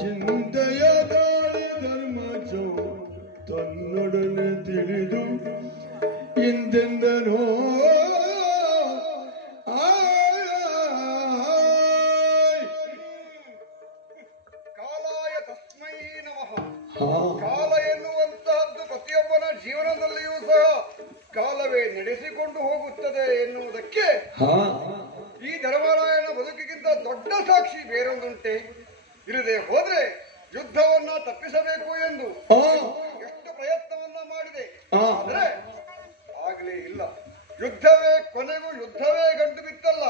ಚಿಂತೆಯ ದಾಳಿ ಧರ್ಮಜೋ ತನ್ನೊಡನೆ ತಿಳಿದು ಹಿಂದೆಂದನೋ ಕಾಲಾಯ ತಸ್ಮೈ ನಮಃ. ಕಾಲ ಎನ್ನುವಂತಹದ್ದು ಪ್ರತಿಯೊಬ್ಬನ ಜೀವನದಲ್ಲಿಯೂ ಸಹ ಕಾಲವೇ ನಡೆಸಿಕೊಂಡು ಹೋಗುತ್ತದೆ ಎನ್ನುವುದಕ್ಕೆ ಈ ಧರ್ಮರಾಯನ ಬದುಕಿಗಿಂತ ದೊಡ್ಡ ಸಾಕ್ಷಿ ಬೇರೊಂದುಂಟೆ. ಇಲ್ಲದೆ ಹೋದ್ರೆ ಯುದ್ಧವನ್ನ ತಪ್ಪಿಸಬೇಕು ಎಂದು ಎಷ್ಟು ಪ್ರಯತ್ನವನ್ನ ಮಾಡಿದೆ, ಆದ್ರೆ ಆಗ್ಲೇ ಇಲ್ಲ. ಯುದ್ಧವೇ ಕೊನೆಗೂ ಯುದ್ಧವೇ ಗಂಟು ಬಿತ್ತಲ್ಲ.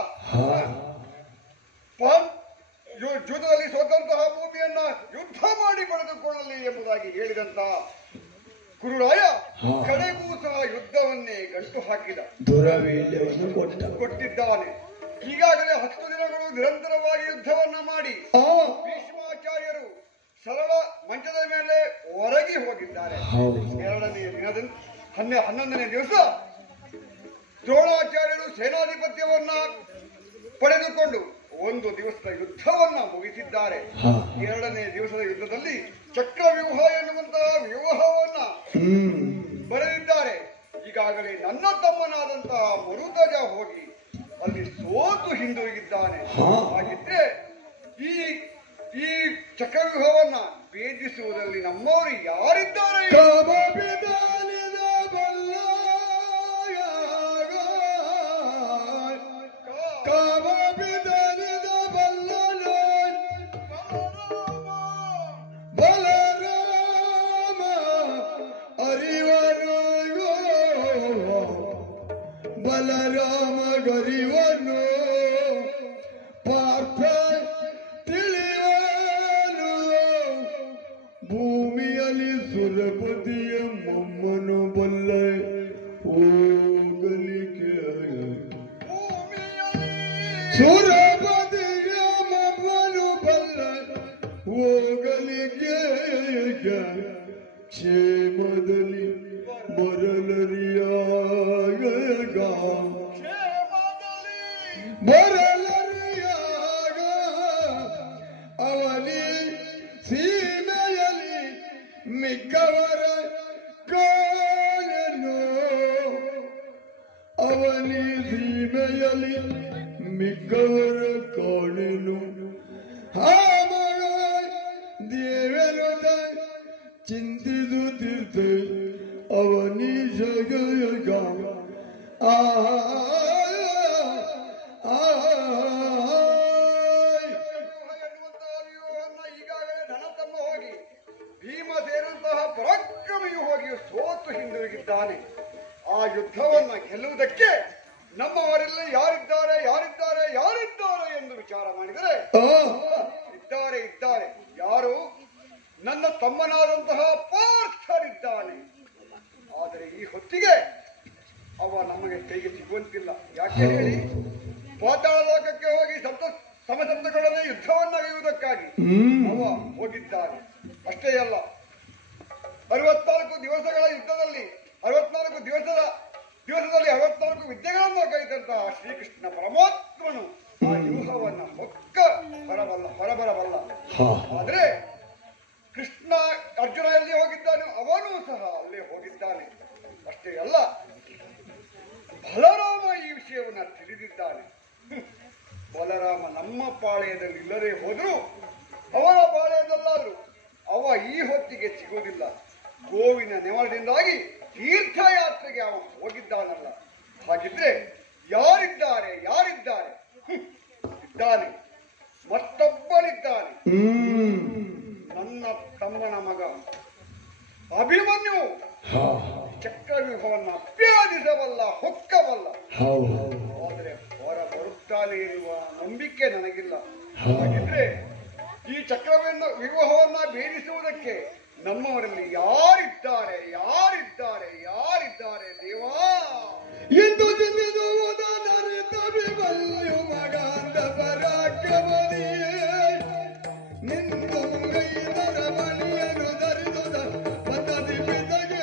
ಯುದ್ಧದಲ್ಲಿ ಸೋತಂತಹ ಭೂಮಿಯನ್ನ ಯುದ್ಧ ಮಾಡಿ ಪಡೆದುಕೊಳ್ಳಲಿ ಎಂಬುದಾಗಿ ಹೇಳಿದಂತಹ ಕುರುರಾಯ ಕಡೆಗೂ ಸಹ ಯುದ್ಧವನ್ನೇ ಗಂಟು ಹಾಕಿದ, ಕೊಟ್ಟಿದ್ದಾನೆ. ಈಗಾಗಲೇ 10 ದಿನಗಳು ನಿರಂತರವಾಗಿ ಯುದ್ಧವನ್ನ ಮಾಡಿ ಭೀಷ್ಮಾಚಾರ್ಯರು ಸರಳ ಮಂಚದ ಮೇಲೆ ಹೊರಗಿ ಹೋಗಿದ್ದಾರೆ. 2ನೇ ದಿನದ 11ನೇ ದಿವಸ ದ್ರೋಣಾಚಾರ್ಯರು ಸೇನಾಧಿಪತ್ಯವನ್ನ ಪಡೆದುಕೊಂಡು 1 ದಿವಸದ ಯುದ್ಧವನ್ನ ಮುಗಿಸಿದ್ದಾರೆ. 2ನೇ ದಿವಸದ ಯುದ್ಧದಲ್ಲಿ ಚಕ್ರವ್ಯೂಹ ಎನ್ನುವಂತಹ ವ್ಯೂಹವನ್ನ ಬರೆದಿದ್ದಾರೆ. ಈಗಾಗಲೇ ನನ್ನ ತಮ್ಮನಾದಂತಹ ಮರುಧ್ವಜ ಹೋಗಿ ಅಲ್ಲಿ ಸೋತು ಹಿಂದಿರುಗಿದ್ದಾನೆ. ಹಾಗಿದ್ರೆ ಈ ಚಕ್ರವ್ಯೂಹವನ್ನ ಭೇದಿಸುವುದರಲ್ಲಿ ನಮ್ಮವರು ಯಾರಿದ್ದಾರೆ? ಬಲರಾಮ ಗರಿವನು ಪಾರ್ಥ ತಿಳಿವನು ಭೂಮಿಯಲ್ಲಿ ಸುರಪತಿಯ ಮೊಮ್ಮನು ಬಲ್ಲ ಹೋಗಲಿಕ್ಕೆ ಸುರಪತಿಯ ಮೊಮ್ಮನು ಬಲ್ಲ ಹೋಗಲಿಕ್ಕೆ ಕ್ಷೇಮದಲ್ಲಿ ಮರಲರಿಯಾಗ ಅವನಿ ಸೀಮೆಯಲ್ಲಿ ಮಿಕ್ಕವರ ಕಾಣನು, ಅವನಿ ಸೀಮೆಯಲ್ಲಿ ಮಿಕ್ಕವರ ಕಾಣನು. ದೇವನು ಚಿಂತಿಸುತ್ತಿದ್ದೆ ಅವನಿ ಜಗಯಗ ಈಗಾಗಲೇ ನನ್ನ ತಮ್ಮ ಹೋಗಿ ಭೀಮಸೇನಂತಹ ಪರಾಕ್ರಮಿಯು ಹೋಗಿ ಸೋತು ಹಿಂದಿರುಗಿದ್ದಾನೆ. ಆ ಯುದ್ಧವನ್ನ ಗೆಲ್ಲುವುದಕ್ಕೆ ನಮ್ಮವರೆಲ್ಲ ಯಾರಿದ್ದಾರೆ ಯಾರಿದ್ದಾರೆ ಯಾರಿದ್ದಾರೆ ಎಂದು ವಿಚಾರ ಮಾಡಿದರೆ ಇದ್ದಾರೆ. ಯಾರು? ನನ್ನ ತಮ್ಮನಾದಂತಹ ಪಾರ್ಥರಿದ್ದಾನೆ. ಆದರೆ ಈ ಹೊತ್ತಿಗೆ ಅವ ನಮಗೆ ಕೈಗೆ ಸಿಗುವಂತಿಲ್ಲ. ಯಾಕೆ ಹೇಳಿ? ಪಾತಾಳ ಲೋಕಕ್ಕೆ ಹೋಗಿ ಸಮಸಪ್ತಗಳನ್ನೇ ಯುದ್ಧವನ್ನಗೆಯುವುದಕ್ಕಾಗಿ ಅವ ಹೋಗಿದ್ದಾನೆ. ಅಷ್ಟೇ ಅಲ್ಲ, 64 ದಿವಸಗಳ ಯುದ್ಧದಲ್ಲಿ 64 ದಿವಸದಲ್ಲಿ 64 ವಿದ್ಯೆಗಳನ್ನು ಕಲಿತಂತಹ ಶ್ರೀಕೃಷ್ಣ ಪರಮಾತ್ಮನು ಆ ವ್ಯೂಹವನ್ನ ಹೊರಬರಬಲ್ಲ. ಆದ್ರೆ ಕೃಷ್ಣ ಅರ್ಜುನ ಎಲ್ಲಿ ಹೋಗಿದ್ದಾನೆ ಅವನೂ ಸಹ ಅಲ್ಲೇ ಹೋಗಿದ್ದಾನೆ. ಅಷ್ಟೇ ಅಲ್ಲ, ಬಲರಾಮ ಈ ವಿಷಯವನ್ನ ತಿಳಿದಿದ್ದಾನೆ. ಬಲರಾಮ ನಮ್ಮ ಪಾಳೆಯದಲ್ಲಿ ಇಲ್ಲದೆ ಹೋದ್ರು ಅವನ ಪಾಳೆಯದಲ್ಲಾದ್ರು ಅವ ಈ ಹೊತ್ತಿಗೆ ಸಿಗುವುದಿಲ್ಲ. ಗೋವಿನ ನೆವದಿಂದಾಗಿ ತೀರ್ಥಯಾತ್ರೆಗೆ ಅವ ಹೋಗಿದ್ದಾನಲ್ಲ. ಹಾಗಿದ್ರೆ ಯಾರಿದ್ದಾರೆ ಇದ್ದಾನೆ, ಮತ್ತೊಬ್ಬನಿದ್ದಾನೆ. ನನ್ನ ತಮ್ಮನ ಮಗ ಅಭಿಮನ್ಯು ಚಕ್ರವ್ಯೂಹವನ್ನು ಅಭ್ಯಾದಿಸಬಲ್ಲ, ಹೊಕ್ಕಬಲ್ಲ. ಆದರೆ ಹೊರ ಬರುತ್ತಾನೆ ಎನ್ನುವ ನಂಬಿಕೆ ನನಗಿಲ್ಲ. ಹಾಗಿದ್ರೆ ಈ ವ್ಯೂಹವನ್ನ ಭೇದಿಸುವುದಕ್ಕೆ ನಮ್ಮವರಲ್ಲಿ ಯಾರಿದ್ದಾರೆ ದೇವಾ ಎಂದು ಚಿಂತಿಸುವುದ ನರಿತಬಿಬಲ್ಯು ಮಗಾಂಧ ಪರಾಕ್ರಮದಿಯೇ ನಿಂದು ಮುಂಗೈದರ ಮಣಿಯನ್ನು ಧರಿಸುದ ಪದ್ಧತಿ ಪಿತಗೆ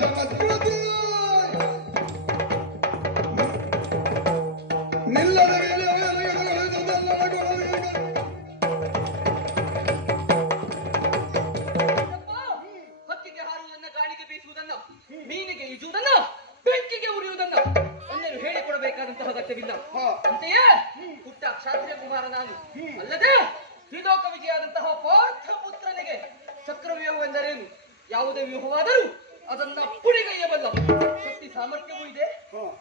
ಚಮತ್ಕೃತಿ ನಿಲ್ಲದ ಹಕ್ಕಿಗೆ ಹಾರುವುದನ್ನ ಗಾಳಿಗೆ ಬೀಸುವುದನ್ನ ಮೀನಿಗೆ ಈಜುವುದನ್ನ ಬೆಂಕಿಗೆ ಉರಿಯುವುದನ್ನ ಎಲ್ಲರೂ ಹೇಳಿಕೊಡಬೇಕಾದಂತಹ ಅಗತ್ಯವಿಲ್ಲ. ಅಂತೆಯೇ ಪುಟ್ಟ ಕ್ಷಾತ್ರಿಯ ಕುಮಾರ ನಾನು ಅಲ್ಲದೆ ತ್ರಿಲೋಕ ವಿಜಯಾದಂತಹ ಪಾರ್ಥ ಪುತ್ರನಿಗೆ ಚಕ್ರವ್ಯೂಹವೆಂದರೇನು, ಯಾವುದೇ ವ್ಯೂಹವಾದರೂ ಅದನ್ನ ಪುಡಿಗೈಯಬಲ್ಲ ಶಕ್ತಿ ಸಾಮರ್ಥ್ಯವೂ ಇದೆ,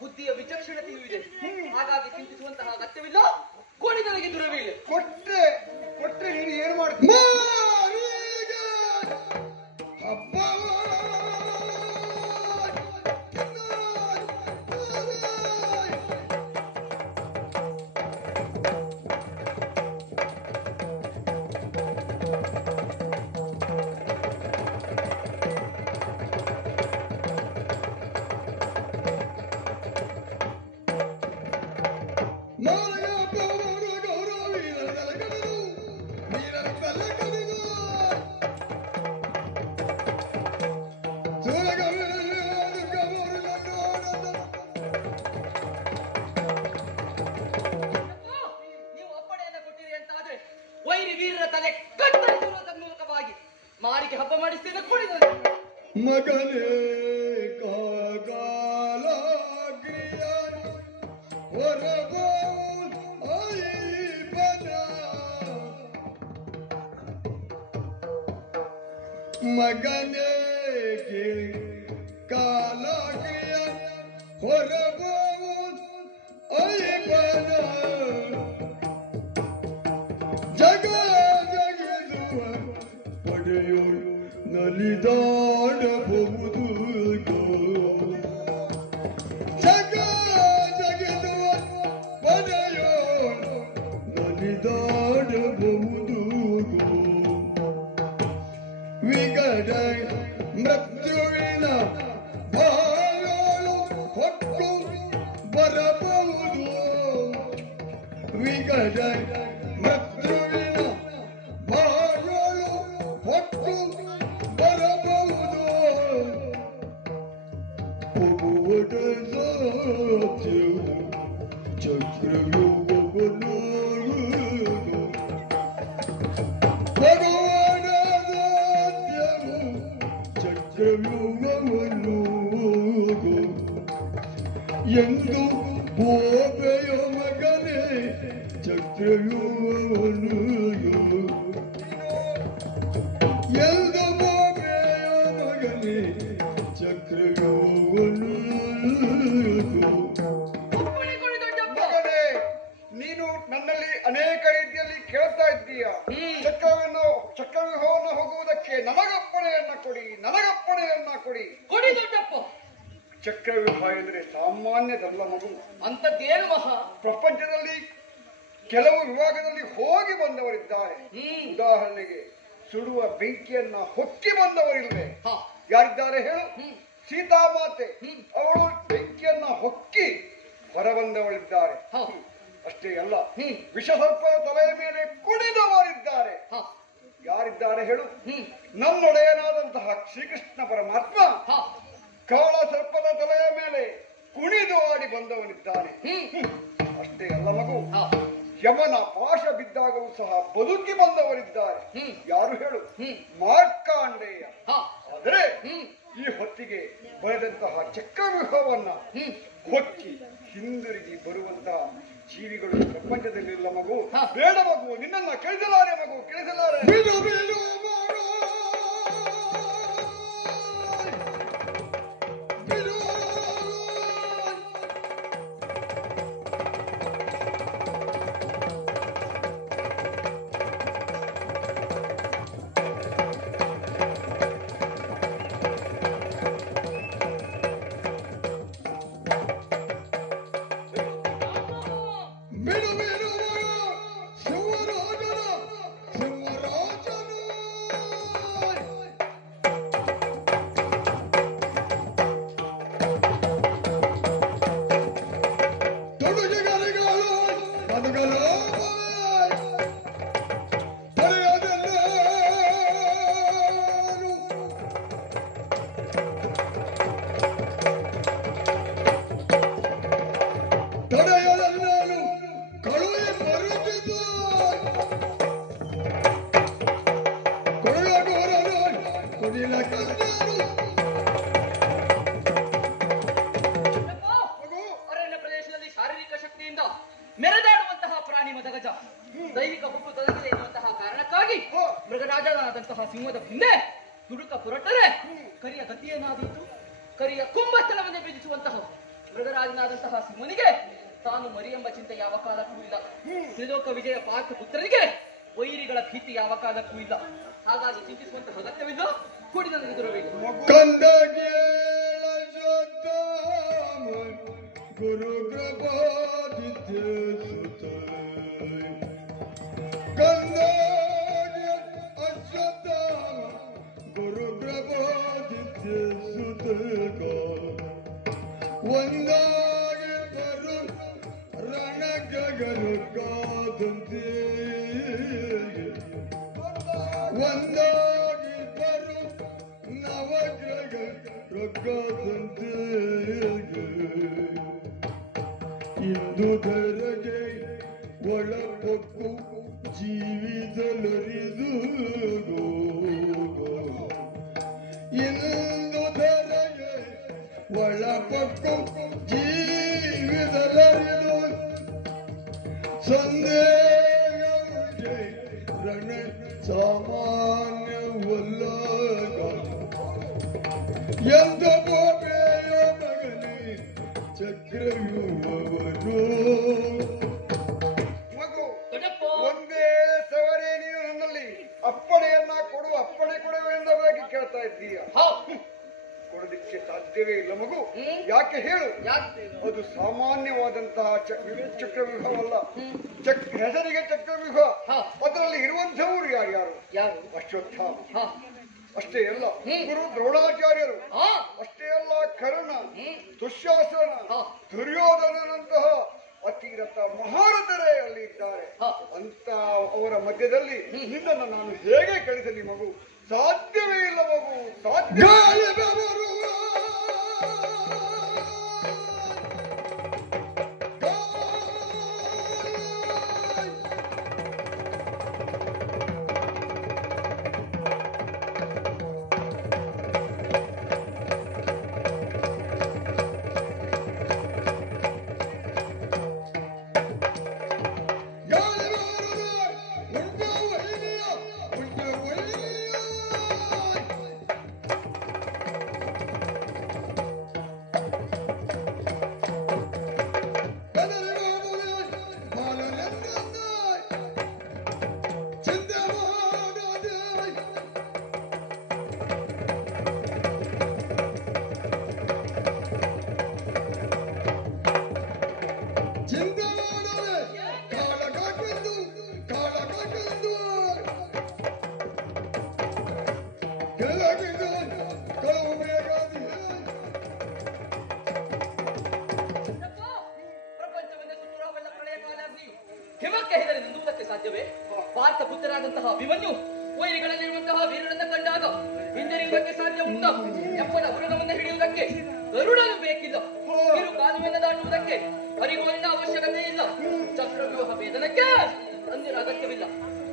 ಬುದ್ಧಿಯ ವಿಚಕ್ಷಣತೆಯೂ ಇದೆ. ಹಾಗಾಗಿ ಚಿಂತಿಸುವಂತಹ ಅಗತ್ಯವಿಲ್ಲ. ಕೋಣಿದನಿಗೆ ದುರವಿಲ್ಲ. ಕೊಟ್ರೆ ನೀನು ಏನು ಮಾಡ್ತೀಯ? ವೈರಿ ವೀರರ ತಲೆ ಕತ್ತರಿಸುವುದರ ಮೂಲಕವಾಗಿ ಮಾರಿಗೆ ಹಬ್ಬ ಮಾಡಿಸ್ತೇನೆ. ಕೊಡಿದ ಮಗನೇ ಕಾಗಾಲಗ್ರಿಯ ಹೊರಬೋ ಮಗನೇ ಕಾಲಾಗ್ರಿಯ ಹೊರಬೋ ಐಬನ ಜಗ ಜಗಿದುವ ಪಡೆಯೋಳು ನಲಿದಾಡಬಹುದು. ಜಗ ಜಗಿದುವ ಪಡೆಯೋಳು ನಲಿದಾಡಬಹುದು. ವಿಕಟ ಮೃತ್ಯುವಿನ ಭಾವಗಳು ಹೊತ್ತು ಬರಬಹುದು. ವಿಕಟ ಮೃತ್ಯುವಿನ ಭಾವಗಳು ಹೊತ್ತು ಬರಬಹುದು. ಹೋಗುವುದ ಸಾಧ್ಯವು ಚಕ್ರವ್ಯೂಹವನ್ನು ಚಕ್ರವ್ಯೂಹವನ್ನು ಎಂದು ಬೋಬೆಯ ಮಗನೇ ಚಕ್ರವ್ಯೂಹವನ್ನು ಎಂದು ಬೋಬೆಯ ಮಗನೇ ಚಕ್ರವ್ಯೂಹವನ್ನು. ಮಗನೇ, ನೀನು ನನ್ನಲ್ಲಿ ಅನೇಕ ರೀತಿಯಲ್ಲಿ ಕೇಳ್ತಾ ಇದ್ದೀಯ. ಚಕ್ರವ್ಯೂಹವನ್ನು ಹೋಗುವುದಕ್ಕೆ ನನಗಪ್ಪಣೆಯನ್ನ ಕೊಡಿ. ಕೊಡಿ ದೊಡ್ಡಪ್ಪ. ಚಕ್ರವ್ಯೂಹ ಎಂದರೆ ಸಾಮಾನ್ಯದಲ್ಲ ಮಗು. ಅಂತದ್ದೇನು ಮಹಾ? ಪ್ರಪಂಚದಲ್ಲಿ ಕೆಲವು ವಿಭಾಗದಲ್ಲಿ ಹೋಗಿ ಬಂದವರಿದ್ದಾರೆ. ಉದಾಹರಣೆಗೆ ಸುಡುವ ಬೆಂಕಿಯನ್ನ ಹೊಕ್ಕಿ ಬಂದವರಿಲ್ವೇ? ಯಾರಿದ್ದಾರೆ ಹೇಳು? ಸೀತಾಮಾತೆ, ಅವಳು ಬೆಂಕಿಯನ್ನ ಹೊಕ್ಕಿ ಹೊರಬಂದವಳಿದ್ದಾರೆ. ಅಷ್ಟೇ ಅಲ್ಲ, ವಿಷಸರ್ಪದ ತಲೆಯ ಮೇಲೆ ಕುಣಿದವರಿದ್ದಾರೆ. ಯಾರಿದ್ದಾರೆ ಹೇಳು? ನನ್ನೊಡೆಯನಾದಂತಹ ಶ್ರೀಕೃಷ್ಣ ಪರಮಾತ್ಮ ಕಾಳ ಸರ್ಪದ ತಲೆಯ ಮೇಲೆ ಕುಣಿದು ಆಡಿ ಬಂದವನಿದ್ದಾನೆ. ಅಷ್ಟೇ ಅಲ್ಲ ಮಗು, ಯಮನ ಪಾಶ ಬಿದ್ದಾಗಲೂ ಸಹ ಬದುಕಿ ಬಂದವರಿದ್ದಾರೆ. ಯಾರು ಹೇಳು? ಮಾರ್ಕಾಂಡೇಯ. ಆದರೆ ಈ ಹೊತ್ತಿಗೆ ಬರೆದಂತಹ ಚಕ್ರವ್ಯೂಹವನ್ನ ಹೊಕ್ಕಿ ಹಿಂದಿರುಗಿ ಬರುವಂತಹ ಜೀವಿಗಳು ಪ್ರಪಂಚದಲ್ಲಿಲ್ಲ ಮಗು. ಬೇಡ ಮಗು, ನಿನ್ನನ್ನ ಕೇಳಿಸಲಾರೆ ಮಗು, ಕೇಳಿಸಲಾರೆ. ಅಖಿಲ ಕಲ್ಯಾಣ ಅರಣ್ಯ ಪ್ರದೇಶದಲ್ಲಿ ಶಾರೀರಿಕ ಶಕ್ತಿಯಿಂದ ಮೆರೆದಾಡುವಂತಹ ಪ್ರಾಣಿ ಮದಗಜ ದೈಹಿಕ ಹುಬ್ಬು ತೊಲಗಿದೆ ಎನ್ನುವಂತಹ ಕಾರಣಕ್ಕಾಗಿ ಮೃಗರಾಜನಾದಂತಹ ಸಿಂಹದ ಹಿಂದೆ ದುಡುಕ ಹೊರಟರೆ ಕರಿಯ ಗತಿಯೇನಾದೀತು. ಕರಿಯ ಕುಂಭಸ್ಥಳವನ್ನೇ ಭೇದಿಸುವಂತಹ ಮೃಗರಾಜನಾದಂತಹ ಸಿಂಹನಿಗೆ ತಾನು ಮರಿ ಎಂಬ ಚಿಂತೆ ಯಾವ ಕಾಲಕ್ಕೂ ಇಲ್ಲ. ತ್ರಿಲೋಕ ವಿಜಯ ಪಾರ್ಥ ಪುತ್ರನಿಗೆ ವೈರಿಗಳ ಭೀತಿ ಯಾವ ಕಾಲಕ್ಕೂ ಇಲ್ಲ. ಹಾಗಾಗಿ ಚಿಂತಿಸುವಂತಹ ಅಗತ್ಯವಿಲ್ಲ. ಕೂಡಿ ನನಗೆ ದೂರಬೇಕು. ಗುರು ಕೃಪಾದಿತ್ಯ ಸುತ ಕಂದಾಗ್ಯ ಅಶ್ವತ್ಥಾಮ ಗುರು ಕೃಪಾದಿತ್ಯ ಸುತ ಒಂದಾಗಿ ಬರು ರಣಗಗಲು ಕಾದಂತೆ ಒಂದಾಗಿ ಬರು ನವಗ್ರಹ ರೊಕ್ಕದಂತೆ ಇಂದು ಧರೆಗೆ ಒಳಪಕ್ಕು ಜೀವಿತಲರಿದು ಇಂದು ಧರೆಗೆ ಒಳಪಕ್ಕು ಜೀವಿತಲರಿದು ಸಂದೇಹ ರಣ ಸಾಮಾನ್ಯವಲ್ಲ ಎಂತ ಬೋಬೆಯ ಮಗನೇ ಚಕ್ರವ್ಯೂಹವರು ಮಗು ಒಂದೇ ಸವರೇ ನೀನು ನನ್ನಲ್ಲಿ ಅಪ್ಪಣೆಯನ್ನ ಕೊಡು ಅಪ್ಪಣೆ ಕೊಡುವೆ ಎಂದವಾಗಿ ಕೇಳ್ತಾ ಇದ್ದೀಯ. ಕೊಡೋದಿಕ್ಕೆ ಸಾಧ್ಯವೇ ಇಲ್ಲ ಮಗು. ಯಾಕೆ ಹೇಳು? ಅದು ಸಾಮಾನ್ಯವಾದಂತಹ ಚಕ್ರವ್ಯೂಹವಲ್ಲ. ಹೆಸರಿಗೆ ಚಕ್ರವ್ಯೂಹ. ಅದರಲ್ಲಿ ಇರುವಂತವರು ಯಾರ್ಯಾರು? ಅಶ್ವತ್ಥಾಮ ಅಷ್ಟೇ ಅಲ್ಲ, ಗುರು ದ್ರೋಣಾಚಾರ್ಯರು ಅಷ್ಟೇ ಅಲ್ಲ, ಕರ್ಣ, ದುಶ್ಯಾಸನ, ದುರ್ಯೋಧನನಂತಹ ಅತಿರಥ ಮಹಾರಥರೇ ಅಲ್ಲಿ ಇದ್ದಾರೆ. ಅಂತ ಅವರ ಮಧ್ಯದಲ್ಲಿ ನಿನ್ನನ್ನು ನಾನು ಹೇಗೆ ಕಳಿಸಲಿ ಮಗು? ಸಾಧ್ಯವೇ ಇಲ್ಲ ಮಗು, ಸಾಧ್ಯ. ಹಿಮಕ್ಕೆ ಹೆದರಿ ನಿಲ್ಲುವುದಕ್ಕೆ ಸಾಧ್ಯವೇ? ಪಾರ್ಥ ಪುತ್ರರಾದಂತಹ ಅಭಿಮನ್ಯು ವೈರಿಗಳಲ್ಲಿರುವಂತಹ ವೀರರನ್ನ ಕಂಡಾಗ ಹಿಂದಿರುವುದಕ್ಕೆ ಸಾಧ್ಯ ಉಂಟು. ಎಪ್ಪದ ಉರಗವನ್ನು ಹಿಡಿಯುವುದಕ್ಕೆ ಗರುಡನು ಬೇಕಿಲ್ಲ. ಕಿರು ಕಾಲುವೆಯನ್ನು ದಾಟುವುದಕ್ಕೆ ಹರಿಗೋಲಿನ ಅವಶ್ಯಕತೆ ಇಲ್ಲ. ಚಕ್ರವ್ಯೂಹ ಭೇದನಕ್ಕೆ ತಂದಿರ ಅಗತ್ಯವಿಲ್ಲ.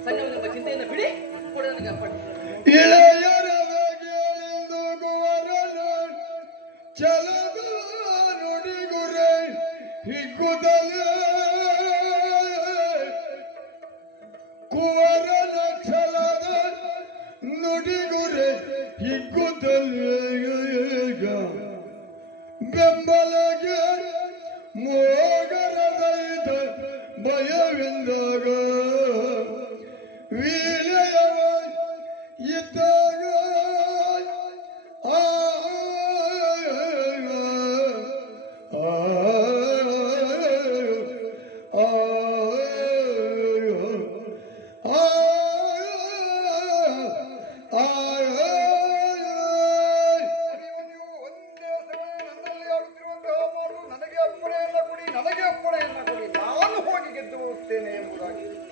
ಸಣ್ಣವನೆಂಬ ಚಿಂತೆಯನ್ನು ಬಿಡಿ, ಕೂಡ ನನಗೆ ಅಪ್ಪಣೆ. ಚಲದ ನುಡಿಗುರೆ ಹಿಗ್ಗುತ್ತಲೇ ಕುವರನ ಛಲದ ನುಡಿಗುರೆ ಹಿಗ್ಗುತ್ತಲೇ ಬೆಂಬಲಗೆ ಮೋಗರದೈತ ಭಯವೆಂದಾಗ ವೀಳೆಯವ ಇದ್ದಾಗ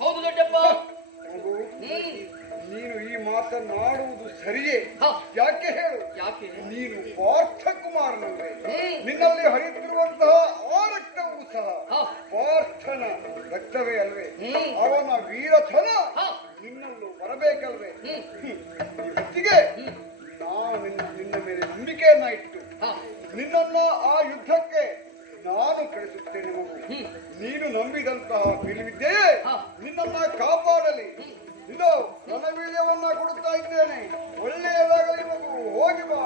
ಹೌದು ದೊಡ್ಡಪ್ಪ, ನೀನು ಈ ಮಾತನಾಡುವುದು ಸರಿಯೇ? ಯಾಕೆ ಹೇಳು? ಯಾಕೆ? ನೀನು ಪಾರ್ಥ ಕುಮಾರನಂದ್ರೆ ನಿನ್ನಲ್ಲಿ ಹರಿಯುತ್ತಿರುವಂತಹ ಆ ರಕ್ತವೂ ಸಹ ಪಾರ್ಥನ ರಕ್ತವೇ ಅಲ್ವೇ? ಅವನ ವೀರಥನ ನಿನ್ನಲ್ಲೂ ಬರಬೇಕಲ್ವೇ? ಈ ಹೊತ್ತಿಗೆ ನಿನ್ನನ್ನ ಆ ಯುದ್ಧಕ್ಕೆ ನಾನು ಕಳಿಸುತ್ತೇನೆ ಮಗು. ನೀನು ನಂಬಿದಂತಹ ಬಿಲ್ವಿದ್ಯೆಯೇ ನಿನ್ನನ್ನ ಕಾಪಾಡಲಿ. ಇದು ರಣವೀರ್ಯವನ್ನ ಕೊಡುತ್ತಾ ಇದ್ದೇನೆ. ಒಳ್ಳೆಯದಾಗಲಿ ಮಗು, ಹೋಗಿ ಬಾ.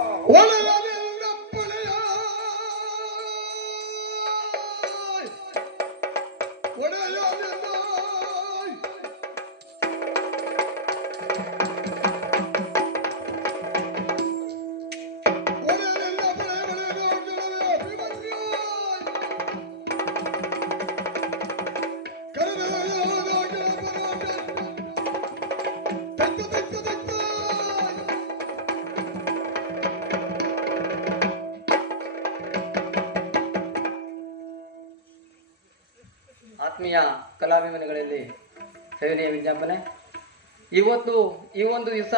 ಆತ್ಮೀಯ ಕಲಾಭಿಮಾನಿಗಳಲ್ಲಿ ಸೇವೆಯ ವಿಜ್ಞಾಪನೆ. ಇವತ್ತು ಈ ಒಂದು ದಿವಸ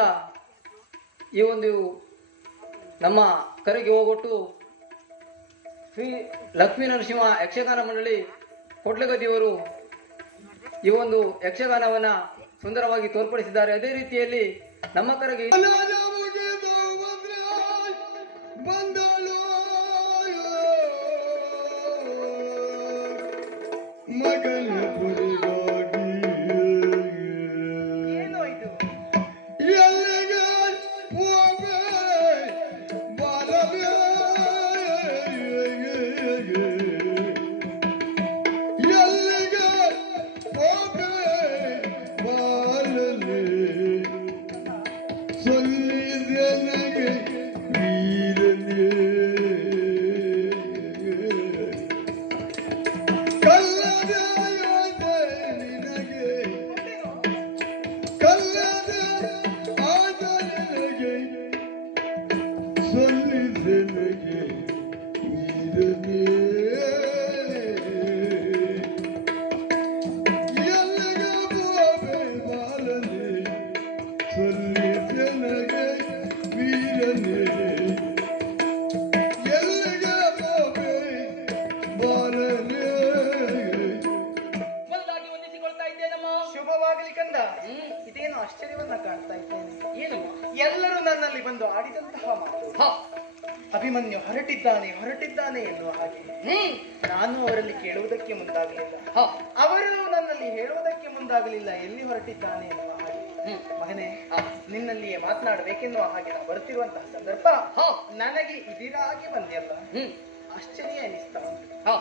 ಈ ಒಂದು ನಮ್ಮ ಕರೆಗೆ ಹೋಗೊಟ್ಟು ಶ್ರೀ ಲಕ್ಷ್ಮೀ ನರಸಿಂಹ ಯಕ್ಷಗಾನ ಮಂಡಳಿ ಕೊಟ್ಲಗದ್ದಿಯವರು ಈ ಒಂದು ಯಕ್ಷಗಾನವನ್ನ ಸುಂದರವಾಗಿ ತೋರ್ಪಡಿಸಿದ್ದಾರೆ. ಅದೇ ರೀತಿಯಲ್ಲಿ ನಮ್ಮ ಕರೆಗೆ ಏನೋ ಇದು ಎಲ್ಲಿಗೆ ಹೋಗೇ ಬಾರಲೇ, ಎಲ್ಲಿಗೆ ಹೋಗೇ ಬಾರಲೇ, ಸೊಲ್ಲಿದೆ ನನಗೆ ವೀರನೇ, ಶುಭವಾಗಲಿ ಕಂದ. ಇದೇನು ಆಶ್ಚರ್ಯವನ್ನ ಕಾಣ್ತಾ ಇದ್ದೇನೆ. ಏನು ಎಲ್ಲರೂ ನನ್ನಲ್ಲಿ ಬಂದು ಆಡಿದಂತಹ ಮಾತು ಅಭಿಮನ್ಯು ಹೊರಟಿದ್ದಾನೆ ಎನ್ನುವ ಹಾಗೆ ನಾನು ಅವರಲ್ಲಿ ಕೇಳುವುದಕ್ಕೆ ಮುಂದಾಗಲಿಲ್ಲ, ಅವರು ನನ್ನಲ್ಲಿ ಹೇಳುವುದಕ್ಕೆ ಮುಂದಾಗಲಿಲ್ಲ ಎಲ್ಲಿ ಹೊರಟಿದ್ದಾನೆ ಎನ್ನುವ ಹಾಗೆ. ಮಗನೇ, ನಿನ್ನಲ್ಲಿಯೇ ಮಾತನಾಡಬೇಕೆನ್ನುವ ಹಾಗೆ ನಾವು ಬರುತ್ತಿರುವಂತಹ ಸಂದರ್ಭ ನನಗೆ ಇದಿರಾಗಿ ಬಂದೆಯಲ್ಲ, ಆಶ್ಚರ್ಯ ಎನಿಸ್ತಾ ಉಂಟು.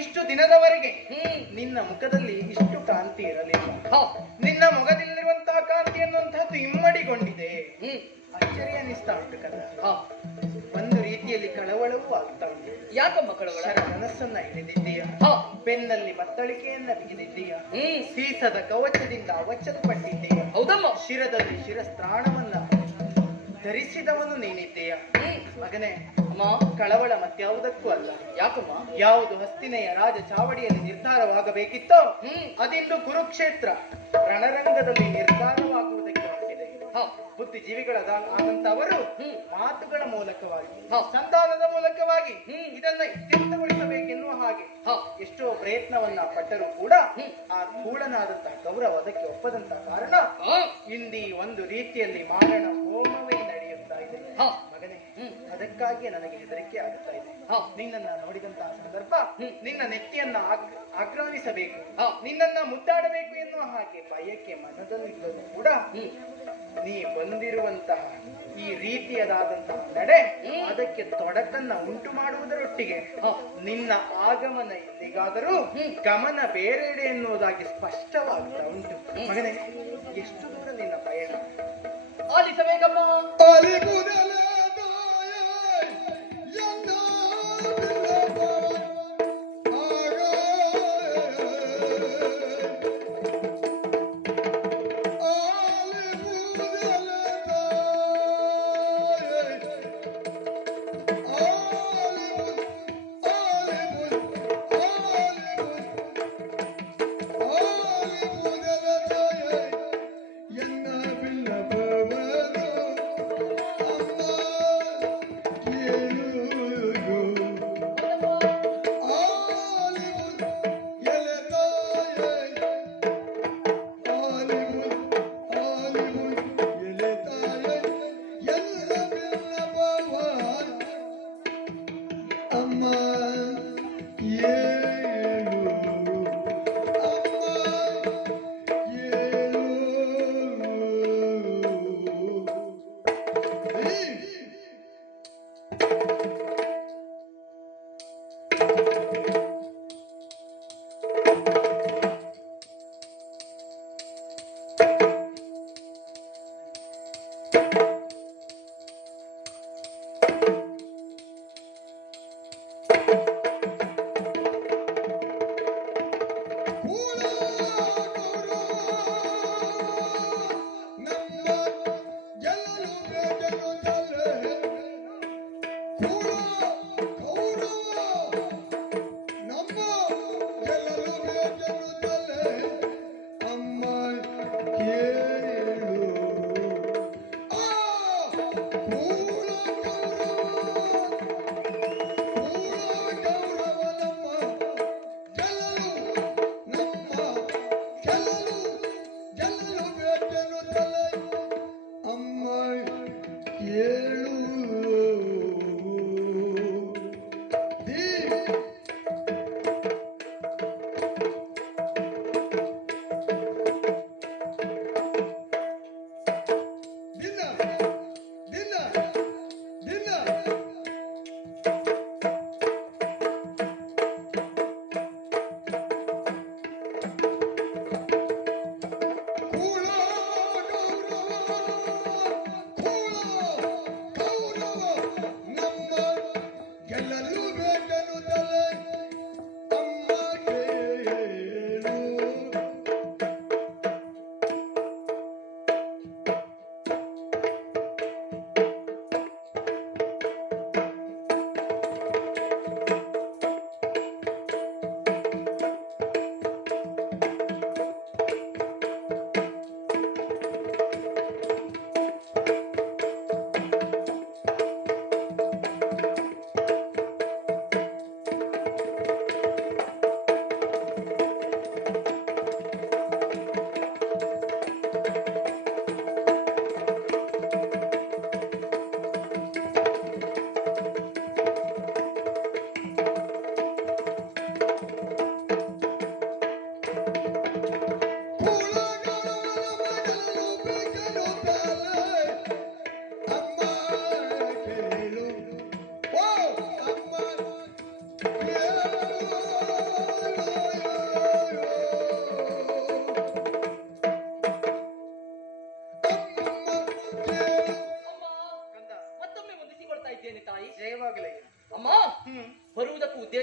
ಇಷ್ಟು ದಿನದವರೆಗೆ ನಿನ್ನ ಮುಖದಲ್ಲಿ ಇಷ್ಟು ಕಾಂತಿ ಇರಲಿಲ್ಲ. ನಿನ್ನ ಮೊಗದಲ್ಲಿರುವಂತಹ ಕಾಂತಿ ಅನ್ನುವಂತಹದ್ದು ಇಮ್ಮಡಿಗೊಂಡಿದೆ. ಆಶ್ಚರ್ಯ ಅನಿಸ್ತಾ ಉಂಟು ಕದ. ಒಂದು ರೀತಿಯಲ್ಲಿ ಕಳವಳವೂ ಆಗ್ತಾ ಉಂಟು. ಯಾಕಮ್ಮ ಕಳವಳ? ಮನಸ್ಸನ್ನ ಹಿಡಿದಿದ್ದೀಯ, ಪೆನ್ನಲ್ಲಿ ಬತ್ತಳಿಕೆಯನ್ನ ಬಿಗಿದಿದ್ದೀಯ, ಸೀಸದ ಕವಚದಿಂದ ಅವಚ್ಚಲ್ಪಟ್ಟಿದ್ದೀಯ. ಹೌದಮ್ಮ. ಶಿರದಲ್ಲಿ ಶಿರಸ್ತ್ರಾಣವನ್ನ ಧರಿಸಿದವನು ನೀನಿದ್ದೀಯ. ಮಗನೇ, ಕಳವಳ ಮತ್ಯಾವುದಕ್ಕೂ ಅಲ್ಲ. ಯಾಕಮ್ಮ? ಯಾವುದು ಹಸ್ತಿನೆಯ ರಾಜ ಚಾವಡಿಯಲ್ಲಿ ನಿರ್ಧಾರವಾಗಬೇಕಿತ್ತೋ ಅದಿಂದು ಕುರುಕ್ಷೇತ್ರ ರಣರಂಗದಲ್ಲಿ ನಿರ್ಧಾರವಾಗುವುದಕ್ಕೆ ಹೊರಟಿದೆ. ಬುದ್ಧಿಜೀವಿಗಳಾದಂತವರು ಮಾತುಗಳ ಮೂಲಕವಾಗಿ, ಸಂಧಾನದ ಮೂಲಕವಾಗಿ ಇದನ್ನ ಇತ್ಯರ್ಥಗೊಳಿಸಬೇಕೆನ್ನುವ ಹಾಗೆ ಎಷ್ಟೋ ಪ್ರಯತ್ನವನ್ನ ಪಟ್ಟರೂ ಕೂಡ ಆ ಕೂಡನಾದಂತಹ ಗೌರವ ಅದಕ್ಕೆ ಒಪ್ಪದಂತಹ ಕಾರಣ ಇಂದಿ ಒಂದು ರೀತಿಯಲ್ಲಿ ಮಾರಣ ಹೋಮವೇ ನಡೆಯುತ್ತಾ ಇದೆ. ಮಗನೇ, ಅದಕ್ಕಾಗಿ ನನಗೆ ಹೆದರಿಕೆ ಆಗುತ್ತಾ ಇದೆ. ನಿನ್ನನ್ನ ನೋಡಿದಂತಹ ಸಂದರ್ಭ ನಿನ್ನ ನೆತ್ತಿಯನ್ನ ಆಕ್ರಮಿಸಬೇಕು, ನಿನ್ನನ್ನ ಮುದ್ದಾಡಬೇಕು ಎನ್ನುವ ಹಾಗೆ ಬಯಕೆ ಮನದಲ್ಲಿದ್ದರೂ ಕೂಡ ನೀ ಬಂದಿರುವಂತಹ ಈ ರೀತಿಯದಾದಂತಹ ನಡೆ ಅದಕ್ಕೆ ತೊಡಕನ್ನ ಉಂಟು ಮಾಡುವುದರೊಟ್ಟಿಗೆ ನಿನ್ನ ಆಗಮನ ಎಲ್ಲಿಗಾದರೂ ಗಮನ ಬೇರೆಡೆ ಎನ್ನುವುದಾಗಿ ಸ್ಪಷ್ಟವಾಗ್ತಾ ಉಂಟು. ಮಗನೇ, ಎಷ್ಟು ದೂರ ನಿನ್ನ ಪಯಣ? ಆಲಿಸಬೇಕಮ್ಮ. ಅಮ್ಮ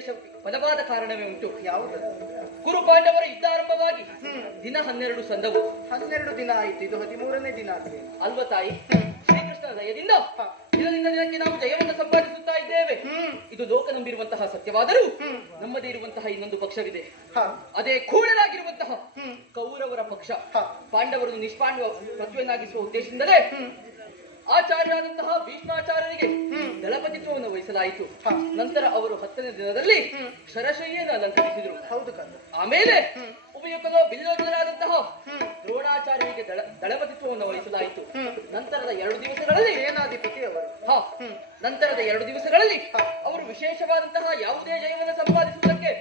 ವಿಶೇಷ ಬಲವಾದ ಕಾರಣವೇ ಉಂಟು. ಯಾವುದು? ಕುರು ಪಾಂಡವರು ಯುದ್ಧಾರಂಭವಾಗಿ ದಿನ 12 ಸಂದವು. 12 ದಿನ ಆಯ್ತು, ಇದು 13ನೇ ದಿನ ಆಗ್ತದೆ ಅಲ್ವ ತಾಯಿ? ಶ್ರೀಕೃಷ್ಣನ ದಯದಿಂದ ದಿನದಿಂದ ದಿನಕ್ಕೆ ನಾವು ಜಯವನ್ನು ಸಂಪಾದಿಸುತ್ತಾ ಇದ್ದೇವೆ. ಇದು ಲೋಕ ನಂಬಿರುವಂತಹ ಸತ್ಯವಾದರೂ ನಮ್ಮದೇ ಇರುವಂತಹ ಇನ್ನೊಂದು ಪಕ್ಷವಿದೆ. ಅದೇ ಕೂಡಲಾಗಿರುವಂತಹ ಕೌರವರ ಪಕ್ಷ. ಪಾಂಡವರನ್ನು ನಿಷ್ಪಾಂಡವ ಪ್ರತ್ಯವನ್ನಾಗಿಸುವ ಉದ್ದೇಶದಿಂದಲೇ ಆಚಾರ್ಯರಾದಂತಹ ಭೀಷ್ಮಾಚಾರ್ಯರಿಗೆ ದಳಪತಿತ್ವವನ್ನು ವಹಿಸಲಾಯಿತು. ನಂತರ ಅವರು 10ನೇ ದಿನದಲ್ಲಿ ಶರಶಯ್ಯನ್ನು ಅಲಂಕರಿಸಿದರು. ಹೌದು ಕಂದ. ಆಮೇಲೆ ಉಪಯುಕ್ತನೋ ಬಿಲ್ಲೋಚನರಾದಂತಹ ದ್ರೋಣಾಚಾರ್ಯರಿಗೆ ದಳಪತಿತ್ವವನ್ನು ವಹಿಸಲಾಯಿತು. ನಂತರದ 2 ದಿವಸಗಳಲ್ಲಿ ಸೇನಾಧಿಪತಿ ಅವರು. ನಂತರದ 2 ದಿವಸಗಳಲ್ಲಿ ಅವರು ವಿಶೇಷವಾದಂತಹ ಯಾವುದೇ ಜಯವನ್ನು ಸಂಪಾದಿಸುವುದಕ್ಕೆ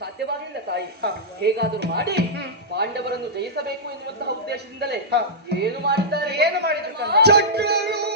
ಸಾಧ್ಯವಾಗಿಲ್ಲ ತಾಯಿ. ಹೇಗಾದರೂ ಮಾಡಿ ಪಾಂಡವರನ್ನು ಜಯಿಸಬೇಕು ಎನ್ನುವಂತಹ ಉದ್ದೇಶದಿಂದಲೇ ಏನು ಮಾಡಿದ್ದಾರೆ? ಏನು ಮಾಡಿದ್ರು ಕಂದ? ಚಕ್ರವ್ಯೂಹ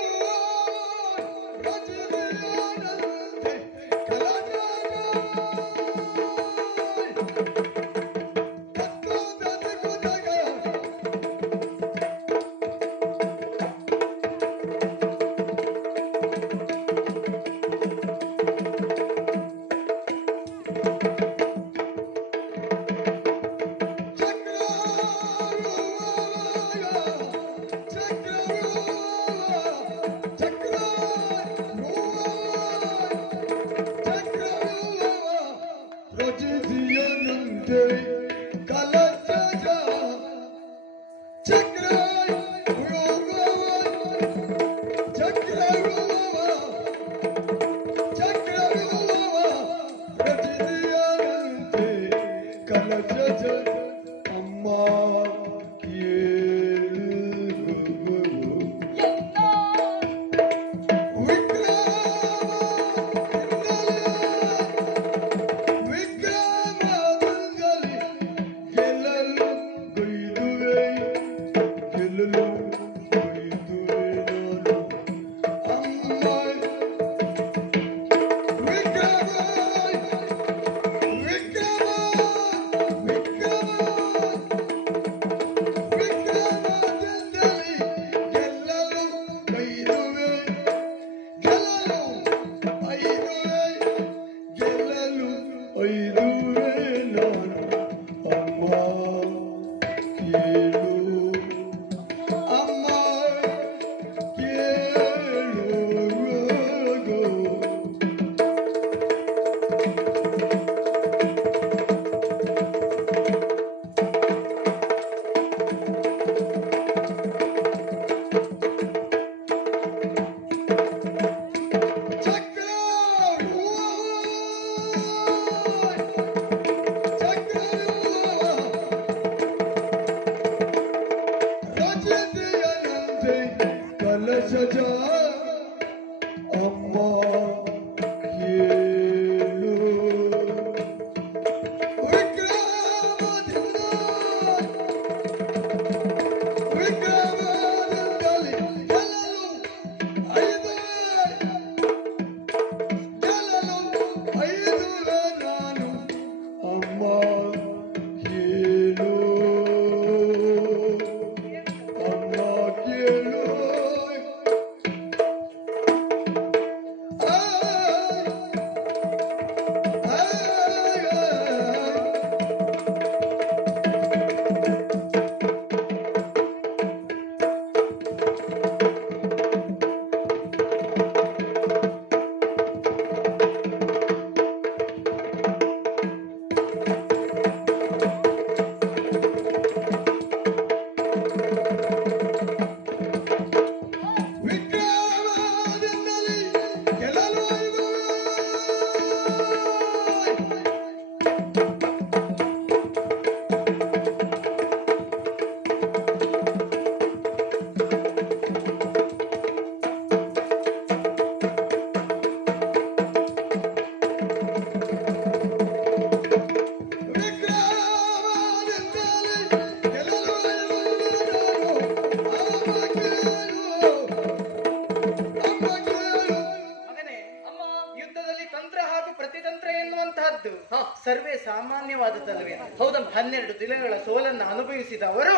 ಸಾಮಾನ್ಯವಾದದ್ದಲ್ಲವೇ? ಹೌದಮ್ಮ. 12 ದಿನಗಳ ಸೋಲನ್ನು ಅನುಭವಿಸಿದ ಅವರು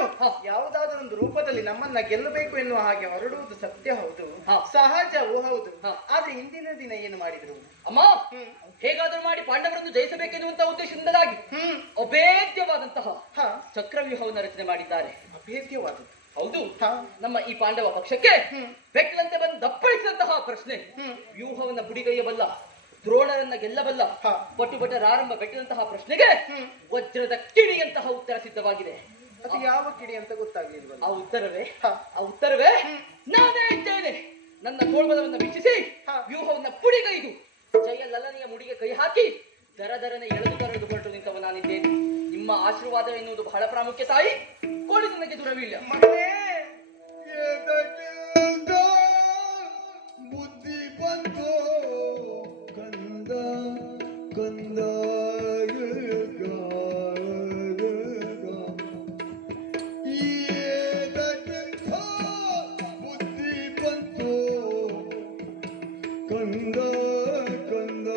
ಯಾವುದಾದ್ರೂ ಒಂದು ರೂಪದಲ್ಲಿ ನಮ್ಮನ್ನ ಗೆಲ್ಲಬೇಕು ಎನ್ನುವ ಹಾಗೆ ಹೊರಡುವುದು ಸತ್ಯ ಹೌದು, ಸಹಜವೂ ಹೌದು. ಆದ್ರೆ ಇಂದಿನ ದಿನ ಏನು ಮಾಡಿದ್ರು ಅಮ್ಮ? ಹೇಗಾದ್ರೂ ಮಾಡಿ ಪಾಂಡವರನ್ನು ಜಯಿಸಬೇಕೆನ್ನುವಂತಹ ಉದ್ದೇಶದಿಂದಾಗಿ ಅಭೇದ್ಯವಾದಂತಹ ಚಕ್ರವ್ಯೂಹವನ್ನು ರಚನೆ ಮಾಡಿದ್ದಾರೆ. ಅಭೇದ್ಯವಾದದ್ದು ಹೌದು. ನಮ್ಮ ಈ ಪಾಂಡವ ಪಕ್ಷಕ್ಕೆ ಬೆಟ್ಟಲಂತೆ ಬಂದು ದಪ್ಪಳಿಸಿದಂತಹ ಪ್ರಶ್ನೆ, ವ್ಯೂಹವನ್ನ ಬುಡಿಗೈಯಬಲ್ಲ, ದ್ರೋಣರನ್ನ ಗೆಲ್ಲಬಲ್ಲ ಪಟುಭಟರಾರಂಭ ಬೆಟ್ಟದಂತಹ ಪ್ರಶ್ನೆಗೆ ವಜ್ರದ ಕಿಡಿಯಂತಹ ಉತ್ತರ ಸಿದ್ಧವಾಗಿದೆ. ಅದು ಯಾವ ಕಿಡಿ ಅಂತ ಗೊತ್ತಾಗ್ಲಿಲ್ವಲ್ಲ. ಆ ಉತ್ತರವೇ ನಾನೇ ಇದ್ದೇನೆ. ನನ್ನ ತೋಳ್ಬಲವನ್ನು ವೀಕ್ಷಿಸಿ ವ್ಯೂಹವನ್ನ ಪುಡಿಗೈದು ಜಯ ಲಲನೆಯ ಮುಡಿಗೆ ಕೈ ಹಾಕಿ ದರದರನೆ ಎಳೆದು ಹೊರಟು ನಿಂತವ ನಾನಿದ್ದೇನೆ. ನಿಮ್ಮ ಆಶೀರ್ವಾದ ಎನ್ನುವುದು ಬಹಳ ಪ್ರಾಮುಖ್ಯ ತಾಯಿ. ಕೋಳಿ ನನಗೆ ದುರವಿಲ್ಲ. ಬುದ್ಧಿ ಬಂತು ಕಂದ ಕಂದ ಬುದ್ಧಿ ಬಂತು ಕಂದ ಕಂದ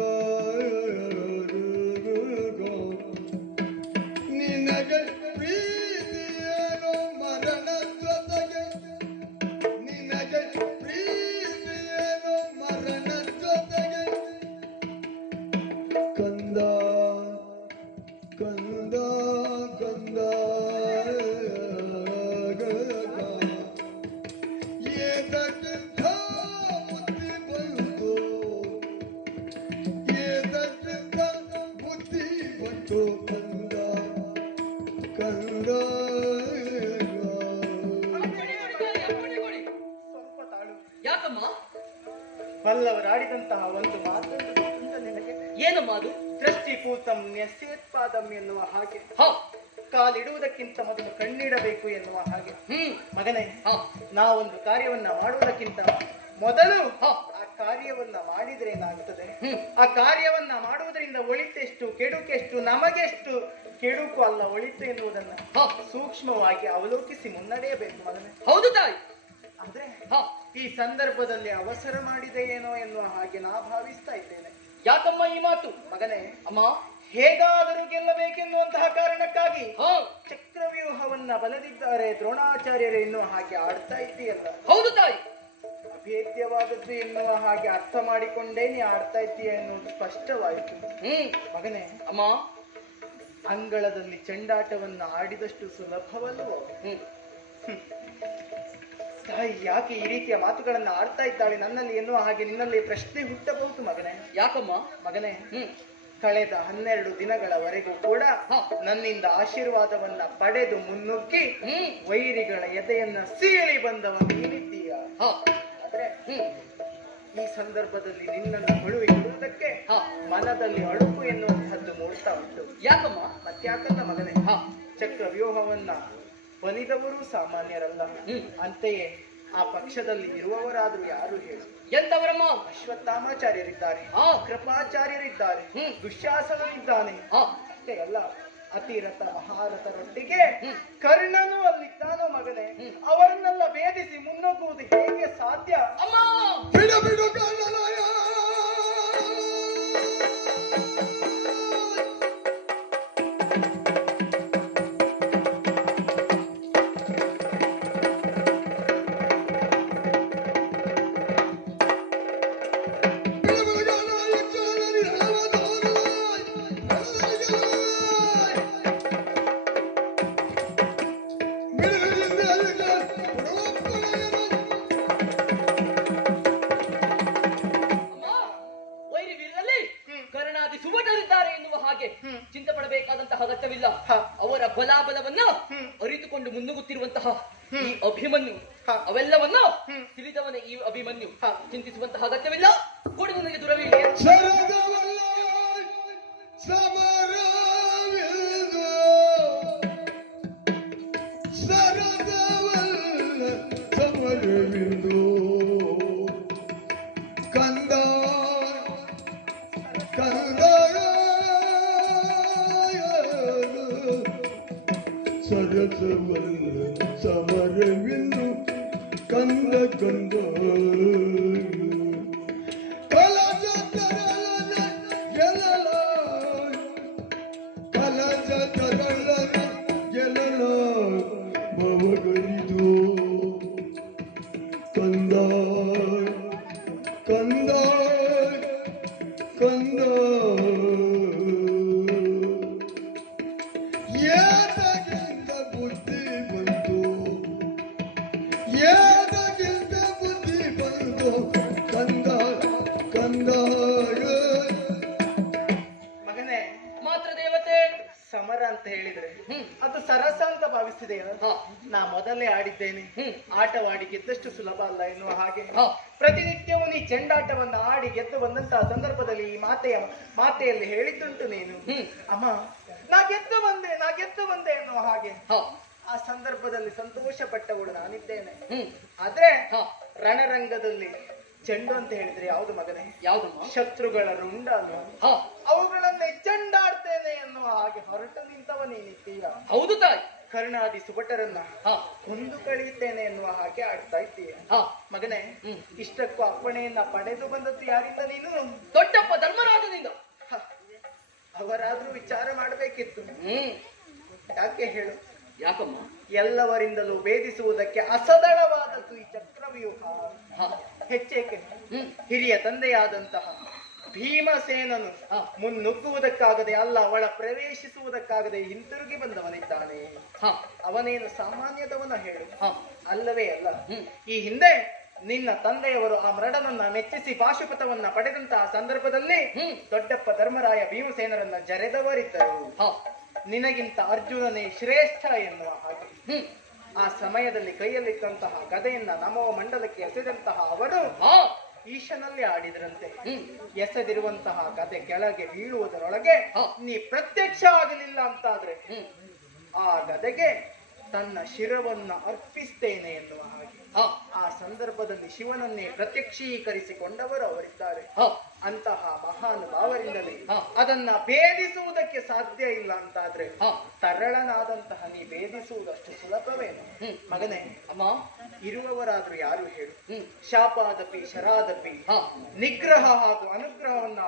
ನಿನಗೆ ಪ್ರೀತಿಯೇನೋ ಮರಣ ಜೊತೆಗೆ, ನಿನಗೆ ಪ್ರೀತಿಯೇನೋ ಮರಣ ಜೊತೆಗೆ ಕಂದ ಕಂದ ಕಂದ ಏದಕ್ಕಿಂತ ಬುದ್ಧಿ ಬಂತು, ಏದಕ್ಕಿಂತ ಬುದ್ಧಿ ಬಂತು ಕಂದ ಕಂದ. ಸ್ವಲ್ಪ ತಾಳು. ಯಾಕಮ್ಮ? ಬಲ್ಲವರಾಡಿದಂತಹ ಒಂದು ಮಾತು ನಿನಗೆ ಏನಮ್ಮ ಅದು? ದೃಷ್ಟಿಪೂತಂ ನ್ಯಸ್ಯೇತ್ಪಾದಂ ಎನ್ನುವ ಹಾಗೆ, ಕಾಲಿಡುವುದಕ್ಕಿಂತ ಮೊದಲು ಕಣ್ಣಿಡಬೇಕು ಎನ್ನುವ ಹಾಗೆ. ಮಗನೇ, ನಾವೊಂದು ಕಾರ್ಯವನ್ನ ಮಾಡುವುದಕ್ಕಿಂತ ಮೊದಲು ಆ ಕಾರ್ಯವನ್ನ ಮಾಡಿದ್ರೆ ಏನಾಗುತ್ತದೆ, ಆ ಕಾರ್ಯವನ್ನ ಮಾಡುವುದರಿಂದ ಒಳಿತೆಷ್ಟು ಕೆಡುಕೆಷ್ಟು, ನಮಗೆಷ್ಟು ಕೆಡುಕು ಅಲ್ಲ ಒಳಿತು ಎನ್ನುವುದನ್ನ ಸೂಕ್ಷ್ಮವಾಗಿ ಅವಲೋಕಿಸಿ ಮುನ್ನಡೆಯಬೇಕು ಮಗನೇ. ಹೌದು ತಾಯಿ. ಆದ್ರೆ ಈ ಸಂದರ್ಭದಲ್ಲಿ ಅವಸರ ಮಾಡಿದೆ ಏನೋ ಎನ್ನುವ ಹಾಗೆ ನಾ ಭಾವಿಸ್ತಾ ಇದ್ದೇನೆ. ಯಾಕಮ್ಮ ಈ ಮಾತು? ಮಗನೇ, ಅಮ್ಮ, ಹೇಗಾದರೂ ಗೆಲ್ಲಬೇಕೆನ್ನುವಂತಹ ಕಾರಣಕ್ಕಾಗಿ ಚಕ್ರವ್ಯೂಹವನ್ನ ಬಲದಿದ್ದಾರೆ ದ್ರೋಣಾಚಾರ್ಯರು ಎನ್ನುವ ಹಾಗೆ ಆಡ್ತಾ ಇದ್ದೀಯಲ್ಲ. ಹೌದು ತಾಯಿ. ಅಭೇದ್ಯವಾದದ್ದು ಎನ್ನುವ ಹಾಗೆ ಅರ್ಥ ಮಾಡಿಕೊಂಡೇ ನೀ ಆಡ್ತಾ ಇದ್ದೀಯ ಎನ್ನುವುದು ಸ್ಪಷ್ಟವಾಯಿತು. ಮಗನೇ, ಅಮ್ಮ, ಅಂಗಳದಲ್ಲಿ ಚೆಂಡಾಟವನ್ನ ಆಡಿದಷ್ಟು ಸುಲಭವಲ್ಲವೋ? ತಾಯಿ ಯಾಕೆ ಈ ರೀತಿಯ ಮಾತುಗಳನ್ನ ಆಡ್ತಾ ಇದ್ದಾಳೆ ನನ್ನಲ್ಲಿ ಎನ್ನುವ ಹಾಗೆ ನಿನ್ನಲ್ಲಿ ಪ್ರಶ್ನೆ ಹುಟ್ಟಬಹುದು ಮಗನೇ. ಯಾಕಮ್ಮ? ಮಗನೇ, ಕಳೆದ 12 ದಿನಗಳವರೆಗೂ ಕೂಡ ನನ್ನಿಂದ ಆಶೀರ್ವಾದವನ್ನ ಪಡೆದು ಮುನ್ನುಗ್ಗಿ ವೈರಿಗಳ ಎದೆಯನ್ನ ಸೀಳಿ ಬಂದವ ನೀನಿದ್ದೀಯ. ಆದ್ರೆ ಈ ಸಂದರ್ಭದಲ್ಲಿ ನಿನ್ನನ್ನು ಕೊಡುವುದಕ್ಕೆ ಮನದಲ್ಲಿ ಅಳುಕು ಎನ್ನುವಂತಹದ್ದು ಮೂಡ್ತಾ ಉಂಟು. ಯಾಕಮ್ಮ? ಮತ್ಯಾಕಲ್ಲ ಮಗನೇ, ಚಕ್ರವ್ಯೂಹವನ್ನ ಬಲಿದವರು ಸಾಮಾನ್ಯರಲ್ಲ. ಅಂತೆಯೇ ಆ ಪಕ್ಷದಲ್ಲಿ ಇರುವವರಾದ್ರೂ ಯಾರು ಹೇಳು? ಎಂತವರಮ್ಮ? ಅಶ್ವತ್ಥಾಮಾಚಾರ್ಯರಿದ್ದಾರೆ, ಕೃಪಾಚಾರ್ಯರಿದ್ದಾರೆ, ದುಶ್ಯಾಸನರಿದ್ದಾನೆ. ಅಷ್ಟೇ ಅಲ್ಲ, ಅತಿರಥ ಮಹಾರಥರೊಟ್ಟಿಗೆ ಕರ್ಣನು ಅಲ್ಲಿದ್ದಾನೋ ಮಗನೇ. ಅವರನ್ನೆಲ್ಲ ಭೇದಿಸಿ ಮುನ್ನುಗ್ಗುವುದು ಹೇಗೆ ಸಾಧ್ಯ? ಅಮ್ಮ, ಬಿಡು ಬಿಡು ಕರ್ಣನಾಯ. ಚಿಂತೆ ಪಡಬೇಕಾದಂತಹ ಅಗತ್ಯವಿಲ್ಲ. ಅವರ ಬಲಾಬಲವನ್ನ ಅರಿತುಕೊಂಡು ಮುನ್ನುಗ್ಗುತ್ತಿರುವಂತಹ ಈ ಅಭಿಮನ್ಯು, ಅವೆಲ್ಲವನ್ನ ತಿಳಿದವನ ಈ ಅಭಿಮನ್ಯು ಚಿಂತಿಸುವಂತಹ ಅಗತ್ಯವಿಲ್ಲ. ಕೂಡ ನನಗೆ ದುರವಿಲ್ಲ. ಕಂದ ಕಂದ ಸರಸವಲ್ಲ ಸಮರವಿಂದು ಕಂದ ಕಂದ ಕಲಜ ತರಲನೆ ಗೆಲ್ಲಲ ಮನಸ್ಸಿದೆಯಾ? ಹಾ. ನಾ ಮೊದಲೇ ಆಡಿದ್ದೇನೆ. ಆಟವಾಡಿ ಗೆದ್ದಷ್ಟು ಸುಲಭ ಅಲ್ಲ ಎನ್ನುವ ಹಾಗೆ ಹಾ. ಪ್ರತಿನಿತ್ಯವೂ ನೀ ಚೆಂಡಾಟವನ್ನು ಆಡಿ ಗೆದ್ದು ಬಂದಂತಹ ಸಂದರ್ಭದಲ್ಲಿ ಈ ಮಾತೆಯಲ್ಲಿ ಹೇಳಿದ್ದುಂಟು ನೀನು, ಅಮ್ಮ ನಾ ಗೆದ್ದು ಬಂದೆ ಎನ್ನುವ ಹಾಗೆ. ಹಾ. ಆ ಸಂದರ್ಭದಲ್ಲಿ ಸಂತೋಷ ಪಟ್ಟವಳು ನಾನಿದ್ದೇನೆ. ಆದ್ರೆ ರಣರಂಗದಲ್ಲಿ ಚೆಂಡು ಅಂತ ಹೇಳಿದ್ರೆ ಯಾವುದು ಮಗನೇ? ಯಾವ್ದಮ್ಮ? ಶತ್ರುಗಳ ರುಂಡ ಅಲ್ವಾ? ಹಾ. ಅವುಗಳನ್ನೇ ಚೆಂಡಾಡ್ತೇನೆ ಎನ್ನುವ ಹಾಗೆ ಹೊರಟು ನಿಂತವ ನೀನಿದ್ದೀರ. ಹೌದು ತಾಯಿ. ಕರ್ಣಾದಿ ಸುಭಟರನ್ನ ಹಾ. ಕೊಂದು ಕಳೆಯುತ್ತೇನೆ ಎನ್ನುವ ಹಾಗೆ ಆಡ್ತಾ ಇದ್ದೀಯ. ಹಾ. ಮಗನೇ, ಇಷ್ಟಕ್ಕೂ ಅಪ್ಪಣೆಯನ್ನ ಪಡೆದು ಬಂದದ್ದು ಯಾರಿಂದ ನೀನು? ದೊಡ್ಡಪ್ಪ ಧರ್ಮರಾಜನಿಂದ. ಹ, ಅವರಾದ್ರೂ ವಿಚಾರ ಮಾಡಬೇಕಿತ್ತು. ಯಾಕೆ ಹೇಳು? ಯಾಕಮ್ಮ? ಎಲ್ಲವರಿಂದಲೂ ಭೇದಿಸುವುದಕ್ಕೆ ಅಸದಳವಾದದ್ದು ಈ ಚಕ್ರವ್ಯೂಹ. ಹೆಚ್ಚೇಕೆ ಹಿರಿಯ ತಂದೆಯಾದಂತಹ ಭೀಮಸೇನನು ಮುನ್ನುಗ್ಗುವುದಕ್ಕಾಗದೆ ಅಲ್ಲ, ಅವಳ ಪ್ರವೇಶಿಸುವುದಕ್ಕಾಗದೆ ಹಿಂತಿರುಗಿ ಬಂದವನಿದ್ದಾನೆ. ಅವನೇನು ಸಾಮಾನ್ಯದವನ ಹೇಳು? ಅಲ್ಲವೇ ಅಲ್ಲ. ಈ ಹಿಂದೆ ನಿನ್ನ ತಂದೆಯವರು ಆ ಮರಡನನ್ನ ಮೆಚ್ಚಿಸಿ ಪಾಶುಪತವನ್ನ ಪಡೆದಂತಹ ಸಂದರ್ಭದಲ್ಲಿ ದೊಡ್ಡಪ್ಪ ಧರ್ಮರಾಯ ಭೀಮಸೇನರನ್ನ ಜರೆದವರಿದ್ದರು. ನಿನಗಿಂತ ಅರ್ಜುನನೇ ಶ್ರೇಷ್ಠ ಎನ್ನುವ ಹಾಗೆ. ಆ ಸಮಯದಲ್ಲಿ ಕೈಯಲ್ಲಿಟ್ಟಂತಹ ಗದೆಯನ್ನ ನಮೋ ಮಂಡಲಕ್ಕೆ ಎಸೆದಂತಹ ಅವರು ಈಶನಲ್ಲಿ ಆಡಿದ್ರಂತೆ. ಎಸೆದಿರುವಂತಹ ಗದೆ ಕೆಳಗೆ ಬೀಳುವುದರೊಳಗೆ ನೀ ಪ್ರತ್ಯಕ್ಷ ಆಗಲಿಲ್ಲ ಅಂತಾದ್ರೆ ಆ ಗದೆಗೆ ತನ್ನ ಶಿರವನ್ನ ಅರ್ಪಿಸ್ತೇನೆ ಎನ್ನುವ ಹಾಗೆ. ಆ ಸಂದರ್ಭದಲ್ಲಿ ಶಿವನನ್ನೇ ಪ್ರತ್ಯಕ್ಷೀಕರಿಸಿಕೊಂಡವರು ಅವರಿದ್ದಾರೆ. ಅಂತಹ ಮಹಾನುಭಾವರಿಂದಲೇ ಅದನ್ನ ಭೇದಿಸುವುದಕ್ಕೆ ಸಾಧ್ಯ ಇಲ್ಲ ಅಂತಾದ್ರೆ ತರಳನಾದಂತಹ ನೀ ಭೇದಿಸುವುದಷ್ಟು ಸುಲಭವೇನು? ಮಗನೇ, ಅಮ್ಮ ಇರುವವರಾದ್ರೂ ಯಾರು ಹೇಳು? ಶಾಪಾದಪಿ ಶರಾದಪಿ ನಿಗ್ರಹ ಹಾಗೂ ಅನುಗ್ರಹವನ್ನ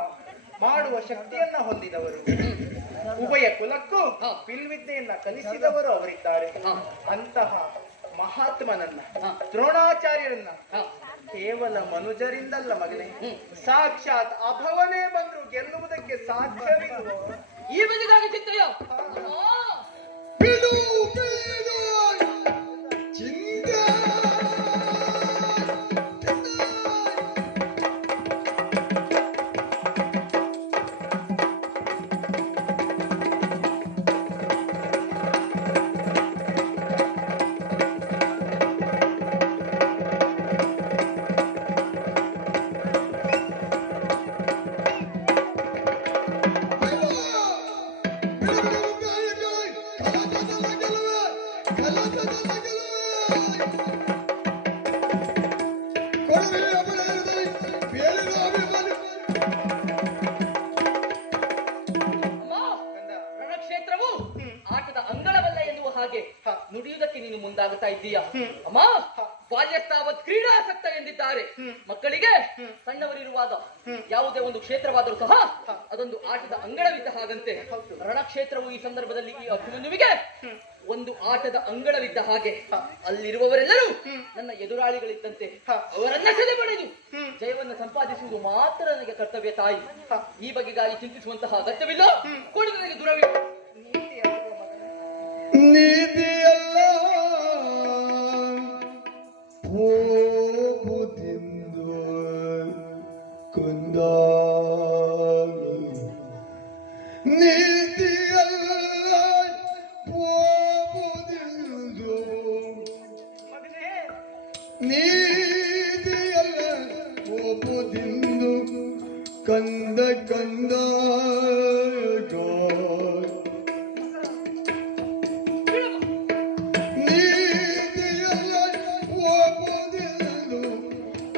ಮಾಡುವ ಶಕ್ತಿಯನ್ನ ಹೊಂದಿದವರು, ಉಭಯ ಕುಲಕ್ಕೂ ಬಿಲ್ವಿದ್ಯೆಯನ್ನ ಕಲಿಸಿದವರು ಅವರಿದ್ದಾರೆ. ಅಂತಹ ಮಹಾತ್ಮನನ್ನ, ದ್ರೋಣಾಚಾರ್ಯರನ್ನ ಕೇವಲ ಮನುಜರಿಂದಲ್ಲ ಮಗನೇ, ಸಾಕ್ಷಾತ್ ಅಭವನೇ ಬಂದ್ರು ಗೆಲ್ಲುವುದಕ್ಕೆ ಸಾಧ್ಯವಿಲ್ಲ. ಈ ಬದಿಗಾಗಿ ಚಿತ್ತಯ್ಯ. ಬಿಡು ಬಿಡು ಚಿಂತೆ ರಣಕ್ಷೇತ್ರವು ಆಟದ ಅಂಗಳವಲ್ಲ ಎನ್ನುವ ಹಾಗೆ ನುಡಿಯುವುದಕ್ಕೆ ನೀನು ಮುಂದಾಗುತ್ತಾ ಇದ್ದೀಯಾ? ಅಮ್ಮ, ಬಾಲ್ಯಸ್ತಾವತ್ ಕ್ರೀಡಾಸಕ್ತ ಎಂದಿದ್ದಾರೆ. ಮಕ್ಕಳಿಗೆ ಸಣ್ಣವರಿರುವಾಗ ಯಾವುದೇ ಒಂದು ಕ್ಷೇತ್ರವಾದರೂ ಸಹ ಅದೊಂದು ಆಟದ ಅಂಗಳವಿದ್ದ ಹಾಗಂತೆ ರಣಕ್ಷೇತ್ರವು ಈ ಸಂದರ್ಭದಲ್ಲಿ ಈ ಅಭಿಮನ್ಯುವಿಗೆ ಒಂದು ಆಟದ ಅಂಗಳವಿದ್ದ ಹಾಗೆ. ಅಲ್ಲಿರುವವರೆಲ್ಲರೂ ನನ್ನ ಎದುರಾಳಿಗಳಿದ್ದಂತೆ ಅವರನ್ನ ಸೆಳೆಬಡಿದು ಜಯವನ್ನು ಸಂಪಾದಿಸುವುದು ಮಾತ್ರ ನನಗೆ ಕರ್ತವ್ಯ ತಾಯಿ. ಈ ಬಗೆಗಾಗಿ ಚಿಂತಿಸುವಂತಹ ಅಗತ್ಯವಿಲ್ಲ. ಕೂಡಿ ನನಗೆ ದೂರವಿಲ್ಲ. ನೀತಿಯಲ್ಲ ಹೋಗುತ್ತಿಂದು ಕೊಂದ ನೀತಿಯಲ್ಲ ಹೋಗುತ್ತಿಂದು ನೀತಿಯಲ್ಲ ಹೋಗುತ್ತಿಂದು ಕಂದ ಕಂದ ಕಂದ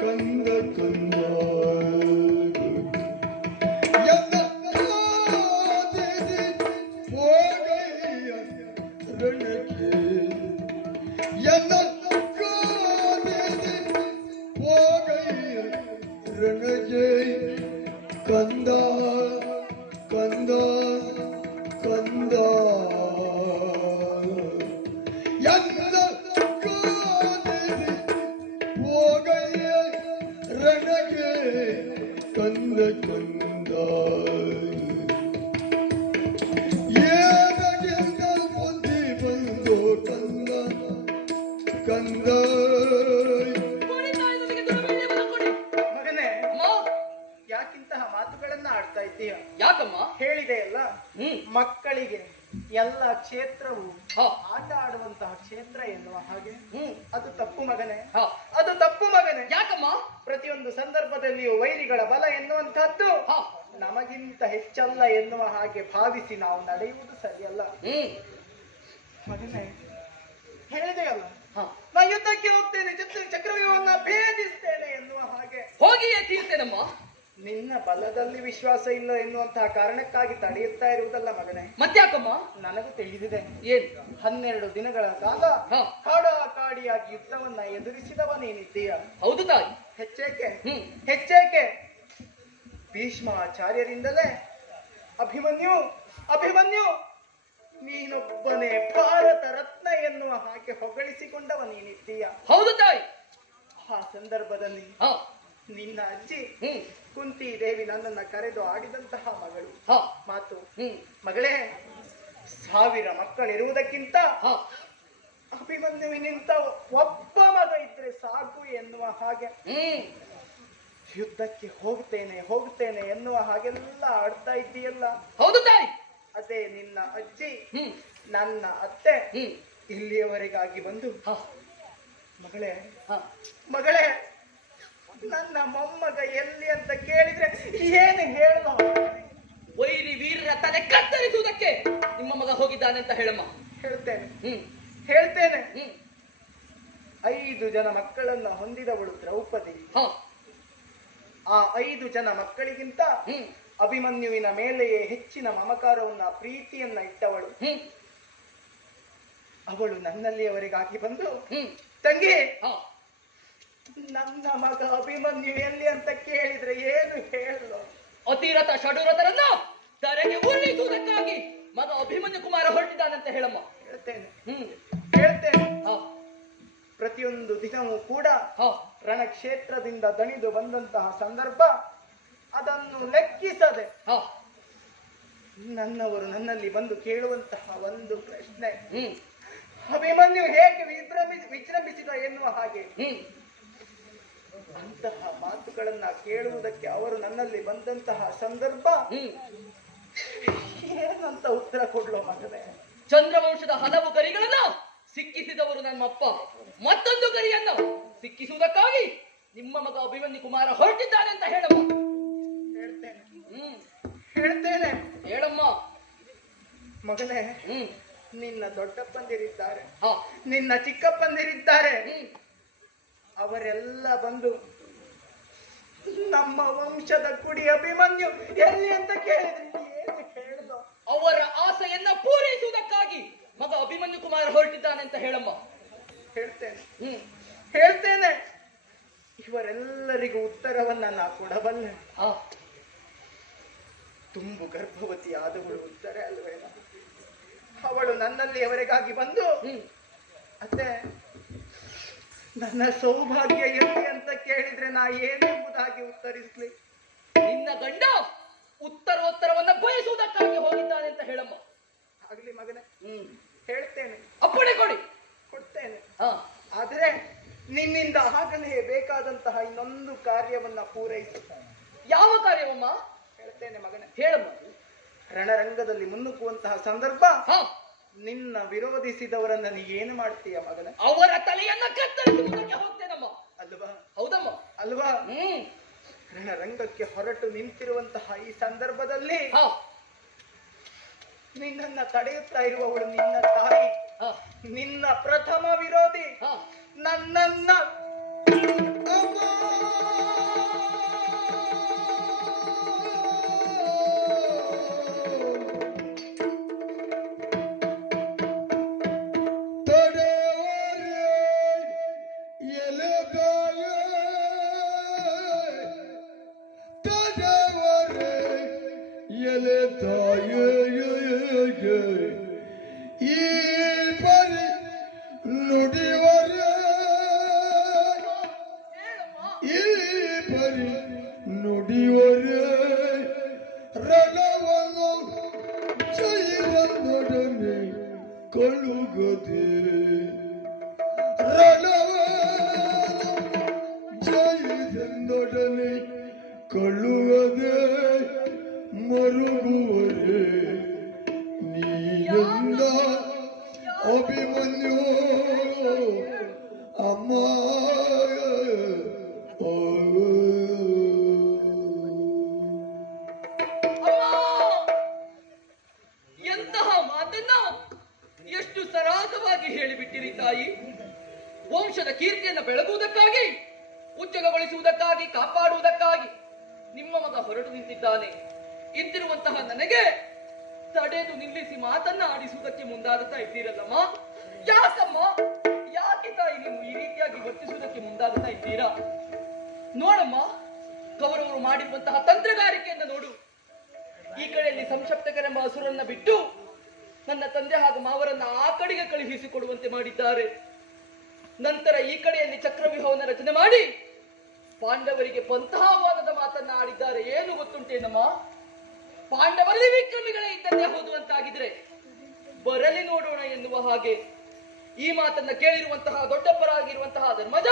ಕಂದ ಕಂದ ಎಂದ ಹೋಗಯ್ಯ ರಣಗೆ ಕಂದ ಕಂದ ಏನಾಗಿಂದ ಬುದ್ಧಿ ಬಂದು ಕಂದ ಕಂದ. ಮಗನೇ, ಯಾಕಿಂತಹ ಮಾತುಗಳನ್ನ ಆಡ್ತಾ ಇದ್ದೀಯ? ಯಾಕಮ್ಮ? ಹೇಳಿದೆ ಅಲ್ಲ, ಮಕ್ಕಳಿಗೆ ಎಲ್ಲ ಕ್ಷೇತ್ರವು ಆಟ ಆಡುವಂತಹ ಹಾಗೆ ಅದು ತಪ್ಪು ಮಗನೇ, ಹ. ಅದು ತಪ್ಪು ಮಗನೇ. ಯಾಕಮ್ಮ? ಪ್ರತಿಯೊಂದು ಸಂದರ್ಭದಲ್ಲಿಯೂ ವೈರಿಗಳ ಬಲ ಎನ್ನುವಂತಹದ್ದು ಹ. ನಮಗಿಂತ ಹೆಚ್ಚಲ್ಲ ಎನ್ನುವ ಹಾಗೆ ಭಾವಿಸಿ ನಾವು ನಡೆಯುವುದು ಸರಿಯಲ್ಲ ಮಗನೇ. ಹೇಳಿದೆ ಅಲ್ಲ, ಹ. ನಾ ಯುದ್ಧಕ್ಕೆ ಹೋಗ್ತೇನೆ, ಚಕ್ರವ್ಯೂಹವನ್ನ ಭೇದಿಸ್ತೇನೆ ಎನ್ನುವ ಹಾಗೆ. ಹೋಗಿಯೇ ತೀರ್ತೇನಮ್ಮ. ನಿನ್ನ ಬಲದಲ್ಲಿ ವಿಶ್ವಾಸ ಇಲ್ಲ ಎನ್ನುವಂತಹ ಕಾರಣಕ್ಕಾಗಿ ತಡೆಯುತ್ತಾ ಇರುವುದಲ್ಲ ಮಗನೇ. ಮತ್ತ್ಯಾಕಮ್ಮ? ನನಗೂ ತಿಳಿದಿದೆ. ಏನ್? 12 ದಿನಗಳ ಕಾಲ ಹ. ಕಾಡಾಕಾಡಿಯಾಗಿ ಯುದ್ಧವನ್ನ ಎದುರಿಸಿದವ ನೀನಿದ್ದೀಯ. ಹೌದು ತಾಯಿ. ಹೆಚ್ಚೇಕೆ ಹ್ಮ್. ಹೆಚ್ಚೇಕೆ ಭೀಷ್ಮಾಚಾರ್ಯರಿಂದಲೇ ಅಭಿಮನ್ಯು ಅಭಿಮನ್ಯು ನೀನೊಬ್ಬನೇ ಭಾರತ ರತ್ನ ಎನ್ನುವ ಹಾಗೆ ಹೊಗಳಿಸಿಕೊಂಡವ ನೀನಿದ್ದೀಯ. ಹೌದು ತಾಯಿ. ಆ ಸಂದರ್ಭದಲ್ಲಿ ಹ. ನಿನ್ನ ಅಜ್ಜಿ ಹ್ಮ್. ಕುಂತಿ ದೇವಿ ನನ್ನನ್ನ ಕರೆದು ಆಡಿದಂತಹ ಮಗಳು ಹ. ಮಾತು, ಹ್ಮ್. ಮಗಳೇ, 1000 ಮಕ್ಕಳಿರುವುದಕ್ಕಿಂತ ಹ. ಅಭಿಮನ್ಯುವಿನಿಂದ ಒಬ್ಬ ಮಗ ಇದ್ರೆ ಸಾಕು ಎನ್ನುವ ಹಾಗೆ ಹ್ಮ್. ಯುದ್ಧಕ್ಕೆ ಹೋಗ್ತೇನೆ ಎನ್ನುವ ಹಾಗೆಲ್ಲ ಆಡ್ತಾ ಇದ್ದೀಯಲ್ಲ. ಹೌದು ತಾಯಿ. ಅದೇ ನಿನ್ನ ಅಜ್ಜಿ ಹ್ಮ್. ನನ್ನ ಅತ್ತೆ ಹ್ಮ್. ಇಲ್ಲಿಯವರೆಗಾಗಿ ಬಂದು, ಹ. ಮಗಳೇ ಹ. ಮಗಳೇ, ನನ್ನ ಮೊಮ್ಮಗ ಎಲ್ಲಿ ಅಂತ ಕೇಳಿದ್ರೆ ಏನು ಹೇಳೋ? ವೈರಿ ವೀರರ ತಲೆ ಕತ್ತರಿಸುವುದಕ್ಕೆ ನಿಮ್ಮ ಮಗ ಹೋಗಿದ್ದಾನೆ ಅಂತ ಹೇಳಮ್ಮ. ಹೇಳ್ತೇನೆ ಹ್ಮ್. ಹೇಳ್ತೇನೆ. ಹ್ಮ್. 5 ಜನ ಮಕ್ಕಳನ್ನ ಹೊಂದಿದವಳು ದ್ರೌಪದಿ. ಹ. ಆ 5 ಜನ ಮಕ್ಕಳಿಗಿಂತ ಹ್ಮ್. ಅಭಿಮನ್ಯುವಿನ ಮೇಲೆಯೇ ಹೆಚ್ಚಿನ ಮಮಕಾರವನ್ನ ಪ್ರೀತಿಯನ್ನ ಇಟ್ಟವಳು. ಹ್ಮ್. ಅವಳು ನನ್ನಲ್ಲಿಯವರೆಗಾಗಿ ಬಂದು, ಹ್ಮ್. ತಂಗಿ, ಹ. ನನ್ನ ಮಗ ಅಭಿಮನ್ಯು ಎಲ್ಲಿ ಅಂತ ಕೇಳಿದ್ರೆ ಏನು ಹೇಳೋ? ಅತಿರಥ ಷಡುರಥರನ್ನ ಧರೆಗೆ ಉರುಳಿಸುವುದಕ್ಕಾಗಿ ಮಗ ಅಭಿಮನ್ಯು ಕುಮಾರ ಹೊರಟಿದ್ದಾನಂತ ಹೇಳಮ್ಮ. ಹೇಳ್ತೇನೆ ಹ್ಮ್. ಹೇಳ್ತೇನೆ. ಹ. ಪ್ರತಿಯೊಂದು ದಿನವೂ ಕೂಡ ಹ. ರಣಕ್ಷೇತ್ರದಿಂದ ದಣಿದು ಬಂದಂತಹ ಸಂದರ್ಭ ಅದನ್ನು ಲೆಕ್ಕಿಸದೆ ಹ. ನನ್ನವರು ನನ್ನಲ್ಲಿ ಬಂದು ಕೇಳುವಂತಹ ಒಂದು ಪ್ರಶ್ನೆ, ಹ್ಮ್. ಅಭಿಮನ್ಯು ಹೇಗೆ ವಿಜೃಂಭಿಸಿದ ಎನ್ನುವ ಹಾಗೆ. ಹ್ಮ್. ಅಂತಹ ಮಾತುಗಳನ್ನ ಕೇಳುವುದಕ್ಕೆ ಅವರು ನನ್ನಲ್ಲಿ ಬಂದಂತಹ ಸಂದರ್ಭ ಹ್ಮ್. ಏನಂತ ಉತ್ತರ ಕೊಡ್ಲೋ ಮಗನೇ? ಚಂದ್ರವಂಶದ ಹಲವು ಗರಿಗಳನ್ನ ಸಿಕ್ಕಿಸಿದವರು ನಮ್ಮಪ್ಪ. ಮತ್ತೊಂದು ಗರಿಯನ್ನ ಸಿಕ್ಕಿಸುವುದಕ್ಕಾಗಿ ನಿಮ್ಮ ಮಗ ಅಭಿಮನ್ಯು ಕುಮಾರ ಹೊರಟಿದ್ದಾನೆ ಅಂತ ಹೇಳಮ್ಮ. ಹೇಳ್ತೇನೆ. ಹ್ಮ್. ಹೇಳ್ತೇನೆ. ಹೇಳಮ್ಮ. ಮಗನೇ, ಹ್ಮ್. ನಿನ್ನ ದೊಡ್ಡಪ್ಪಂದಿರಿದ್ದಾರೆ, ಹ. ನಿನ್ನ ಚಿಕ್ಕಪ್ಪಂದಿರಿದ್ದಾರೆ. ಹ್ಮ್. ಅವರೆಲ್ಲ ಬಂದು ನಮ್ಮ ವಂಶದ ಕುಡಿ ಅಭಿಮನ್ಯು ಎಲ್ಲಿ ಅಂತ ಕೇಳಿದ್ರೆ ಏನು ಹೇಳುದು? ಅವರ ಆಸೆಯನ್ನ ಪೂರೈಸುವುದಕ್ಕಾಗಿ ಮಗ ಅಭಿಮನ್ಯು ಕುಮಾರ ಹೊರಟಿದ್ದಾನೆ ಅಂತ ಹೇಳಮ್ಮ. ಹೇಳ್ತೇನೆ. ಹ್ಮ್. ಹೇಳ್ತೇನೆ. ಇವರೆಲ್ಲರಿಗೂ ಉತ್ತರವನ್ನ ನಾ ಕೊಡಬಲ್ಲೆ. ಹ. ತುಂಬು ಗರ್ಭವತಿ ಆದವಳು ಉತ್ತರ ಅಲ್ವೇನ? ಅವಳು ನನ್ನಲ್ಲಿ ಅವರಿಗಾಗಿ ಬಂದು, ಅತ್ತೆ, ನನ್ನ ಸೌಭಾಗ್ಯ ಎಲ್ಲಿ ಅಂತ ಕೇಳಿದ್ರೆ ನಾ ಏನೆಂಬುದಾಗಿ ಉತ್ತರಿಸ್ಲಿ? ನಿನ್ನ ಗಂಡ ಉತ್ತರೋತ್ತರವನ್ನ ಬಯಸುವುದಕ್ಕಾಗಿ ಹೋಗಿದ್ದಾನೆ ಅಂತ ಹೇಳಮ್ಮ. ಆಗ್ಲಿ ಮಗನೇ, ಹ್ಮ್. ಹೇಳ್ತೇನೆ. ಅಪ್ಪಣೆ ಕೊಡಿ. ಕೊಡ್ತೇನೆ. ಹ. ಆದ್ರೆ ನಿನ್ನಿಂದ ಆಗಲೇ ಬೇಕಾದಂತಹ ಇನ್ನೊಂದು ಕಾರ್ಯವನ್ನ ಪೂರೈಸುತ್ತಾನೆ. ಯಾವ ಕಾರ್ಯವಮ್ಮ? ಹೇಳ್ತೇನೆ ಮಗನೇ. ಹೇಳಮ್ಮ. ರಣರಂಗದಲ್ಲಿ ಮುನ್ನುಗ್ಗುವಂತಹ ಸಂದರ್ಭ, ಹ. ನಿನ್ನ ವಿರೋಧಿಸಿದವರನ್ನ ನೀ ಏನು ಮಾಡ್ತೀಯ ಮಗನೇ? ಅವರ ತಲೆಯನ್ನ ಕತ್ತರಿಸುವುದಕ್ಕೆ ಹೋಗ್ತೇನಮ್ಮ. ಅಲ್ವಾ? ಹೌದಮ್ಮ. ಅಲ್ವಾ? ಹ್ಮ್. ರಣರಂಗಕ್ಕೆ ಹೊರಟು ನಿಂತಿರುವಂತಹ ಈ ಸಂದರ್ಭದಲ್ಲಿ ಹ. ನಿನ್ನನ್ನ ತಡೆಯುತ್ತಾ ಇರುವವಳು ನಿನ್ನ ತಾಯಿ, ಹ. ನಿನ್ನ ಪ್ರಥಮ ವಿರೋಧಿ. ಹ. ನನ್ನನ್ನ ನುಡಿವರೇ ರಣವನ್ನು ಜಯನೊಡನೆ ಕಳುಗದೆ, ರಣವನ್ನು ಜಯನೊಡನೆ ಕಳುಗದೆ ಮರುಗುವರೇ ನೀನೆಂದ ಅಭಿಮನ್ಯು ಅಮ್ಮ ಎಂತಹ ಮಾತನ್ನ ಎಷ್ಟು ಸರಾಗವಾಗಿ ಹೇಳಿಬಿಟ್ಟಿರಿ ತಾಯಿ. ವಂಶದ ಕೀರ್ತಿಯನ್ನು ಬೆಳಗುವುದಕ್ಕಾಗಿ, ಉಜ್ವಲಗೊಳಿಸುವುದಕ್ಕಾಗಿ, ಕಾಪಾಡುವುದಕ್ಕಾಗಿ ನಿಮ್ಮ ಮಗ ಹೊರಟು ನಿಂತಿದ್ದಾನೆ. ಇದ್ದಿರುವಂತಹ ನನಗೆ ತಡೆದು ನಿಲ್ಲಿಸಿ ಮಾತನ್ನ ಆಡಿಸುವುದಕ್ಕೆ ಮುಂದಾಗುತ್ತಾ ಇದ್ದೀರಲ್ಲಮ್ಮ. ಯಾಕಮ್ಮ, ಯಾಕೆ ತಾಯಿ ನೀವು ಈ ರೀತಿಯಾಗಿ ವರ್ತಿಸುವುದಕ್ಕೆ ಮುಂದಾಗುತ್ತಾ ಇದ್ದೀರಾ? ನೋಡಮ್ಮ, ಕೌರವರು ಮಾಡಿರುವಂತಹ ತಂತ್ರಗಾರಿಕೆಯನ್ನು ನೋಡು. ಈ ಕಡೆಯಲ್ಲಿ ಸಂಶಪ್ತಕರೆಂಬ ಹಸುರನ್ನ ಬಿಟ್ಟು ನನ್ನ ತಂದೆ ಹಾಗೂ ಮಾವರನ್ನ ಆ ಕಡೆಗೆ ಕಳುಹಿಸಿಕೊಡುವಂತೆ ಮಾಡಿದ್ದಾರೆ. ನಂತರ ಈ ಕಡೆಯಲ್ಲಿ ಚಕ್ರವ್ಯೂಹವನ್ನು ರಚನೆ ಮಾಡಿ ಪಾಂಡವರಿಗೆ ಪಂಥಾವಾದದ ಮಾತನ್ನ ಆಡಿದ್ದಾರೆ. ಏನು ಗೊತ್ತುಂಟೇನಮ್ಮ, ಪಾಂಡವರಲ್ಲಿ ವಿಕ್ರಮಿಗಳೇ ಇದ್ದಂತೆ ಹೋದುವಂತಾಗಿದ್ರೆ ಬರಲಿ ನೋಡೋಣ ಎನ್ನುವ ಹಾಗೆ ಈ ಮಾತನ್ನ ಕೇಳಿರುವಂತಹ ದೊಡ್ಡಪ್ಪರಾಗಿರುವಂತಹ ಧರ್ಮಜ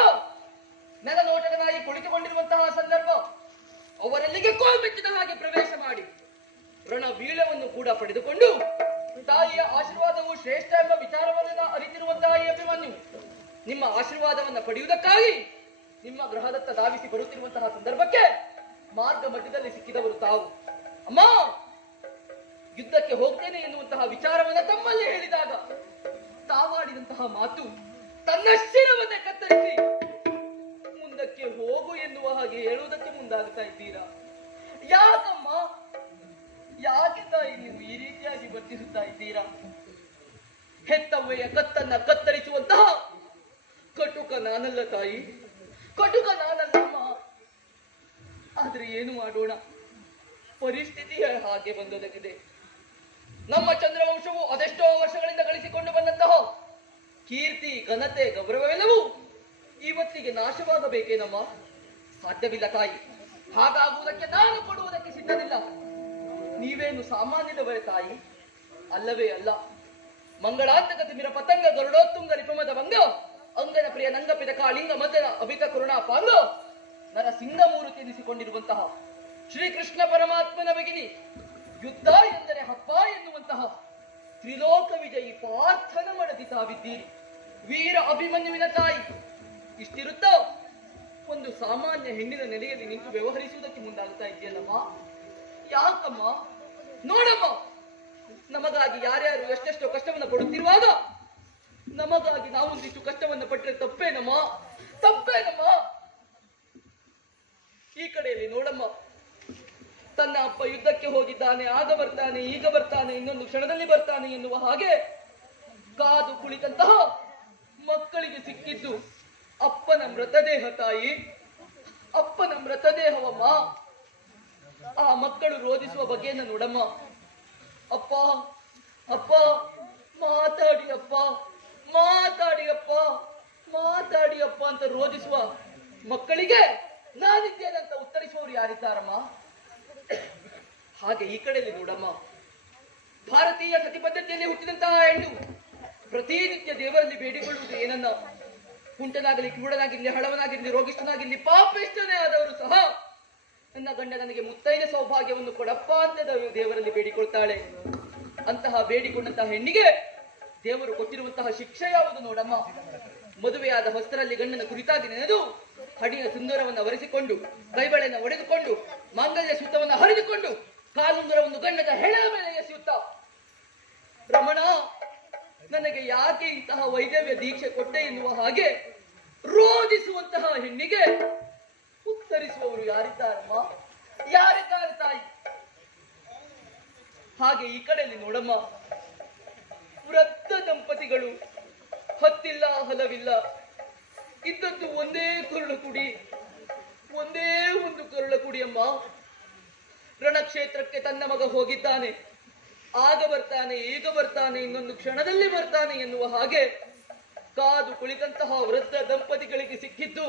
ನೆಲನೋಟಕನಾಗಿ ಕುಳಿತುಕೊಂಡಿರುವಂತಹ ಸಂದರ್ಭ ಅವರಲ್ಲಿಗೆ ಕೋಲ್ಮೆಚ್ಚಿದ ಹಾಗೆ ಪ್ರವೇಶ ಮಾಡಿ ರಣವೀಳವನ್ನು ಕೂಡ ಪಡೆದುಕೊಂಡು ತಾಯಿಯ ಆಶೀರ್ವಾದವು ಶ್ರೇಷ್ಠ ಎಂಬ ವಿಚಾರವನ್ನು ಅರಿತಿರುವಂತಹ ಈ ಅಭಿಮನ್ಯು ನಿಮ್ಮ ಆಶೀರ್ವಾದವನ್ನ ಪಡೆಯುವುದಕ್ಕಾಗಿ ನಿಮ್ಮ ಗೃಹದತ್ತ ಧಾವಿಸಿ ಬರುತ್ತಿರುವಂತಹ ಸಂದರ್ಭಕ್ಕೆ ಮಾರ್ಗ ಮಧ್ಯದಲ್ಲಿ ಸಿಕ್ಕಿದವರು ತಾವು. ಅಮ್ಮ, ಯುದ್ಧಕ್ಕೆ ಹೋಗ್ತೇನೆ ಎನ್ನುವಂತಹ ವಿಚಾರವನ್ನ ತಮ್ಮಲ್ಲಿ ಹೇಳಿದಾಗ ತಾವಾಡಿದಂತಹ ಮಾತು ತನ್ನ ಶಿರವನ್ನೇ ಕತ್ತರಿಸಿ ಮುಂದಕ್ಕೆ ಹೋಗು ಎನ್ನುವ ಹಾಗೆ ಹೇಳುವುದಕ್ಕೆ ಮುಂದಾಗುತ್ತಾ ಇದ್ದೀರಾ. ಯಾಕಮ್ಮ, ಯಾಕೆ ತಾಯಿ ನೀವು ಈ ರೀತಿಯಾಗಿ ವರ್ತಿಸುತ್ತಾ ಇದ್ದೀರಾ? ಹೆತ್ತವ್ವೆಯ ಕತ್ತನ್ನ ಕತ್ತರಿಸುವಂತಹ ಕಟುಕ ನಾನಲ್ಲ ತಾಯಿ, ಕಟುಕ ನಾನಲ್ಲಮ್ಮ. ಆದ್ರೆ ಏನು ಮಾಡೋಣ, ಪರಿಸ್ಥಿತಿ ಹಾಗೆ ಬಂದೊದಗಿದೆ. ನಮ್ಮ ಚಂದ್ರವಂಶವು ಅದೆಷ್ಟೋ ವರ್ಷಗಳಿಂದ ಗಳಿಸಿಕೊಂಡು ಬಂದಂತಹ ಕೀರ್ತಿ, ಘನತೆ, ಗೌರವವೆಲ್ಲವೂ ಇವತ್ತಿಗೆ ನಾಶವಾಗಬೇಕೇನಮ್ಮ? ಸಾಧ್ಯವಿಲ್ಲ ತಾಯಿ. ಹಾಗಾಗುವುದಕ್ಕೆ ನಾನು ಕೊಡುವುದಕ್ಕೆ ಸಿದ್ಧವಿಲ್ಲ. ನೀವೇನು ಸಾಮಾನ್ಯದವರೇ ತಾಯಿ? ಅಲ್ಲವೇ ಅಲ್ಲ. ಮಂಗಳಾಂತಕ ತಿಮಿರ ಪತಂಗ ಗರುಡೋತ್ತುಂಗ ರಿಪಮದ ಭಂಗ ಅಂಗನ ಪ್ರಿಯ ನಂಗ ಪಿದಕ ಲಿಂಗ ಮದ್ದನ ಅಭಿತ ಕರುಣಾ ಪಾಂಗ ನರ ಸಿಂಗಮೂರ್ತಿ ಎನಿಸಿಕೊಂಡಿರುವಂತಹ ಶ್ರೀಕೃಷ್ಣ ಪರಮಾತ್ಮನ ಬಗಿನಿ ಯುದ್ಧ ಎಂದರೆ ಹಬ್ಬ ಎನ್ನುವಂತಹ ತ್ರಿಲೋಕ ವಿಜಯಿ ಪಾರ್ಥನ ಮಡದಿ ತಾವಿದ್ದೀರಿ. ವೀರ ಅಭಿಮನ್ಯುವಿನ ತಾಯಿ ಇಷ್ಟಿರುತ್ತ ಒಂದು ಸಾಮಾನ್ಯ ಹೆಣ್ಣಿನ ನೆಲೆಯಲ್ಲಿ ನಿಂತು ವ್ಯವಹರಿಸುವುದಕ್ಕೆ ಮುಂದಾಗುತ್ತಾ ಇದೆಯಲ್ಲಮ್ಮ. ಯಾಕಮ್ಮ? ನೋಡಮ್ಮ, ನಮಗಾಗಿ ಯಾರ್ಯಾರು ಎಷ್ಟೆಷ್ಟೋ ಕಷ್ಟವನ್ನು ಪಡುತ್ತಿರುವಾಗ ನಮಗಾಗಿ ನಾವೊಂದಿಷ್ಟು ಕಷ್ಟವನ್ನು ಪಟ್ಟರೆ ತಪ್ಪೇನಮ್ಮ? ತಪ್ಪೇನಮ್ಮ? ಈ ಕಡೆಯಲ್ಲಿ ನೋಡಮ್ಮ, ತನ್ನ ಅಪ್ಪ ಯುದ್ಧಕ್ಕೆ ಹೋಗಿದ್ದಾನೆ, ಆಗ ಬರ್ತಾನೆ, ಈಗ ಬರ್ತಾನೆ, ಇನ್ನೊಂದು ಕ್ಷಣದಲ್ಲಿ ಬರ್ತಾನೆ ಎನ್ನುವ ಹಾಗೆ ಕಾದು ಕುಳಿತಂತಹ ಮಕ್ಕಳಿಗೆ ಸಿಕ್ಕಿದ್ದು ಅಪ್ಪನ ಮೃತದೇಹ ತಾಯಿ, ಅಪ್ಪನ ಮೃತದೇಹವಮ್ಮ. ಆ ಮಕ್ಕಳು ರೋಧಿಸುವ ಬಗೆಯನ್ನು ನೋಡಮ್ಮ. ಅಪ್ಪ ಅಪ್ಪ ಮಾತಾಡಿ ಅಪ್ಪ, ಮಾತಾಡಿ ಅಪ್ಪ, ಮಾತಾಡಿ ಅಪ್ಪ ಅಂತ ರೋಧಿಸುವ ಮಕ್ಕಳಿಗೆ ನಾನಿದ್ದೇನಂತ ಉತ್ತರಿಸುವವರು ಯಾರಿದ್ದಾರಮ್ಮ? ಹಾಗೆ ಈ ಕಡೆಯಲ್ಲಿ ನೋಡಮ್ಮ, ಭಾರತೀಯ ಸತಿ ಪದ್ಧತಿಯಲ್ಲಿ ಹುಟ್ಟಿದಂತಹ ಹೆಣ್ಣು ಪ್ರತಿನಿತ್ಯ ದೇವರಲ್ಲಿ ಬೇಡಿಕೊಳ್ಳುವುದು ಏನನ್ನ? ಕುಂಟನಾಗಲಿ, ಕಿವುಡನಾಗಿರ್ಲಿ, ಹಳವನಾಗಿರ್ಲಿ, ರೋಗಿಷ್ಠನಾಗಿರ್ಲಿ, ಪಾಪಿಷ್ಠನೇ ಆದವರು ಸಹ ನನ್ನ ಗಂಡ ನನಗೆ ಮುತ್ತೈದ ಸೌಭಾಗ್ಯವನ್ನು ಕೊಡಪ್ಪ ಅಂತ ದೇವರಲ್ಲಿ ಬೇಡಿಕೊಳ್ತಾಳೆ. ಅಂತಹ ಬೇಡಿಕೊಂಡಂತಹ ಹೆಣ್ಣಿಗೆ ದೇವರು ಕೊಟ್ಟಿರುವಂತಹ ಶಿಕ್ಷೆ ಯಾವುದು ನೋಡಮ್ಮ. ಮದುವೆಯಾದ ಹೊಸ್ತರಲ್ಲಿ ಗಂಡನ ಕುರಿತಾಗಿ ನೆನೆದು ಹಡಿಯ ಸುಂದರವನ್ನು ಒರೆಸಿಕೊಂಡು, ಕೈಬಳೆಯನ್ನು ಒಡೆದುಕೊಂಡು, ಮಾಂಗಲ್ಯ ಸೂತ್ರವನ್ನು ಹರಿದುಕೊಂಡು, ಕಾಲುಂಗುರವನ್ನು ಗಂಡದ ಹೆಣದ ಮೇಲೆ ಎಸೆಯುತ್ತಾ, ರಮಣ ನನಗೆ ಯಾಕೆ ಇಂತಹ ವೈದ್ಯವ್ಯ ದೀಕ್ಷೆ ಕೊಟ್ಟೆ ಎನ್ನುವ ಹಾಗೆ ರೋಧಿಸುವಂತಹ ಹೆಣ್ಣಿಗೆ ಉತ್ತರಿಸುವವರು ಯಾರಿದ್ದಾರಮ್ಮ? ಯಾರಿದ್ದಾರೆ ತಾಯಿ? ಹಾಗೆ ಈ ಕಡೆಯಲ್ಲಿ ನೋಡಮ್ಮ, ವೃದ್ಧ ದಂಪತಿಗಳು ಹತ್ತಿಲ್ಲ, ಹಲವಿಲ್ಲ, ಇದ್ದದ್ದು ಒಂದೇ ಕರುಳ ಕುಡಿ, ಒಂದೇ ಒಂದು ಕರುಳ ಕುಡಿಯಮ್ಮ. ರಣಕ್ಷೇತ್ರಕ್ಕೆ ತನ್ನ ಮಗ ಹೋಗಿದ್ದಾನೆ, ಆಗ ಬರ್ತಾನೆ, ಈಗ ಬರ್ತಾನೆ, ಇನ್ನೊಂದು ಕ್ಷಣದಲ್ಲಿ ಬರ್ತಾನೆ ಎನ್ನುವ ಹಾಗೆ ಕಾದು ಕುಳಿತಂತಹ ವೃದ್ಧ ದಂಪತಿಗಳಿಗೆ ಸಿಕ್ಕಿದ್ದು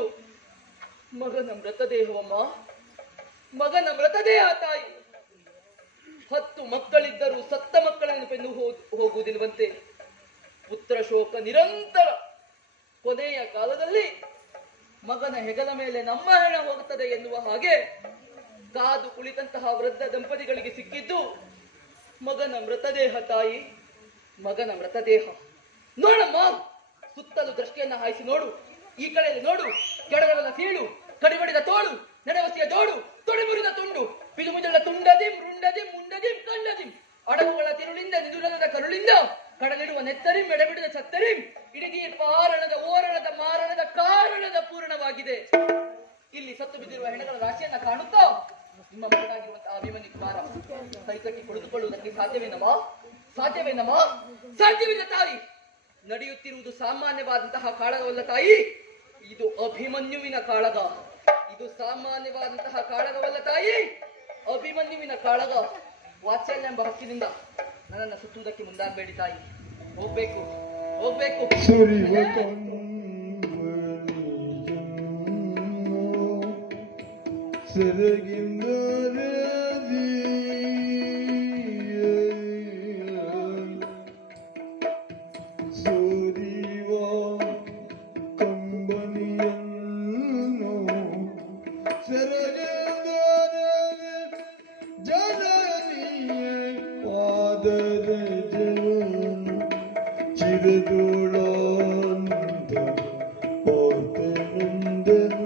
ಮಗನ ಮೃತದೇಹವಮ್ಮ, ಮಗನ ಮೃತದೇಹ ತಾಯಿ. 10 ಮಕ್ಕಳಿದ್ದರೂ ಸತ್ತ ಮಕ್ಕಳನ್ನು ಪೆನ್ನು ಹೋಗುವುದಿಲ್ಲವಂತೆ. ಪುತ್ರ ಶೋಕ ನಿರಂತರ. ಕೊನೆಯ ಕಾಲದಲ್ಲಿ ಮಗನ ಹೆಗಲ ಮೇಲೆ ನಮ್ಮ ಹೆಣ ಹೋಗುತ್ತದೆ ಎನ್ನುವ ಹಾಗೆ ಕಾದು ಕುಳಿತಂತಹ ವೃದ್ಧ ದಂಪತಿಗಳಿಗೆ ಸಿಕ್ಕಿದ್ದು ಮಗನ ಮೃತದೇಹ ತಾಯಿ, ಮಗನ ಮೃತದೇಹ. ನೋಡಮ್ಮ, ಸುತ್ತಲೂ ದೃಷ್ಟಿಯನ್ನ ಹಾಯಿಸಿ ನೋಡು. ಈ ಕಡೆಯಲ್ಲಿ ನೋಡು, ಕೆಳಗಡೆಲ್ಲ ಸೀಳು, ಕಡಿಬಡಿದ ತೋಳು, ನೆಡವಸಿಯ ಜೋಡು, ತೊಡಿಮುರಿದ ತುಂಡು, ಪಿಲುಮುಜಲ ತುಂಡದಿಂ ರುಂಡದಿಂ ಮುಂಡದಿಂ ಕಳ್ಳದಿಂ, ಅಡಗುಗಳ ತಿರುಳಿಂದ ನಿದುರದ ಕರುಳಿಂದ ಕಡಲಿಡುವ ನೆತ್ತರಿಂ ಎಡೆಬಿಡಿದ ಛತ್ತರಿಂ, ಇಡೀರ್ಪ ಆರಣದ ಓರಣದ ಮಾರಣದ ಕಾರಣದ ಪೂರ್ಣವಾಗಿದೆ. ಇಲ್ಲಿ ಸತ್ತು ಬಿದ್ದಿರುವ ಹೆಣಗಳ ರಾಶಿಯನ್ನ ಕಾಣುತ್ತಾ ನಿಮ್ಮ ಮಗನಾಗಿರುವಂತಹ ಅಭಿಮನ್ಯು ಕುಮಾರ ಕೈಕಟ್ಟಿ ಕುಳಿತುಕೊಳ್ಳುವುದಕ್ಕೆ ಸಾಧ್ಯವೇನಮ್ಮ? ಸಾಧ್ಯವೇನಮ್ಮ? ಸಾಧ್ಯವಿಲ್ಲ ತಾಯಿ. ನಡೆಯುತ್ತಿರುವುದು ಸಾಮಾನ್ಯವಾದಂತಹ ಕಾಳಗವಲ್ಲ ತಾಯಿ, ಇದು ಅಭಿಮನ್ಯುವಿನ ಕಾಳಗ. ಇದು ಸಾಮಾನ್ಯವಾದಂತಹ ಕಾಳಗವಲ್ಲ ತಾಯಿ, ಅಭಿಮನ್ಯುವಿನ ಕಾಳಗ. ವಾತ್ಸಲ್ಯ ಎಂಬ ಹಕ್ಕಿನಿಂದ ನನ್ನನ್ನು ಸುತ್ತುವುದಕ್ಕೆ ಮುಂದಾಗಬೇಡಿ ತಾಯಿ. ಹೋಗ್ಬೇಕು, ಹೋಗ್ಬೇಕು. ಸುರಿವ ಸೆರಗಿಂದರೇದಿ ಸೋರಿವ ಕಂಬನಿಯನ್ನು ಸೆರಗಿಂದರೇದಿ ಜನನಿಯೇ ಪಾದರ ಜವನು ಚಿರದುಳಾನಂದ ಪಾತನಂದನ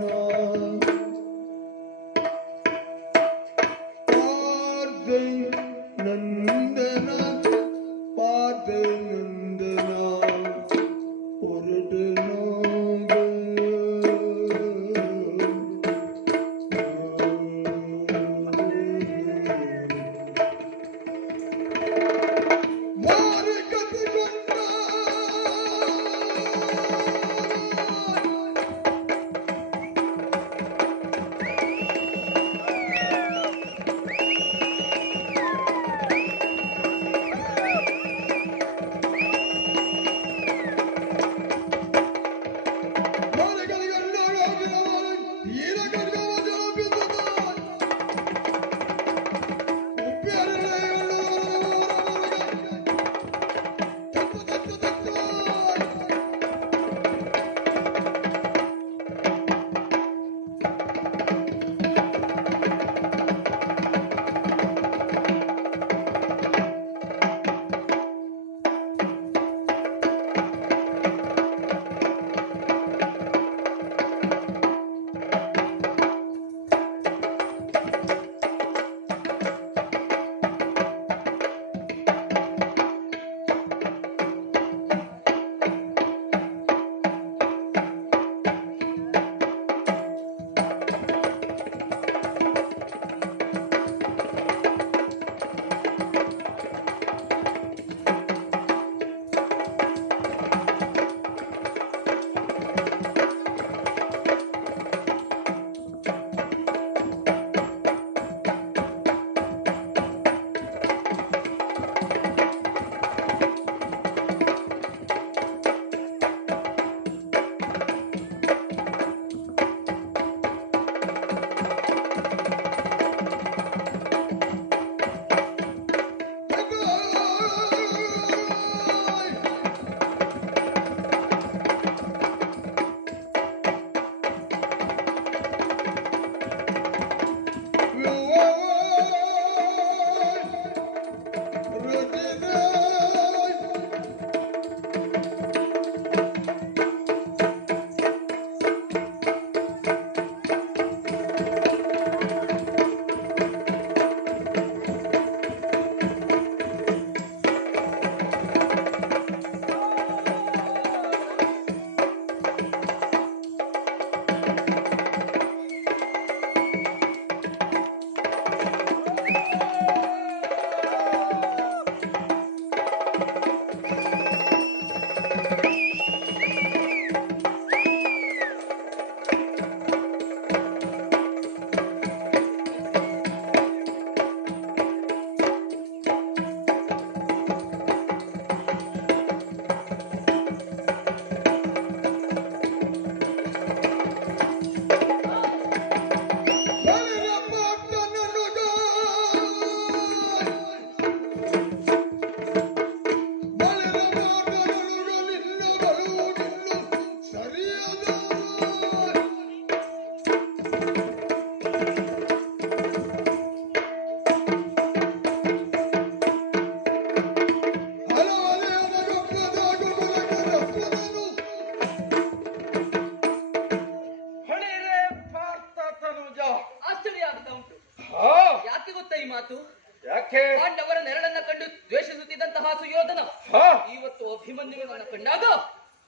ಮಾತು? ಯಾಕೆ? ಪಾಂಡವರ ನೆರಳನ್ನ ಕಂಡು ದ್ವೇಷಿಸುತ್ತಿದ್ದಂತಹ ಸುಯೋಧನ ಹಾ, ಇವತ್ತು ಅಭಿಮನ್ಯುವನ್ನ ಕಂಡಾಗ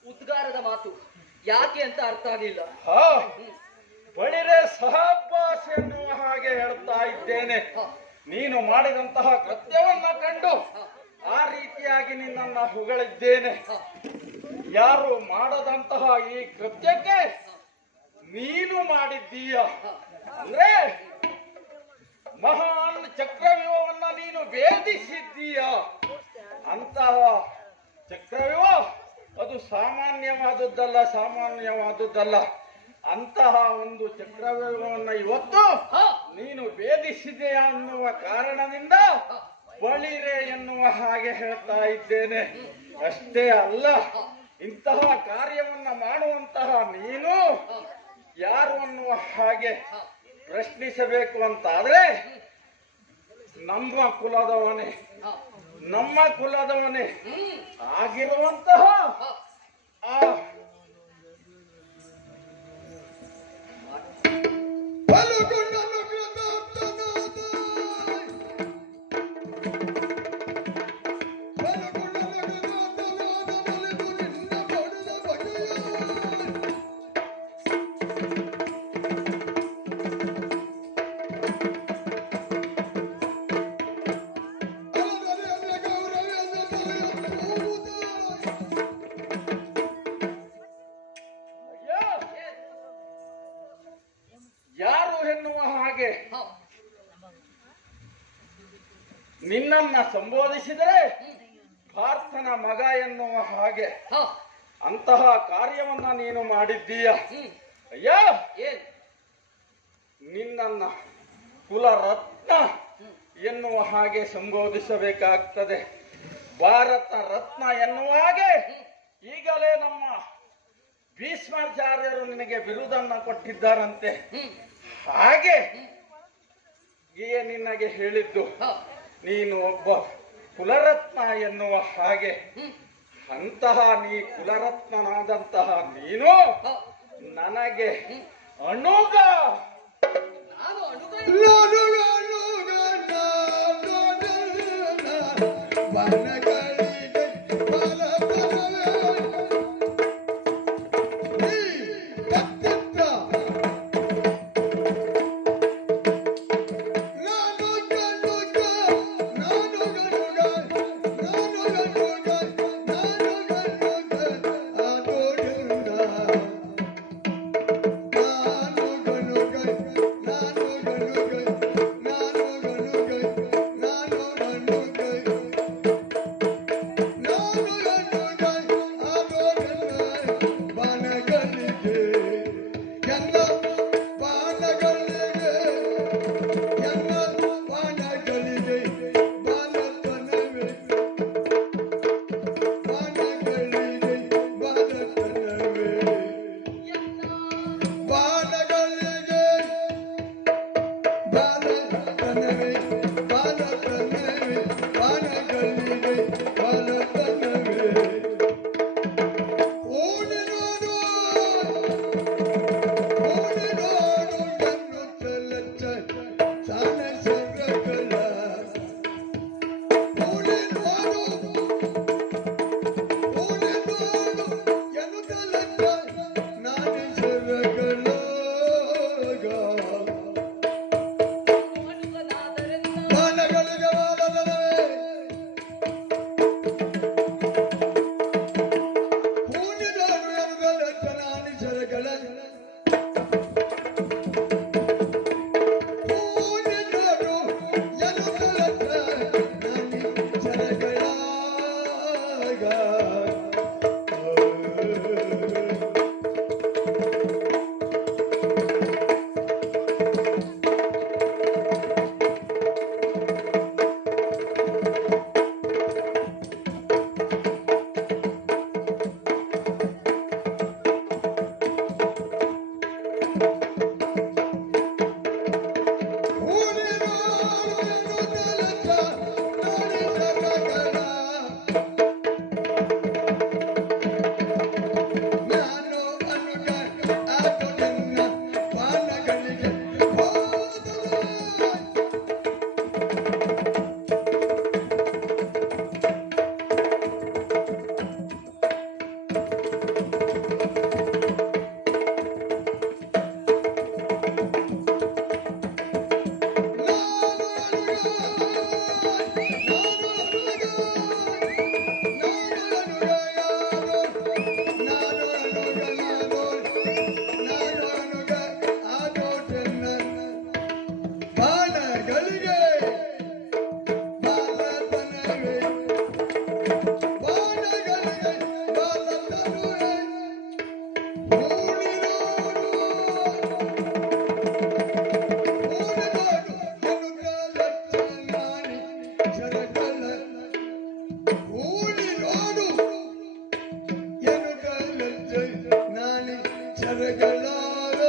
ಉದ್ಗಾರದ ಮಾತು ಯಾಕೆ ಅಂತ ಅರ್ಥ ಆಗಲಿಲ್ಲ. ಹಾ, ಬಳಿರೆ ಸಹಭಾಸ ಎನ್ನುವ ಹಾಗೆ ಹೇಳ್ತಾ ಇದ್ದೇನೆ. ನೀನು ಮಾಡಿದಂತಹ ಕೃತ್ಯವನ್ನ ಕಂಡು ಆ ರೀತಿಯಾಗಿ ನಿನ್ನನ್ನ ಹೊಗಳಿದ್ದೇನೆ. ಯಾರು ಮಾಡದಂತಹ ಈ ಕೃತ್ಯಕ್ಕೆ ನೀನು ಮಾಡಿದ್ದೀಯ ಅಂದ್ರೆ ಮಹಾನ್ ಚಕ್ರವ್ಯೂಹವನ್ನ ನೀನು ಭೇದಿಸಿದ್ದೀಯ. ಅಂತಹ ಚಕ್ರವ್ಯೂಹ ಅದು ಸಾಮಾನ್ಯವಾದದ್ದಲ್ಲ. ಅಂತಹ ಒಂದು ಚಕ್ರವ್ಯೂಹವನ್ನ ಇವತ್ತು ನೀನು ಭೇದಿಸಿದೆ ಅನ್ನುವ ಕಾರಣದಿಂದ ಬಳಿರೆ ಎನ್ನುವ ಹಾಗೆ ಹೇಳ್ತಾ ಇದ್ದೇನೆ. ಅಷ್ಟೇ ಅಲ್ಲ, ಇಂತಹ ಕಾರ್ಯವನ್ನ ಮಾಡುವಂತಹ ನೀನು ಯಾರು ಅನ್ನುವ ಹಾಗೆ ಪ್ರಶ್ನಿಸಬೇಕು ಅಂತಾದ್ರೆ ನಮ್ಮ ಕುಲದವನೇ ಆಗಿರುವಂತಹ ಆ ಯಾರು ಎನ್ನುವ ಹಾಗೆ ನಿನ್ನನ್ನ ಸಂಬೋಧಿಸಿದರೆ ಪಾರ್ಥನ ಮಗ ಎನ್ನುವ ಹಾಗೆ ಅಂತಹ ಕಾರ್ಯವನ್ನ ನೀನು ಮಾಡಿದ್ದೀಯ. ಅಯ್ಯ, ನಿನ್ನನ್ನ ಕುಲರತ್ನ ಎನ್ನುವ ಹಾಗೆ ಸಂಬೋಧಿಸಬೇಕಾಗ್ತದೆ. ಭಾರತ ರತ್ನ ಎನ್ನುವ ಹಾಗೆ ಈಗಲೇ ನಮ್ಮ ಭೀಷ್ಮಾಚಾರ್ಯರು ನಿನಗೆ ಬಿರುದನ್ನ ಕೊಟ್ಟಿದ್ದಾರಂತೆ. ಹಾಗೆ ನಿನಗೆ ಹೇಳಿದ್ದು ನೀನು ಒಬ್ಬ ಕುಲರತ್ನ ಎನ್ನುವ ಹಾಗೆ. ಅಂತಹ ನೀ ಕುಲರತ್ನನಾದಂತಹ ನೀನು ನನಗೆ ಅಣುಗ ಚರಗಳಾಗ